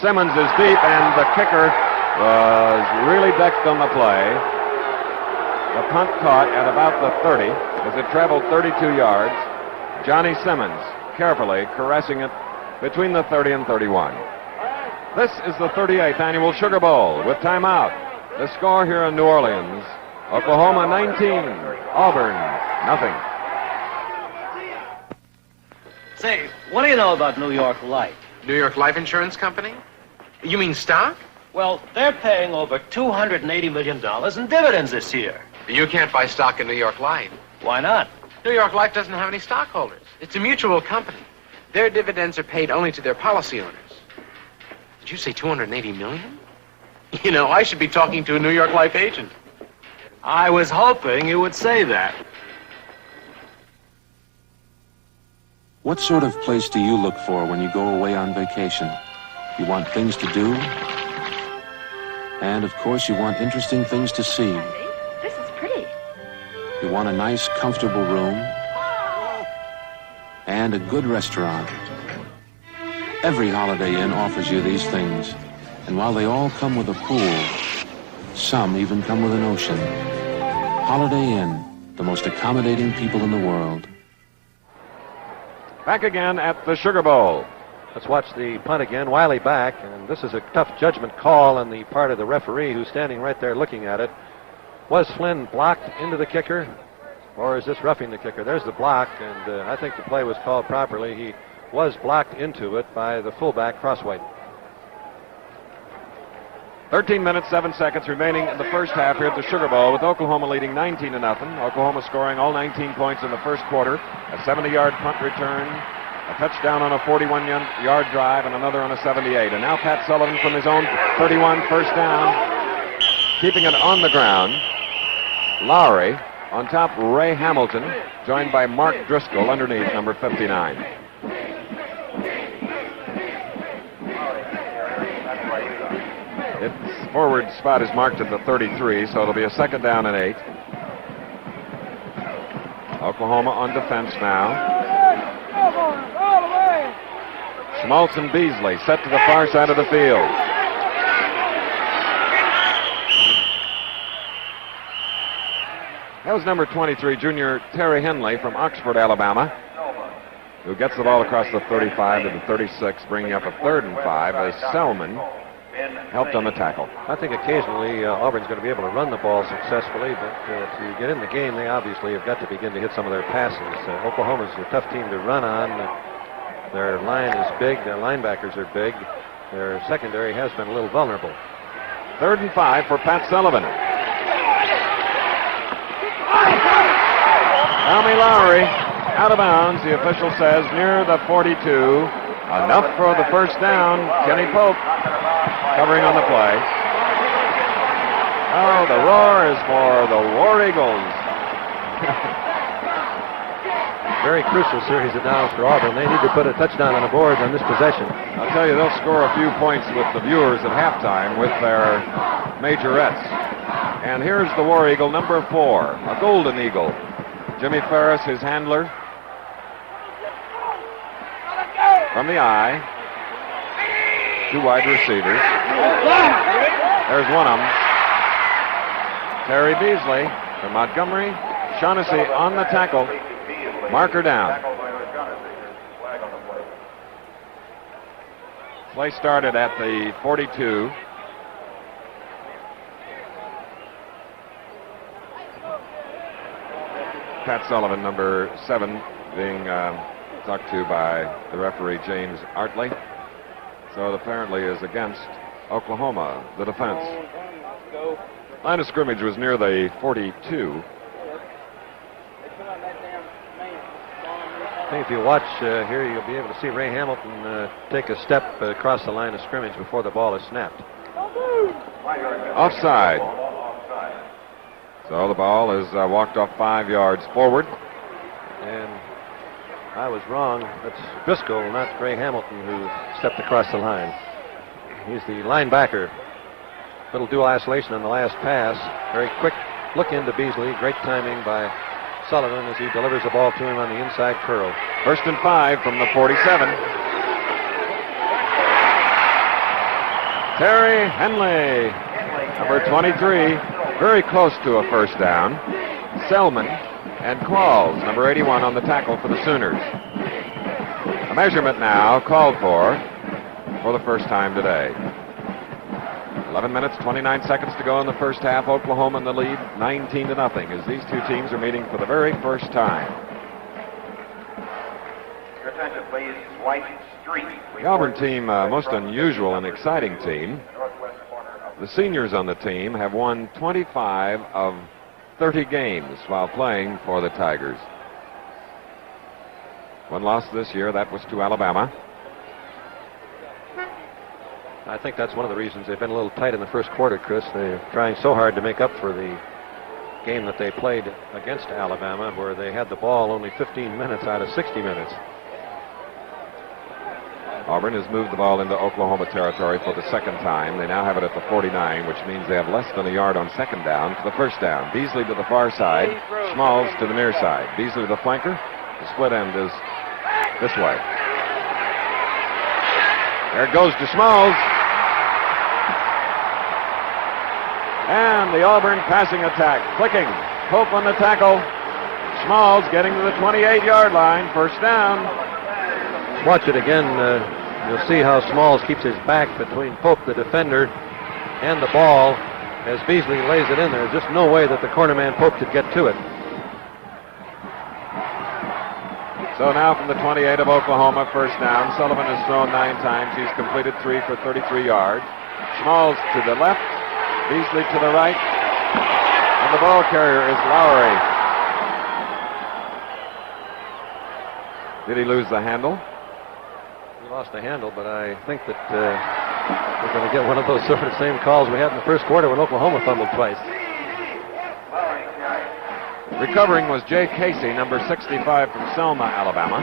Simmons is deep, and the kicker was really decked on the play. The punt caught at about the 30 as it traveled 32 yards. Johnny Simmons carefully caressing it between the 30 and 31. This is the 38th annual Sugar Bowl with timeout. The score here in New Orleans, Oklahoma 19, Auburn nothing. Say, what do you know about New York Life? New York Life Insurance Company? You mean stock? Well, they're paying over $280 million in dividends this year. You can't buy stock in New York Life. Why not? New York Life doesn't have any stockholders. It's a mutual company. Their dividends are paid only to their policy owners. Did you say $280 million? You know, I should be talking to a New York Life agent. I was hoping you would say that. What sort of place do you look for when you go away on vacation? You want things to do? And, of course, you want interesting things to see. This is pretty. You want a nice, comfortable room and a good restaurant. Every Holiday Inn offers you these things. And while they all come with a pool, some even come with an ocean. Holiday Inn, the most accommodating people in the world. Back again at the Sugar Bowl. Let's watch the punt again. Wiley back, and this is a tough judgment call on the part of the referee who's standing right there looking at it. Was Flynn blocked into the kicker, or is this roughing the kicker? There's the block, and I think the play was called properly. He was blocked into it by the fullback, Crosswhite. 13 minutes, 7 seconds remaining in the first half here at the Sugar Bowl, with Oklahoma leading 19-0. Oklahoma scoring all 19 points in the first quarter. A 70-yard punt return, a touchdown on a 41-yard drive, and another on a 78. And now Pat Sullivan from his own 31, first down, keeping it on the ground. Lowry on top, Ray Hamilton, joined by Mark Driscoll underneath, number 59. Its forward spot is marked at the 33, so it'll be a second down and 8. Oklahoma on defense now. Schmaltz and Beasley set to the far side of the field. That was number 23, junior Terry Henley from Oxford, Alabama, who gets the ball across the 35 to the 36, bringing up a 3rd and 5 as Selman helped on the tackle. I think occasionally Auburn's going to be able to run the ball successfully, but to get in the game, they obviously have got to begin to hit some of their passes. Oklahoma's a tough team to run on. Their line is big. Their linebackers are big. Their secondary has been a little vulnerable. 3rd and 5 for Pat Sullivan. Tommy Lowry Out of bounds, the official says, near the 42. Enough for the first down. Kenny Pope covering on the play. Oh, the roar is for the War Eagles. Very crucial series of downs for Auburn. They need to put a touchdown on the board on this possession. I'll tell you, they'll score a few points with the viewers at halftime with their majorettes. And here's the War Eagle, number 4, a Golden Eagle. Jimmy Ferris, his handler. From the eye. 2 wide receivers. There's one of them. Terry Beasley from Montgomery. Shaughnessy on the tackle. Marker down. Play started at the 42. Pat Sullivan, number 7, being talked to by the referee, James Artley. So it apparently is against Oklahoma, the defense. Line of scrimmage was near the 42. I think if you watch here, you'll be able to see Ray Hamilton take a step across the line of scrimmage before the ball is snapped. Offside. So the ball is walked off 5 yards forward. And I was wrong. That's Driscoll, not Ray Hamilton, who stepped across the line. He's the linebacker. Little dual isolation on the last pass. Very quick look into Beasley. Great timing by Sullivan as he delivers the ball to him on the inside curl. 1st and 5 from the 47. Terry Henley, number 23, very close to a first down. Selman and Qualls, number 81, on the tackle for the Sooners. A measurement now called for the first time today. 11 minutes, 29 seconds to go in the first half. Oklahoma in the lead, 19-0, as these two teams are meeting for the very first time. Your attention, please. White Street. The Auburn team, most unusual and exciting team. The seniors on the team have won 25 of 30 games while playing for the Tigers. One loss this year, that was to Alabama. I think that's one of the reasons they've been a little tight in the first quarter, Chris. They're trying so hard to make up for the game that they played against Alabama, where they had the ball only 15 minutes out of 60 minutes. Auburn has moved the ball into Oklahoma territory for the second time. They now have it at the 49, which means they have less than a yard on second down to the first down. Beasley to the far side, Smalls to the near side. Beasley the flanker. The split end is this way. There it goes to Smalls. And the Auburn passing attack. Clicking. Pope on the tackle. Smalls getting to the 28-yard line. First down. Watch it again. You'll see how Smalls keeps his back between Pope, the defender, and the ball as Beasley lays it in there. There's just no way that the cornerman Pope could get to it. So now from the 28 of Oklahoma, first down. Sullivan has thrown 9 times. He's completed 3 for 33 yards. Smalls to the left. Beasley to the right. And the ball carrier is Lowry. Did he lose the handle? He lost the handle, but I think that we're going to get one of those sort of same calls we had in the first quarter when Oklahoma fumbled twice. Recovering was Jay Casey, number 65 from Selma, Alabama.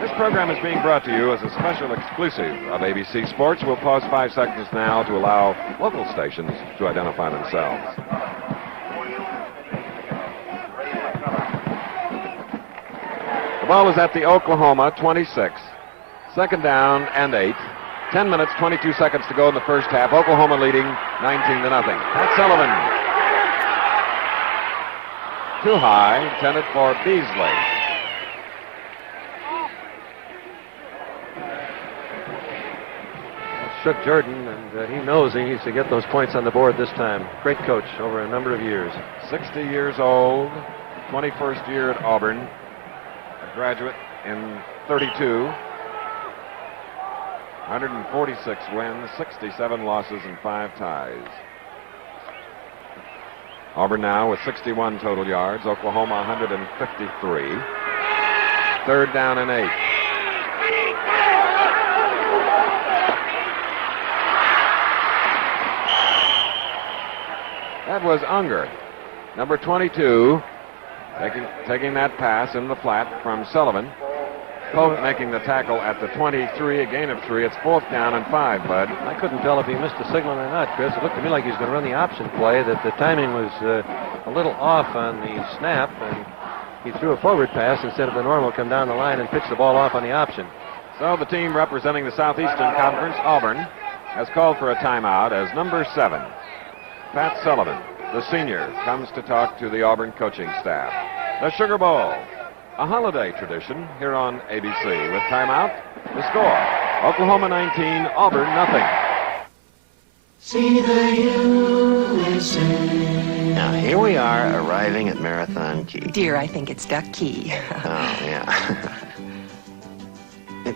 This program is being brought to you as a special exclusive of ABC Sports. We'll pause 5 seconds now to allow local stations to identify themselves. The ball is at the Oklahoma 26. Second down and 8. 10 minutes, 22 seconds to go in the first half. Oklahoma leading 19-0. Pat Sullivan. Too high, intended for Beasley. Shook Jordan, and he knows he needs to get those points on the board this time. Great coach over a number of years. 60 years old, 21st year at Auburn, a graduate in 32. 146 wins, 67 losses, and 5 ties. Auburn now with 61 total yards. Oklahoma 153. 3rd down and 8. That was Unger, number 22, taking that pass in the flat from Sullivan. Pope making the tackle at the 23, a gain of 3. It's 4th down and 5, Bud. I couldn't tell if he missed the signal or not, Chris. It looked to me like he was going to run the option play, that the timing was a little off on the snap, and he threw a forward pass instead of the normal come down the line and pitch the ball off on the option. So the team representing the Southeastern Conference, Auburn, has called for a timeout as number 7, Pat Sullivan, the senior, comes to talk to the Auburn coaching staff. The Sugar Bowl, a holiday tradition here on ABC. With timeout, the score, Oklahoma 19, Auburn nothing. See the USA. Now, here we are arriving at Marathon Key. Dear, I think it's Duck Key. Oh, yeah.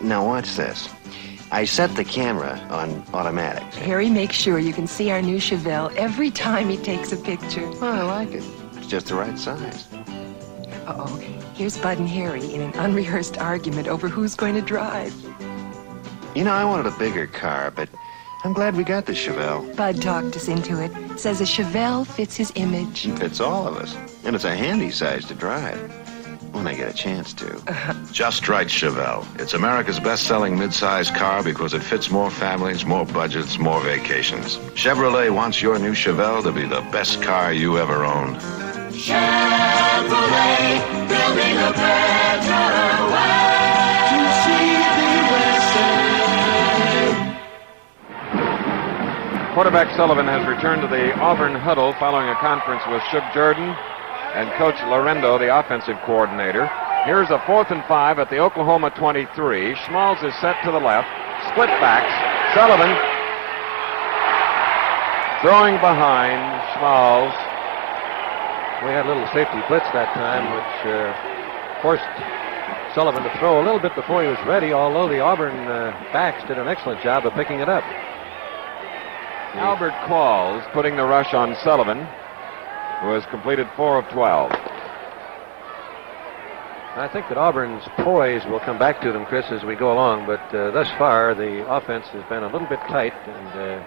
Now, watch this. I set the camera on automatic. Harry makes sure you can see our new Chevelle every time he takes a picture. Oh, I like it. It's just the right size. Uh-oh. Here's Bud and Harry in an unrehearsed argument over who's going to drive. You know, I wanted a bigger car, but I'm glad we got the Chevelle. Bud talked us into it. Says a Chevelle fits his image. It fits all of us. And it's a handy size to drive. When I get a chance to. Just right, Chevelle. It's America's best-selling mid-size car because it fits more families, more budgets, more vacations. Chevrolet wants your new Chevelle to be the best car you ever owned. Chevrolet, building a better way to see the USA. Quarterback Sullivan has returned to the Auburn huddle following a conference with Shug Jordan and Coach Lorendo, the offensive coordinator. Here's a 4th and 5 at the Oklahoma 23. Schmalz is set to the left. Split backs. Sullivan throwing behind Schmalz. We had a little safety blitz that time, which forced Sullivan to throw a little bit before he was ready, although the Auburn backs did an excellent job of picking it up. Albert Qualls putting the rush on Sullivan, who has completed 4 of 12. I think that Auburn's poise will come back to them, Chris, as we go along, but thus far the offense has been a little bit tight, and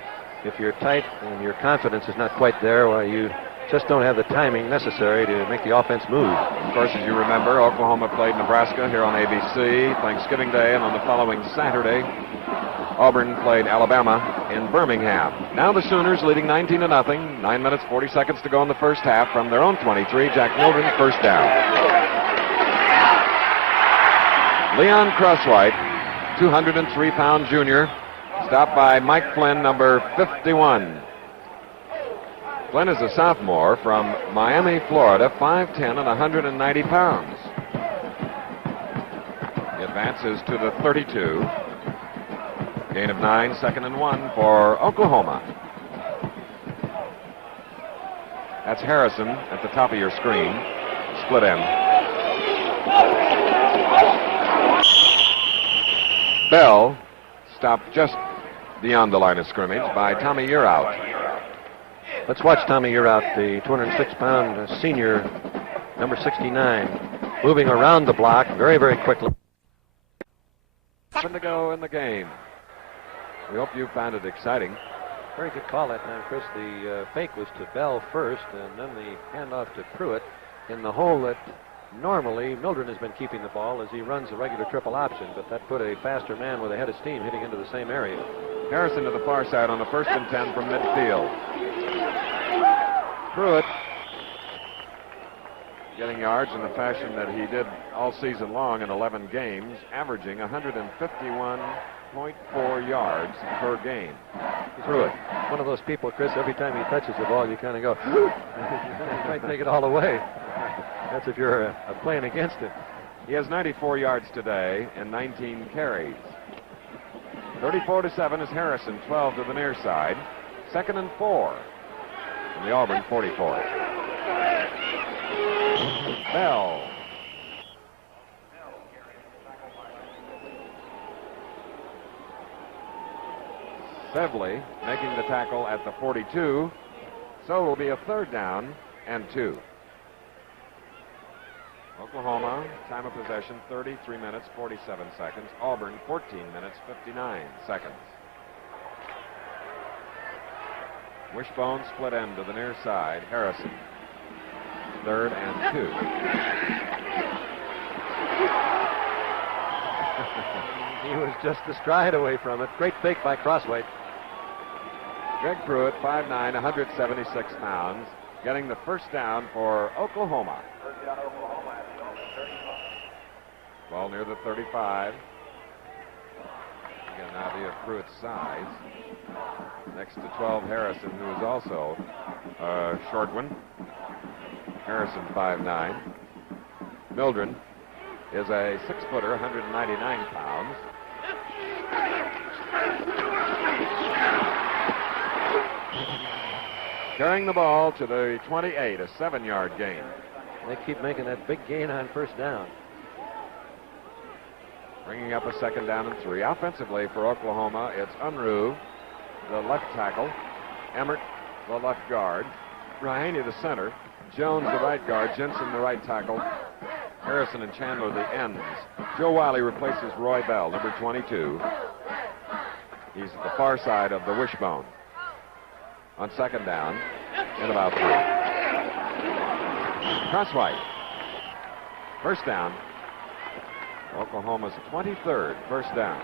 if you're tight and your confidence is not quite there, well, you just don't have the timing necessary to make the offense move. Of course, as you remember, Oklahoma played Nebraska here on ABC Thanksgiving Day, and on the following Saturday, Auburn played Alabama in Birmingham. Now the Sooners leading 19-0. 9 minutes, 40 seconds to go in the first half from their own 23. Jack Mildren, first down. Leon Crosswhite, 203-pound junior, stopped by Mike Flynn, number 51. Flynn is a sophomore from Miami, Florida, 5'10" and 190 pounds. He advances to the 32. Gain of 9, 2nd and 1 for Oklahoma. That's Harrison at the top of your screen. Split end. Bell stopped just beyond the line of scrimmage by Tommy Yearout. Let's watch Tommy Yearout, the 206-pound senior, number 69, moving around the block very, very quickly. 7 to go in the game. We hope you found it exciting. Very good call that time, Chris. The fake was to Bell first, and then the handoff to Pruitt in the hole that normally Mildren has been keeping the ball as he runs a regular triple option, but that put a faster man with a head of steam hitting into the same area. Harrison to the far side on the 1st and 10 from midfield. Pruitt getting yards in the fashion that he did all season long in 11 games, averaging 151.4 yards per game. Pruitt, one of those people, Chris, every time he touches the ball, you kind of go, you might take it all away. That's if you're playing against it. He has 94 yards today and 19 carries. 34-7 is Harrison, 12 to the near side. 2nd and 4 from the Auburn 44. Bell. Bevely making the tackle at the 42. So it will be a 3rd down and 2. Oklahoma, time of possession, 33 minutes, 47 seconds. Auburn, 14 minutes, 59 seconds. Wishbone split end to the near side. Harrison, 3rd and 2. He was just a stride away from it. Great fake by Crosswhite. Greg Pruitt, 5'9", 176 pounds, getting the first down for Oklahoma. Ball near the 35. Get an idea of Pruitt's size. Next to 12, Harrison, who is also a short one. Harrison, 5'9". Mildren is a 6-footer, 199 pounds. Carrying the ball to the 28, a 7-yard gain. They keep making that big gain on first down. Bringing up a 2nd down and 3. Offensively for Oklahoma, it's Unruh, the left tackle, Emmert, the left guard, Rahaney, the center, Jones, the right guard, Jensen, the right tackle, Harrison and Chandler, the ends. Joe Wiley replaces Roy Bell, number 22. He's at the far side of the wishbone. On 2nd down, and about 3. Crosswhite. First down. Oklahoma's 23rd first down.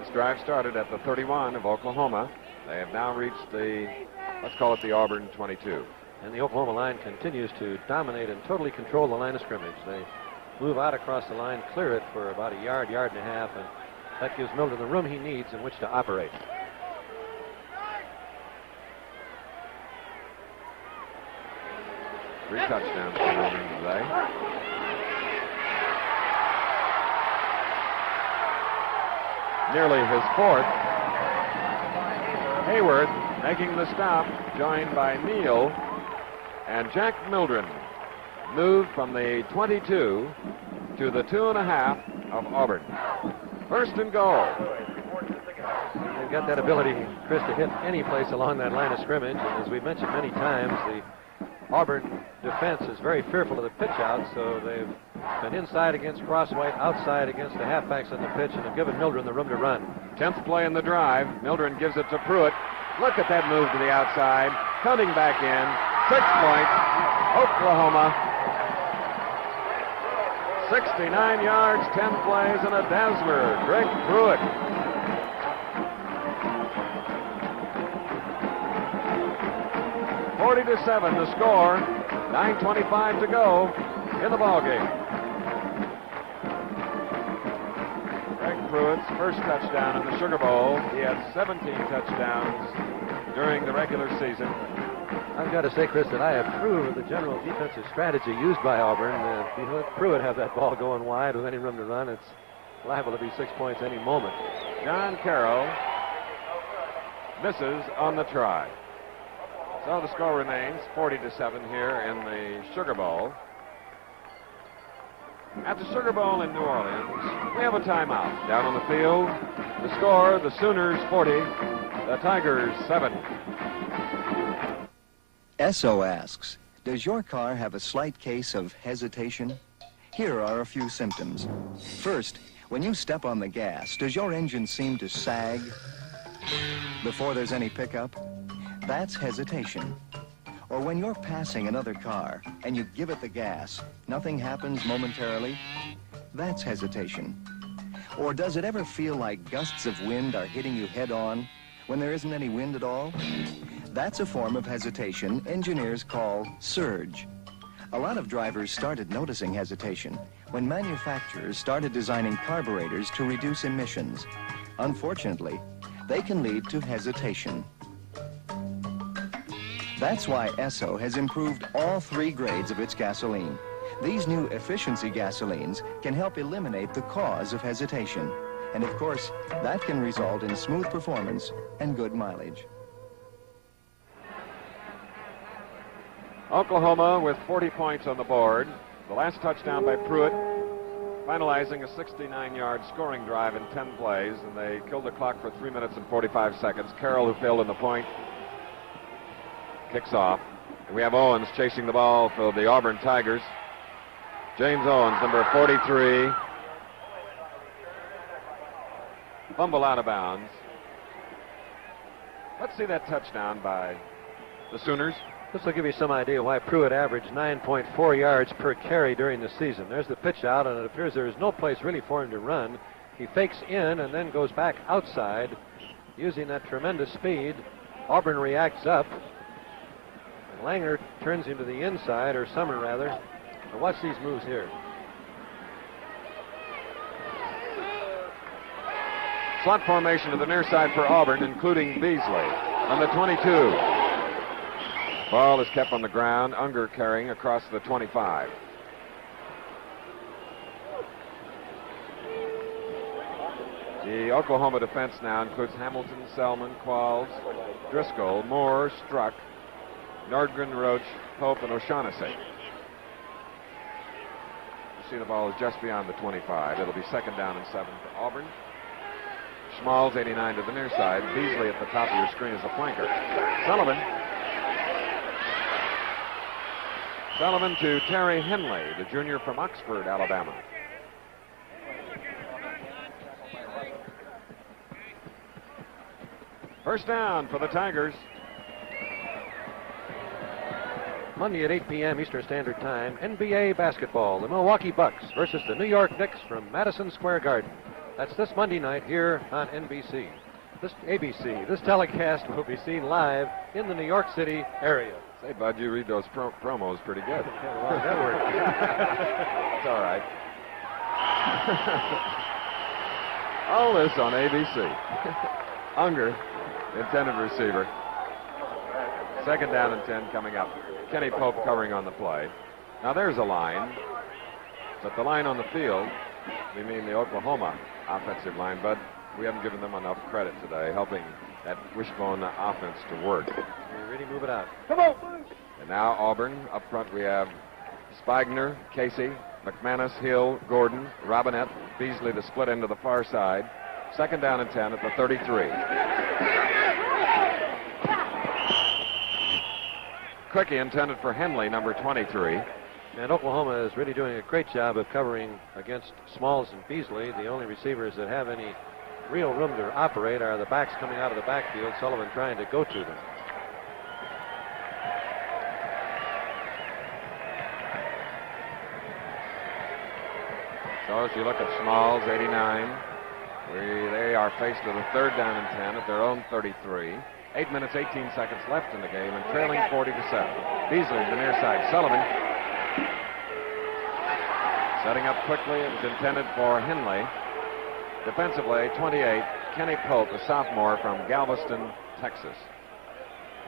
This drive started at the 31 of Oklahoma. They have now reached the, let's call it the Auburn 22. And the Oklahoma line continues to dominate and totally control the line of scrimmage. They move out across the line, clear it for about a yard, yard and a half, and that gives Mildren the room he needs in which to operate. Three touchdowns for Mildren today. Nearly his 4th. Hayworth making the stop, joined by Neal, and Jack Mildren moved from the 22 to the 2.5 of Auburn. 1st and goal. They've got that ability, Chris, to hit any place along that line of scrimmage, and as we've mentioned many times, the Auburn defense is very fearful of the pitch out, so they've been inside against Crosswhite, outside against the halfbacks on the pitch, and have given Mildren the room to run. 10th play in the drive. Mildren gives it to Pruitt. Look at that move to the outside. Cutting back in. 6 points. Oklahoma. 69 yards, 10 plays, and a dazzler. Greg Pruitt. to 7 the score. 9:25 to go in the ballgame. Greg Pruitt's first touchdown in the Sugar Bowl. He had 17 touchdowns during the regular season. I've got to say, Chris, that I approve of the general defensive strategy used by Auburn. If you let Pruitt have that ball going wide with any room to run, it's liable to be 6 points any moment. John Carroll misses on the try. So the score remains 40-7 here in the Sugar Bowl. At the Sugar Bowl in New Orleans, we have a timeout. Down on the field, the score, the Sooners 40, the Tigers 7. Esso asks, does your car have a slight case of hesitation? Here are a few symptoms. First, when you step on the gas, does your engine seem to sag before there's any pickup? That's hesitation. Or when you're passing another car and you give it the gas, nothing happens momentarily? That's hesitation. Or does it ever feel like gusts of wind are hitting you head on when there isn't any wind at all? That's a form of hesitation engineers call surge. A lot of drivers started noticing hesitation when manufacturers started designing carburetors to reduce emissions. Unfortunately, they can lead to hesitation. That's why Esso has improved all 3 grades of its gasoline. These new efficiency gasolines can help eliminate the cause of hesitation. And of course, that can result in smooth performance and good mileage. Oklahoma with 40 points on the board. The last touchdown by Pruitt, finalizing a 69-yard scoring drive in 10 plays, and they killed the clock for 3 minutes and 45 seconds. Carroll, who failed in the point, kicks off. We have Owens chasing the ball for the Auburn Tigers. James Owens, number 43. Fumble out of bounds. Let's see that touchdown by the Sooners. This will give you some idea why Pruitt averaged 9.4 yards per carry during the season. There's the pitch out, and it appears there is no place really for him to run. He fakes in and then goes back outside using that tremendous speed. Auburn reacts up. And Langer turns him to the inside, or Summer rather. Now watch these moves here. Slot formation to the near side for Auburn, including Beasley on the 22. Ball is kept on the ground. Unger carrying across the 25. The Oklahoma defense now includes Hamilton, Selman, Qualls, Driscoll, Moore, Struck, Nordgren, Roach, Pope, and O'Shaughnessy. You see the ball is just beyond the 25. It'll be second down and 7 for Auburn. Schmalz, 89 to the near side. Beasley at the top of your screen is a flanker. Sullivan to Terry Henley, the junior from Oxford, Alabama. First down for the Tigers. Monday at 8 p.m. Eastern Standard Time, NBA basketball. The Milwaukee Bucks versus the New York Knicks from Madison Square Garden. That's this Monday night here on NBC. ABC. This telecast will be seen live in the New York City area. Say, Bud, you read those promos pretty good. Well, that worked. It's all right. All this on ABC. Unger, intended receiver. Second down and 10 coming up. Kenny Pope covering on the play. Now there's a line, but the line on the field, we mean the Oklahoma offensive line, but we haven't given them enough credit today, helping that wishbone offense to work. They really move it out. Come on. And now Auburn, up front we have Spigner, Casey, McManus, Hill, Gordon, Robinette, Beasley the split end to the far side. Second down and 10 at the 33. Quickie intended for Henley, number 23. And Oklahoma is really doing a great job of covering against Smalls and Beasley. The only receivers that have any real room to operate are the backs coming out of the backfield, Sullivan trying to go to them. So as you look at Smalls, 89, they are faced with a third down and 10 at their own 33. 8 minutes, 18 seconds left in the game and trailing 40-7. Beasley the near side. Sullivan setting up quickly. It was intended for Henley. Defensively, 28, Kenny Pope, a sophomore from Galveston, Texas.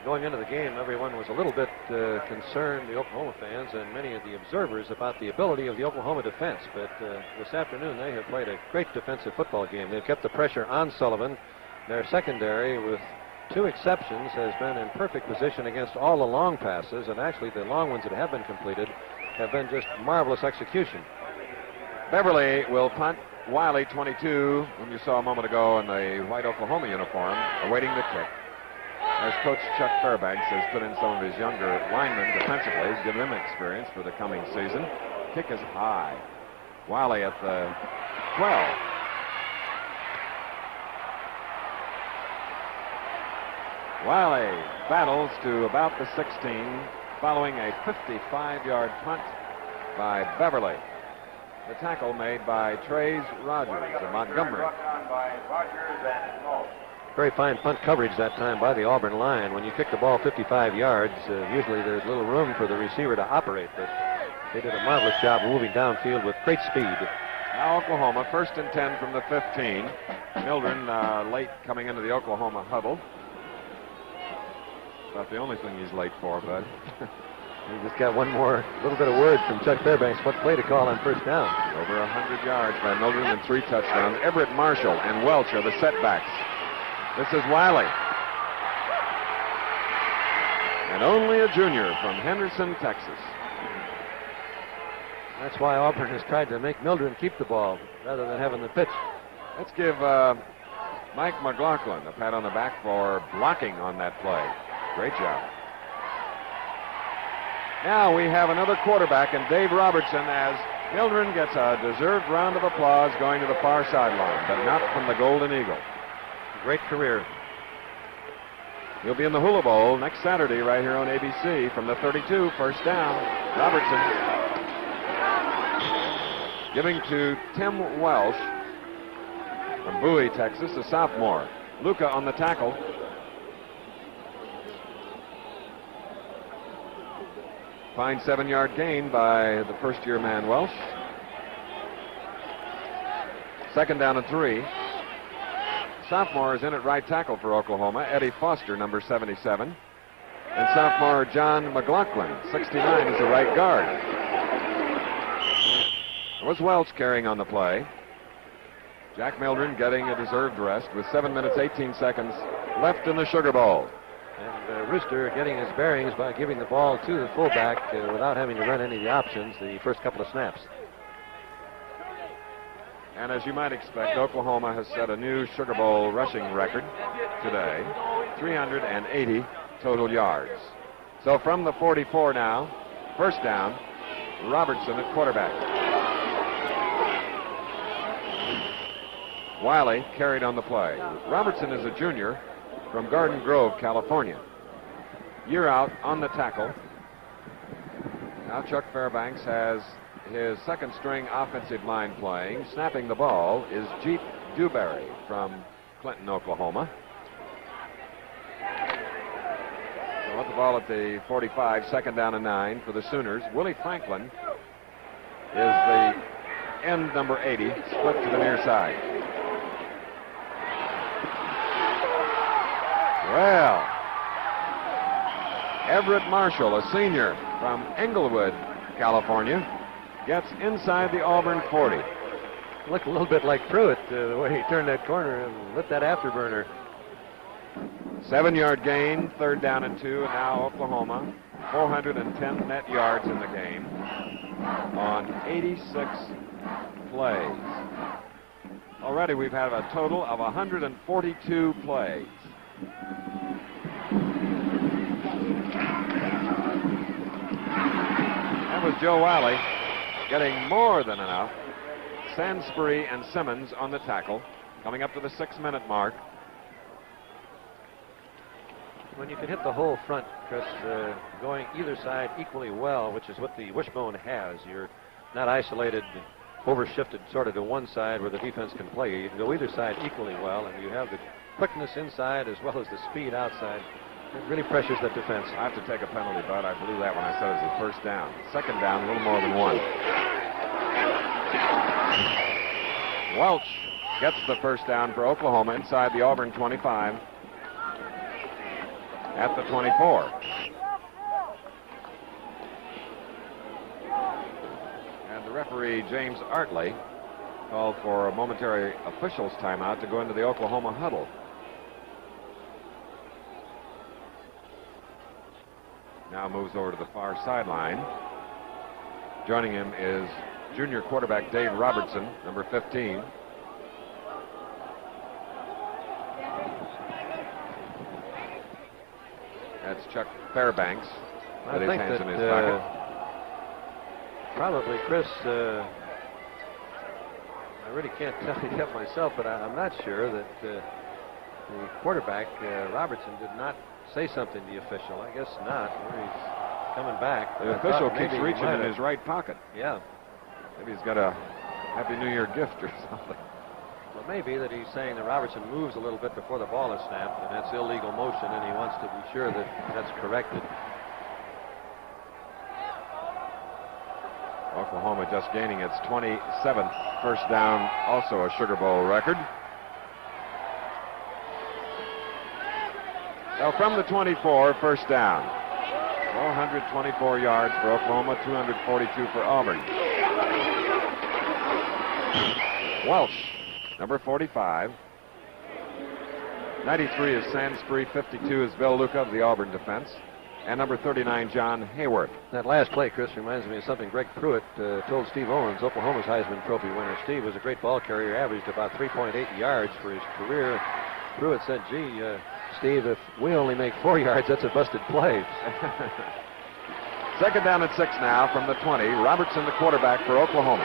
Going into the game, everyone was a little bit concerned, the Oklahoma fans and many of the observers, about the ability of the Oklahoma defense. But this afternoon, they have played a great defensive football game. They've kept the pressure on Sullivan. Their secondary, with 2 exceptions, has been in perfect position against all the long passes, and actually the long ones that have been completed have been just marvelous execution. Beverly will punt. Wiley, 22, whom you saw a moment ago in the white Oklahoma uniform, awaiting the kick. As Coach Chuck Fairbanks has put in some of his younger linemen defensively, give them experience for the coming season. Kick is high. Wiley at the 12. Wiley battles to about the 16, following a 55-yard punt by Beverly. The tackle made by Trace Rogers of Montgomery. Very fine punt coverage that time by the Auburn line. When you kick the ball 55 yards, usually there's little room for the receiver to operate, but they did a marvelous job of moving downfield with great speed. Now Oklahoma, first and 10 from the 15. Mildren late coming into the Oklahoma huddle. About the only thing he's late for, bud. We just got one more little bit of word from Chuck Fairbanks. What play to call on first down? Over 100 yards by Mildren and 3 touchdowns. Everett Marshall and Welch are the setbacks. This is Wiley. And only a junior from Henderson, Texas. That's why Auburn has tried to make Mildren keep the ball rather than having the pitch. Let's give Mike McLaughlin a pat on the back for blocking on that play. Great job. Now we have another quarterback, and Dave Robertson, as Mildren gets a deserved round of applause going to the far sideline, but not from the Golden Eagle. Great career. He'll be in the Hula Bowl next Saturday right here on ABC from the 32, first down. Robertson giving to Tim Welsh from Bowie, Texas, a sophomore. Luca on the tackle. Fine 7-yard gain by the first-year man Welsh. Second down and 3. Sophomore is in at right tackle for Oklahoma, Eddie Foster, number 77. And sophomore John McLaughlin, 69, is the right guard. It was Welch carrying on the play. Jack Mildren getting a deserved rest with 7 minutes, 18 seconds left in the Sugar Bowl. And Rooster getting his bearings by giving the ball to the fullback without having to run any of the options the first couple of snaps. And as you might expect, Oklahoma has set a new Sugar Bowl rushing record today, 380 total yards. So from the 44 now, first down, Robertson at quarterback. Wiley carried on the play. Robertson is a junior from Garden Grove, California. Year out on the tackle. Now Chuck Fairbanks has his second string offensive line playing. Snapping the ball is Jeep Dewberry from Clinton, Oklahoma. So with the ball at the 45, second down and 9 for the Sooners. Willie Franklin is the end number 80, split to the near side. Well, Everett Marshall, a senior from Englewood, California, gets inside the Auburn 40. Looked a little bit like Pruitt, the way he turned that corner and lit that afterburner. 7-yard gain, third down and 2, and now Oklahoma, 410 net yards in the game on 86 plays. Already we've had a total of 142 plays. That was Joe Wiley getting more than enough. Sansbury and Simmons on the tackle, coming up to the 6-minute mark. When you can hit the whole front, Chris, going either side equally well, which is what the wishbone has, you're not isolated, overshifted sort of to one side where the defense can play. You can go either side equally well, and you have the quickness inside as well as the speed outside. It really pressures the defense. I have to take a penalty, Bud. I blew that when I said it was the first down. Second down, a little more than 1. Welch gets the first down for Oklahoma inside the Auburn 25 at the 24. And the referee, James Artley, called for a momentary officials timeout to go into the Oklahoma huddle. Now moves over to the far sideline. Joining him is junior quarterback Dave Robertson, number 15. That's Chuck Fairbanks with his hands in his pocket. Probably, Chris, I really can't tell you that myself, but I'm not sure that the quarterback, Robertson, did not say something to the official. I guess not. He's coming back. The official keeps reaching in his right pocket. Yeah. Maybe he's got a Happy New Year gift or something. Well, maybe that he's saying that Robertson moves a little bit before the ball is snapped, and that's illegal motion, and he wants to be sure that that's corrected. Oklahoma just gaining its 27th first down, also a Sugar Bowl record. So from the 24, first down. 424 yards for Oklahoma, 242 for Auburn. Welsh, number 45. 93 is Sansbury, 52 is Bill Luca of the Auburn defense, and number 39, John Hayworth. That last play, Chris, reminds me of something Greg Pruitt told Steve Owens, Oklahoma's Heisman Trophy winner. Steve was a great ball carrier, averaged about 3.8 yards for his career. Pruitt said, gee, Steve, if we only make 4 yards, that's a busted play. Second down and 6 now from the 20. Robertson, the quarterback for Oklahoma.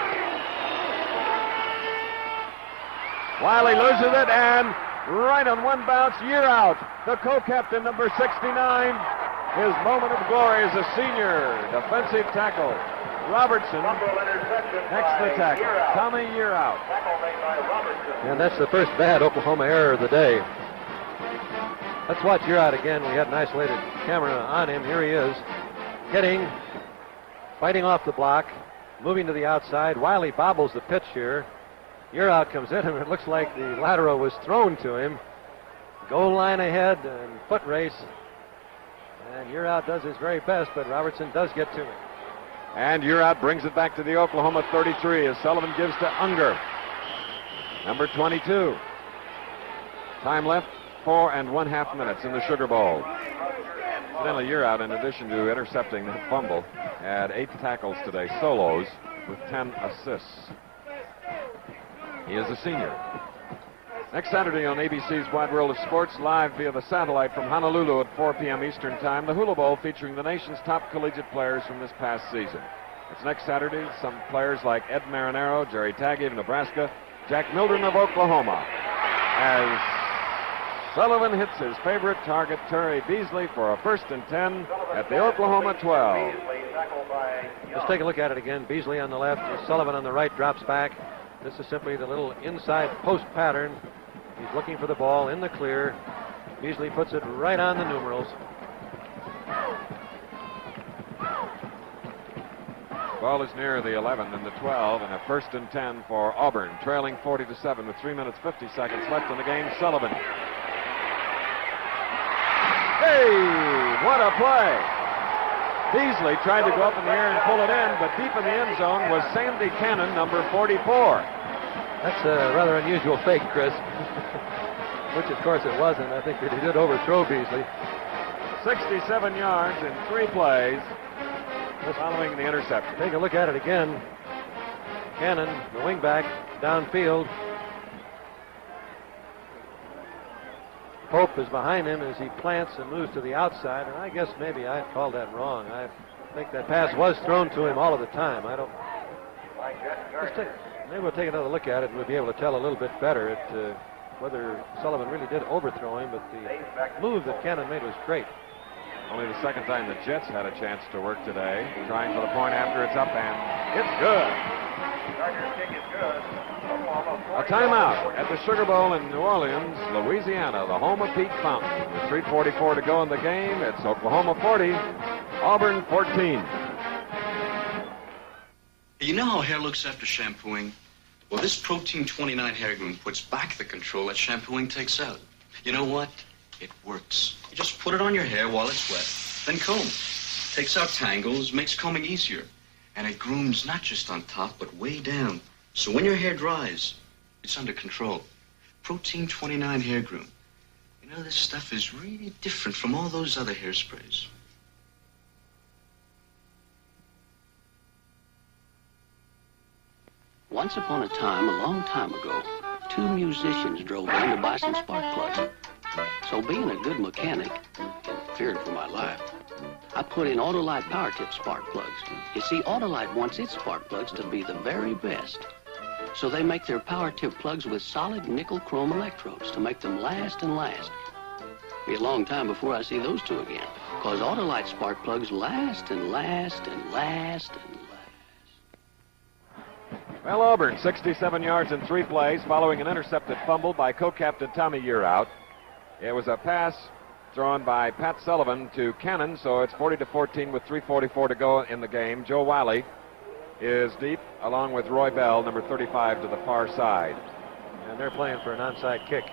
Wiley loses it, and right on one bounce, Year out. The co-captain, number 69. His moment of glory as a senior defensive tackle. Robertson next to the tackle. Tommy Year out. And that's the first bad Oklahoma error of the day. Let's watch Year out again. We had an isolated camera on him. Here he is, hitting, fighting off the block, moving to the outside. Wiley bobbles the pitch here. Year out comes in, and it looks like the lateral was thrown to him. Goal line ahead and foot race. And Year out does his very best, but Robertson does get to him. And Year out brings it back to the Oklahoma 33 as Sullivan gives to Unger. Number 22. Time left, 4 1/2 minutes in the Sugar Bowl. Incidentally, Year out, in addition to intercepting the fumble, had 8 tackles today, solos, with 10 assists. He is a senior. Next Saturday on ABC's Wide World of Sports, live via the satellite from Honolulu at 4 p.m. Eastern Time, the Hula Bowl featuring the nation's top collegiate players from this past season. It's next Saturday. Some players like Ed Marinaro, Jerry Taggy of Nebraska, Jack Mildren of Oklahoma, as Sullivan hits his favorite target, Terry Beasley, for a 1st and 10 at the Oklahoma 12. Let's take a look at it again. Beasley on the left, Sullivan on the right, drops back. This is simply the little inside post pattern. He's looking for the ball in the clear. Beasley puts it right on the numerals. Ball is near the 11 and the 12, and a 1st and 10 for Auburn, trailing 40-7 with 3 minutes 50 seconds left in the game. Sullivan. Hey, what a play! Beasley tried to go up in the air and pull it in, but deep in the end zone was Sandy Cannon, number 44. That's a rather unusual fake, Chris. Which, of course, it wasn't. I think that he did overthrow Beasley. 67 yards in 3 plays following the interception. Take a look at it again. Cannon, the wingback, downfield. Pope is behind him as he plants and moves to the outside, and I guess maybe I called that wrong. I think that pass was thrown to him all of the time. I don't... Maybe we'll take another look at it and we'll be able to tell a little bit better whether Sullivan really did overthrow him, but the move that Cannon made was great. Only the second time the Jets had a chance to work today. Trying for the point after it's up, and it's good. A timeout at the Sugar Bowl in New Orleans, Louisiana, the home of Pete Fountain. With 3:44 to go in the game, it's Oklahoma 40, Auburn 14. You know how hair looks after shampooing? Well, this Protein 29 hair groom puts back the control that shampooing takes out. You know what? It works. You just put it on your hair while it's wet, then comb. Takes out tangles, makes combing easier. And it grooms not just on top, but way down. So when your hair dries, it's under control. Protein 29 hair groom. You know, this stuff is really different from all those other hairsprays. Once upon a time, a long time ago, 2 musicians drove in to buy some spark plugs. So being a good mechanic, and fearing for my life, I put in Autolite Power Tip spark plugs. You see, Autolite wants its spark plugs to be the very best. So they make their Power Tip plugs with solid nickel chrome electrodes to make them last and last. Be a long time before I see those 2 again, because Autolite spark plugs last and last and last and Well, Auburn, 67 yards in 3 plays following an intercepted fumble by co-captain Tommy Year out. It was a pass thrown by Pat Sullivan to Cannon, so it's 40-14 with 3:44 to go in the game. Joe Wiley is deep, along with Roy Bell, number 35, to the far side. And they're playing for an onside kick.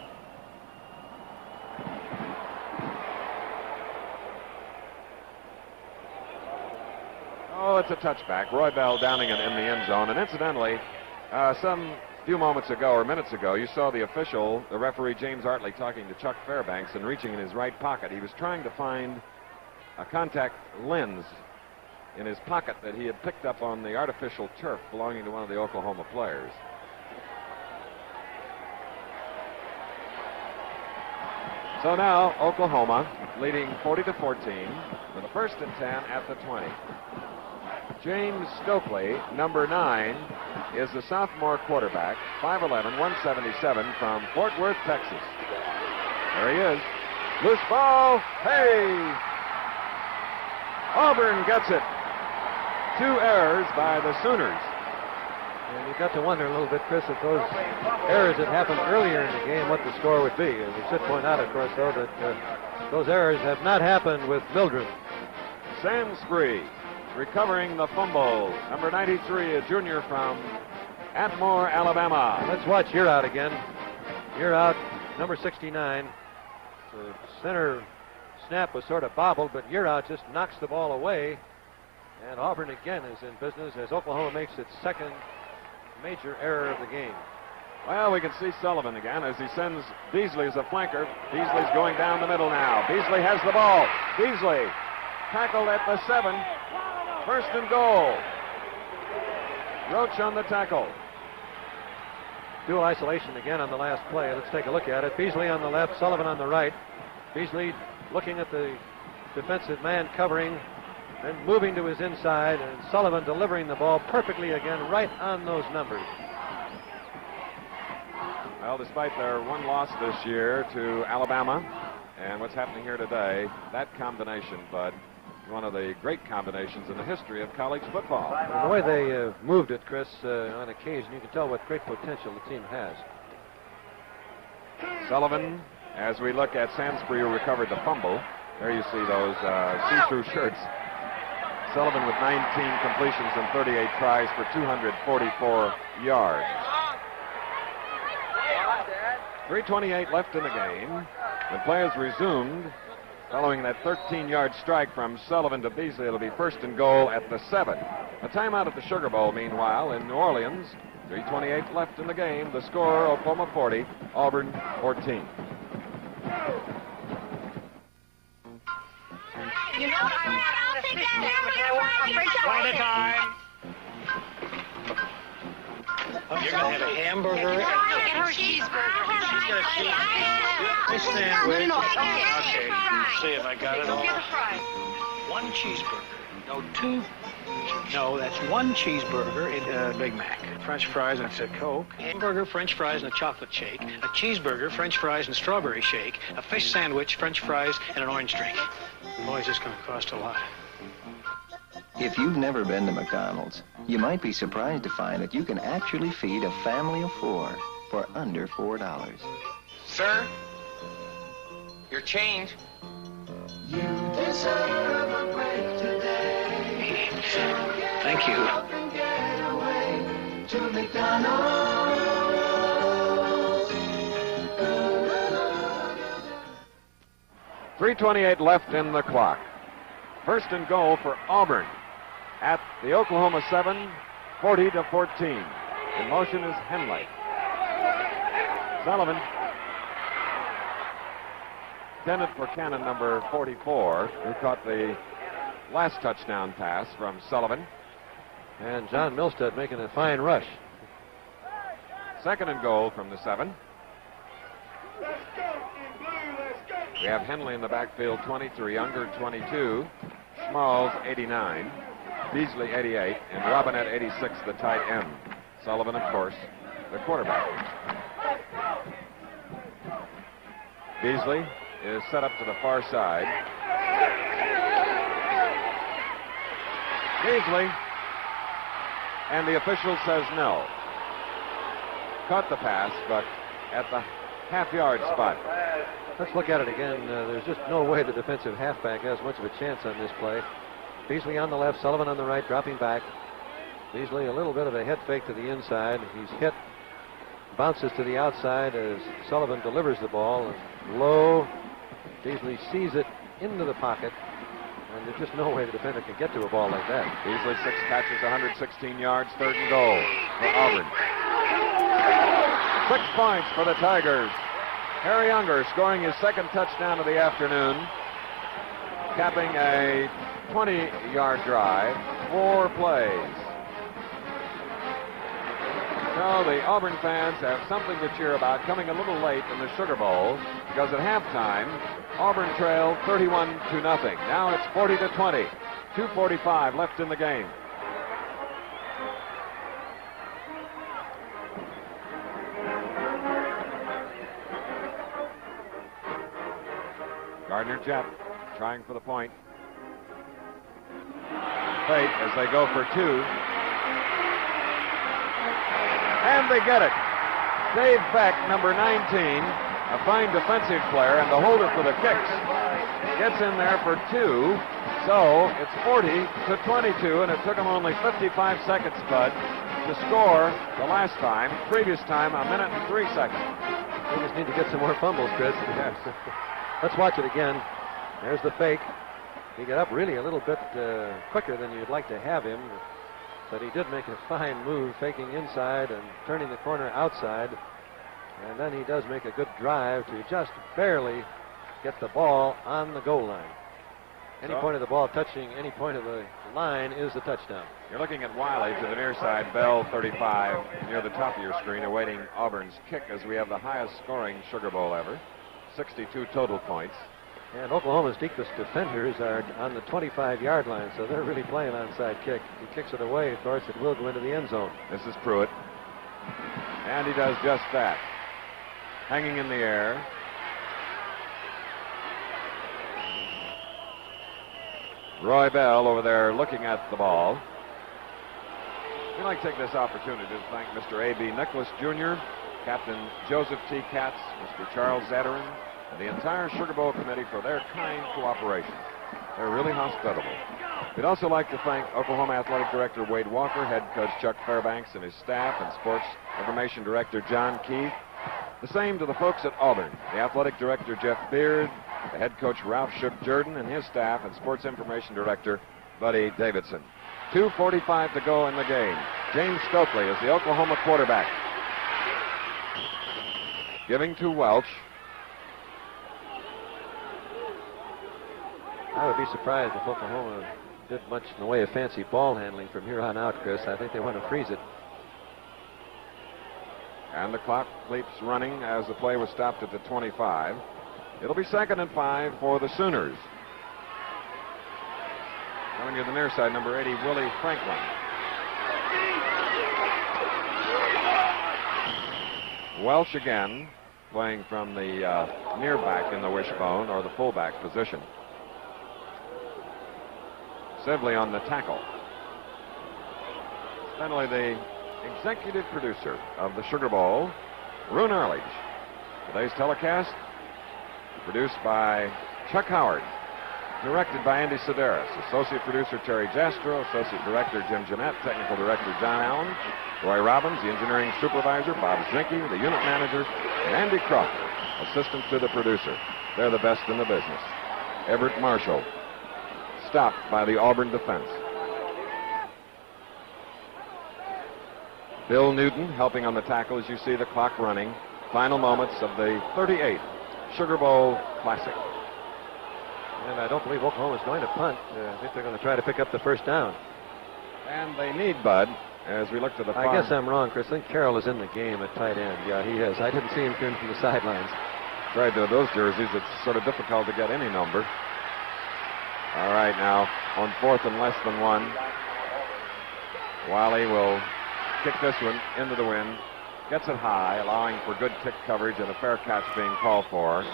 Oh, it's a touchback. Roy Bell downing it in the end zone. And incidentally, some few moments ago or minutes ago, you saw the official, the referee James Artley, talking to Chuck Fairbanks and reaching in his right pocket. He was trying to find a contact lens in his pocket that he had picked up on the artificial turf belonging to one of the Oklahoma players. So now Oklahoma leading 40-14. for the 1st and 10 at the 20. James Stokely, number 9, is the sophomore quarterback, 5'11", 177, from Fort Worth, Texas. There he is. Loose ball. Hey! Auburn gets it. 2 errors by the Sooners. And you got to wonder a little bit, Chris, if those errors had happened earlier in the game, what the score would be. And we should point out, of course, though, that those errors have not happened with Mildren. Sansbury recovering the fumble. Number 93, a junior from Atmore, Alabama. Let's watch You're Out again. You're Out, number 69. The center snap was sort of bobbled, but You're Out just knocks the ball away. And Auburn again is in business as Oklahoma makes its second major error of the game. Well, we can see Sullivan again as he sends Beasley as a flanker. Beasley's going down the middle now. Beasley has the ball. Beasley tackled at the 7. 1st and goal. Roach on the tackle. Dual isolation again on the last play. Let's take a look at it. Beasley on the left, Sullivan on the right. Beasley looking at the defensive man covering and moving to his inside, and Sullivan delivering the ball perfectly again right on those numbers. Well, despite their one loss this year to Alabama and what's happening here today, that combination, Bud, is one of the great combinations in the history of college football. And the way they moved it, Chris, on occasion, you can tell what great potential the team has. Sullivan, as we look at Sansbury, who recovered the fumble. There you see those see-through shirts. Sullivan with 19 completions and 38 tries for 244 yards. 3:28 left in the game. The play is resumed following that 13-yard strike from Sullivan to Beasley. It'll be 1st and goal at the 7. A timeout at the Sugar Bowl, meanwhile, in New Orleans. 3:28 left in the game. The score, Oklahoma 40, Auburn 14. You know, I'll take that One at a time. You're going to have a hamburger. Get her a cheeseburger. She's got a fish sandwich. No. Okay. Let's see if I got it all. Get the fries. 1 cheeseburger. No, 2. No, that's 1 cheeseburger in a Big Mac. French fries and a Coke. Hamburger, French fries, and a chocolate shake. A cheeseburger, French fries, and a strawberry shake. A fish sandwich, French fries, and an orange drink. Boy, is this going to cost a lot. If you've never been to McDonald's, you might be surprised to find that you can actually feed a family of 4 for under $4. Sir, your change. You deserve a break today. Thank you. Get away to McDonald's. 3:28 left in the clock. 1st and goal for Auburn at the Oklahoma 7, 40-14. In motion is Henley. Sullivan intended for cannon number 44, who caught the last touchdown pass from Sullivan. And John Milstead making a fine rush. 2nd and goal from the 7. We have Henley in the backfield, 23, Unger 22, Schmalls 89, Beasley 88, and Robinette 86, the tight end. Sullivan, of course, the quarterback. Beasley is set up to the far side. Beasley, and the official says no. Caught the pass, but at the half-yard spot. Let's look at it again. There's just no way the defensive halfback has much of a chance on this play. Beasley on the left, Sullivan on the right, dropping back. Beasley a little bit of a head fake to the inside. He's hit, bounces to the outside as Sullivan delivers the ball. And low, Beasley sees it into the pocket. And there's just no way the defender can get to a ball like that. Beasley 6 catches, 116 yards, 3rd and goal for Auburn. 6 points for the Tigers. Harry Unger scoring his 2nd touchdown of the afternoon, capping a 20-yard drive, 4 plays. So the Auburn fans have something to cheer about coming a little late in the Sugar Bowl because at halftime, Auburn trailed 31-0. Now it's 40-20. 2:45 left in the game. Gardner-Jett trying for the point. Fate as they go for two. And they get it. Dave Beck, number 19, a fine defensive player and the holder for the kicks, gets in there for two. So it's 40-22, and it took them only 55 seconds, Bud, to score the last time. Previous time, 1 minute and 3 seconds. We just need to get some more fumbles, Chris. Yes. Let's watch it again. There's the fake. He got up really a little bit quicker than you'd like to have him, but he did make a fine move, faking inside and turning the corner outside. And then he does make a good drive to just barely get the ball on the goal line. Any point of the ball touching any point of the line is the touchdown. You're looking at Wiley to the near side, Bell 35 near the top of your screen, awaiting Auburn's kick as we have the highest scoring Sugar Bowl ever, 62 total points. And Oklahoma's deepest defenders are on the 25-yard line, so they're really playing onside kick. He kicks it away, of course, it will go into the end zone. This is Pruitt. And he does just that. Hanging in the air. Roy Bell over there looking at the ball. We'd like to take this opportunity to thank Mr. A.B. Nicholas Jr., Captain Joseph T. Katz, Mr. Charles Zatterin, and the entire Sugar Bowl committee for their kind cooperation. They're really hospitable. We'd also like to thank Oklahoma Athletic Director Wade Walker, head coach Chuck Fairbanks and his staff, and Sports Information Director John Keith. The same to the folks at Auburn, the Athletic Director Jeff Beard, the head coach Ralph Shook-Jordan and his staff, and Sports Information Director Buddy Davidson. 2:45 to go in the game. James Stokely is the Oklahoma quarterback. Giving to Welch. I would be surprised if Oklahoma did much in the way of fancy ball handling from here on out, Chris. I think they want to freeze it. And the clock keeps running as the play was stopped at the 25. It'll be 2nd and 5 for the Sooners. Coming to the near side, number 80, Willie Franklin. Welch again, playing from the near back in the wishbone or the fullback position. Sibley on the tackle. Finally, the executive producer of the Sugar Bowl, Roone Arledge. Today's telecast produced by Chuck Howard, directed by Andy Sedaris, associate producer Terry Jastro, associate director Jim Jeanette, technical director John Allen, Roy Robbins, the engineering supervisor Bob Zinke, the unit manager, and Andy Crawford, assistant to the producer. They're the best in the business. Everett Marshall, stopped by the Auburn defense. Bill Newton helping on the tackle as you see the clock running. Final moments of the 38th Sugar Bowl Classic. And I don't believe Oklahoma's going to punt. I think they're going to try to pick up the first down. And they need Bud as we look to the far. I guess I'm wrong, Chris. I think Carroll is in the game at tight end. Yeah, he is. I didn't see him turn from the sidelines. Right, to those jerseys, it's sort of difficult to get any number. All right, now on 4th and less than 1. Wiley will kick this one into the wind. Gets it high, allowing for good kick coverage and a fair catch being called for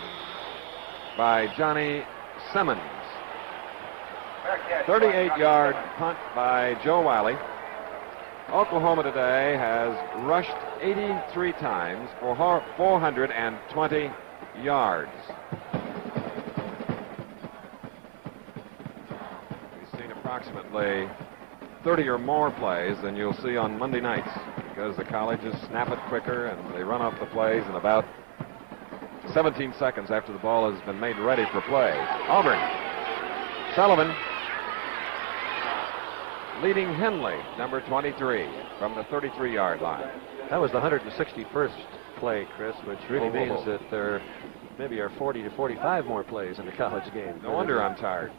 by Johnny Simmons. 38-yard punt by Joe Wiley. Oklahoma today has rushed 83 times for 420 yards. We've seen approximately 30 or more plays than you'll see on Monday nights because the colleges snap it quicker and they run off the plays in about 17 seconds after the ball has been made ready for play. Auburn. Sullivan leading Henley, number 23, from the 33-yard line. That was the 161st play, Chris, which really means that there maybe are 40 to 45 more plays in the college game. No wonder I'm tired.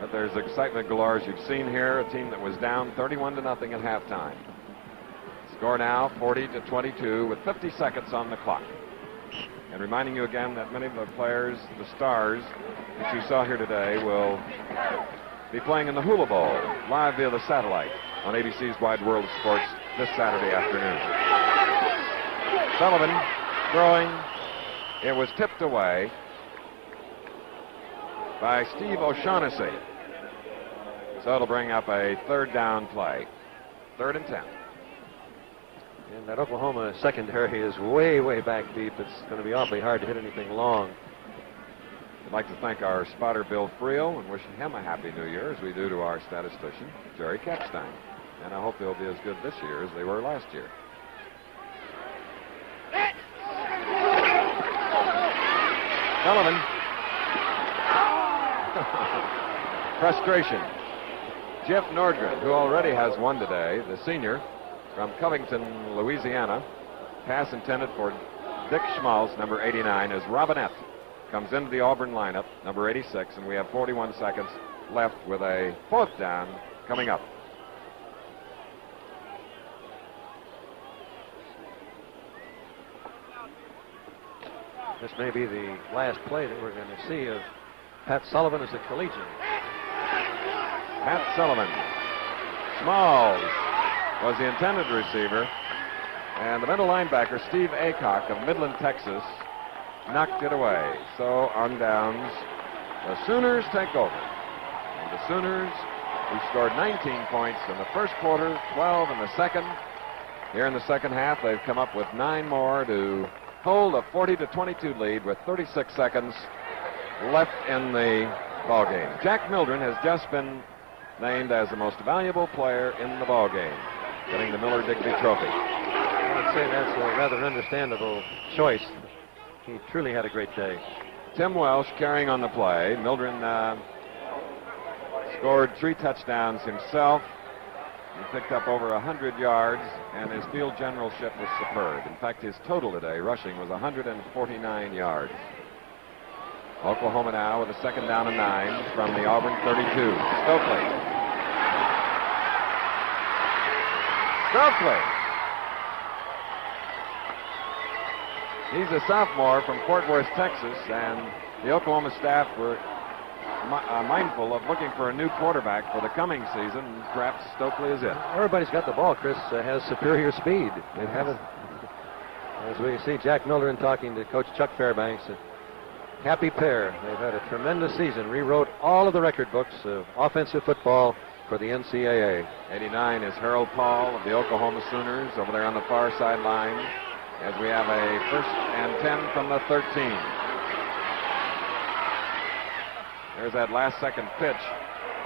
But there's excitement galore, as you've seen here. A team that was down 31-0 at halftime. Score now 40-22 with 50 seconds on the clock. And reminding you again that many of the players, the stars that you saw here today, will be playing in the Hula Bowl live via the satellite on ABC's Wide World of Sports this Saturday afternoon. Sullivan throwing. It was tipped away by Steve O'Shaughnessy. So it'll bring up a third down play. 3rd and 10. And that Oklahoma secondary is way, way back deep. It's going to be awfully hard to hit anything long. I'd like to thank our spotter, Bill Friel, and wish him a happy New Year, as we do to our statistician, Jerry Kapstein. And I hope they'll be as good this year as they were last year. Sullivan. Frustration. Jeff Nordgren, who already has one today, the senior from Covington, Louisiana. Pass intended for Dick Schmaltz, number 89, as Robinette comes into the Auburn lineup, number 86, and we have 41 seconds left with a 4th down coming up. This may be the last play that we're going to see of Pat Sullivan as a collegian. Pat Sullivan. Smalls was the intended receiver, and the middle linebacker, Steve Aycock of Midland, Texas, knocked it away. So on downs, the Sooners take over. And the Sooners, who scored 19 points in the first quarter, 12 in the second. Here in the second half, they've come up with 9 more to hold a 40-22 lead with 36 seconds left in the ballgame. Jack Mildren has just been named as the most valuable player in the ballgame, getting the Miller Digby Trophy. I would say that's a rather understandable choice. He truly had a great day. Tim Welsh carrying on the play. Mildren scored 3 touchdowns himself. He picked up over 100 yards, and his field generalship was superb. In fact, his total today, rushing, was 149 yards. Oklahoma now with a 2nd down and 9 from the Auburn 32. Stokely. He's a sophomore from Fort Worth, Texas, and the Oklahoma staff were mindful of looking for a new quarterback for the coming season. Perhaps Stokely is it. Everybody's got the ball. Chris has superior speed. They haven't. As we see Jack Mildren talking to Coach Chuck Fairbanks, a happy pair. They've had a tremendous season. Rewrote all of the record books of offensive football for the NCAA. 89 is Harold Paul of the Oklahoma Sooners over there on the far sideline, as we have a 1st and 10 from the 13. There's that last second pitch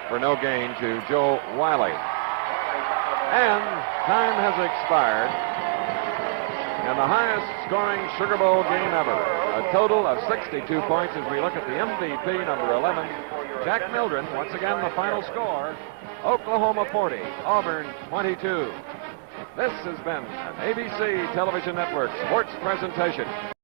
for no gain to Joe Wiley. And time has expired. And the highest scoring Sugar Bowl game ever. A total of 62 points as we look at the MVP, number 11, Jack Mildren. Once again, the final score, Oklahoma 40, Auburn 22. This has been an ABC Television Network sports presentation.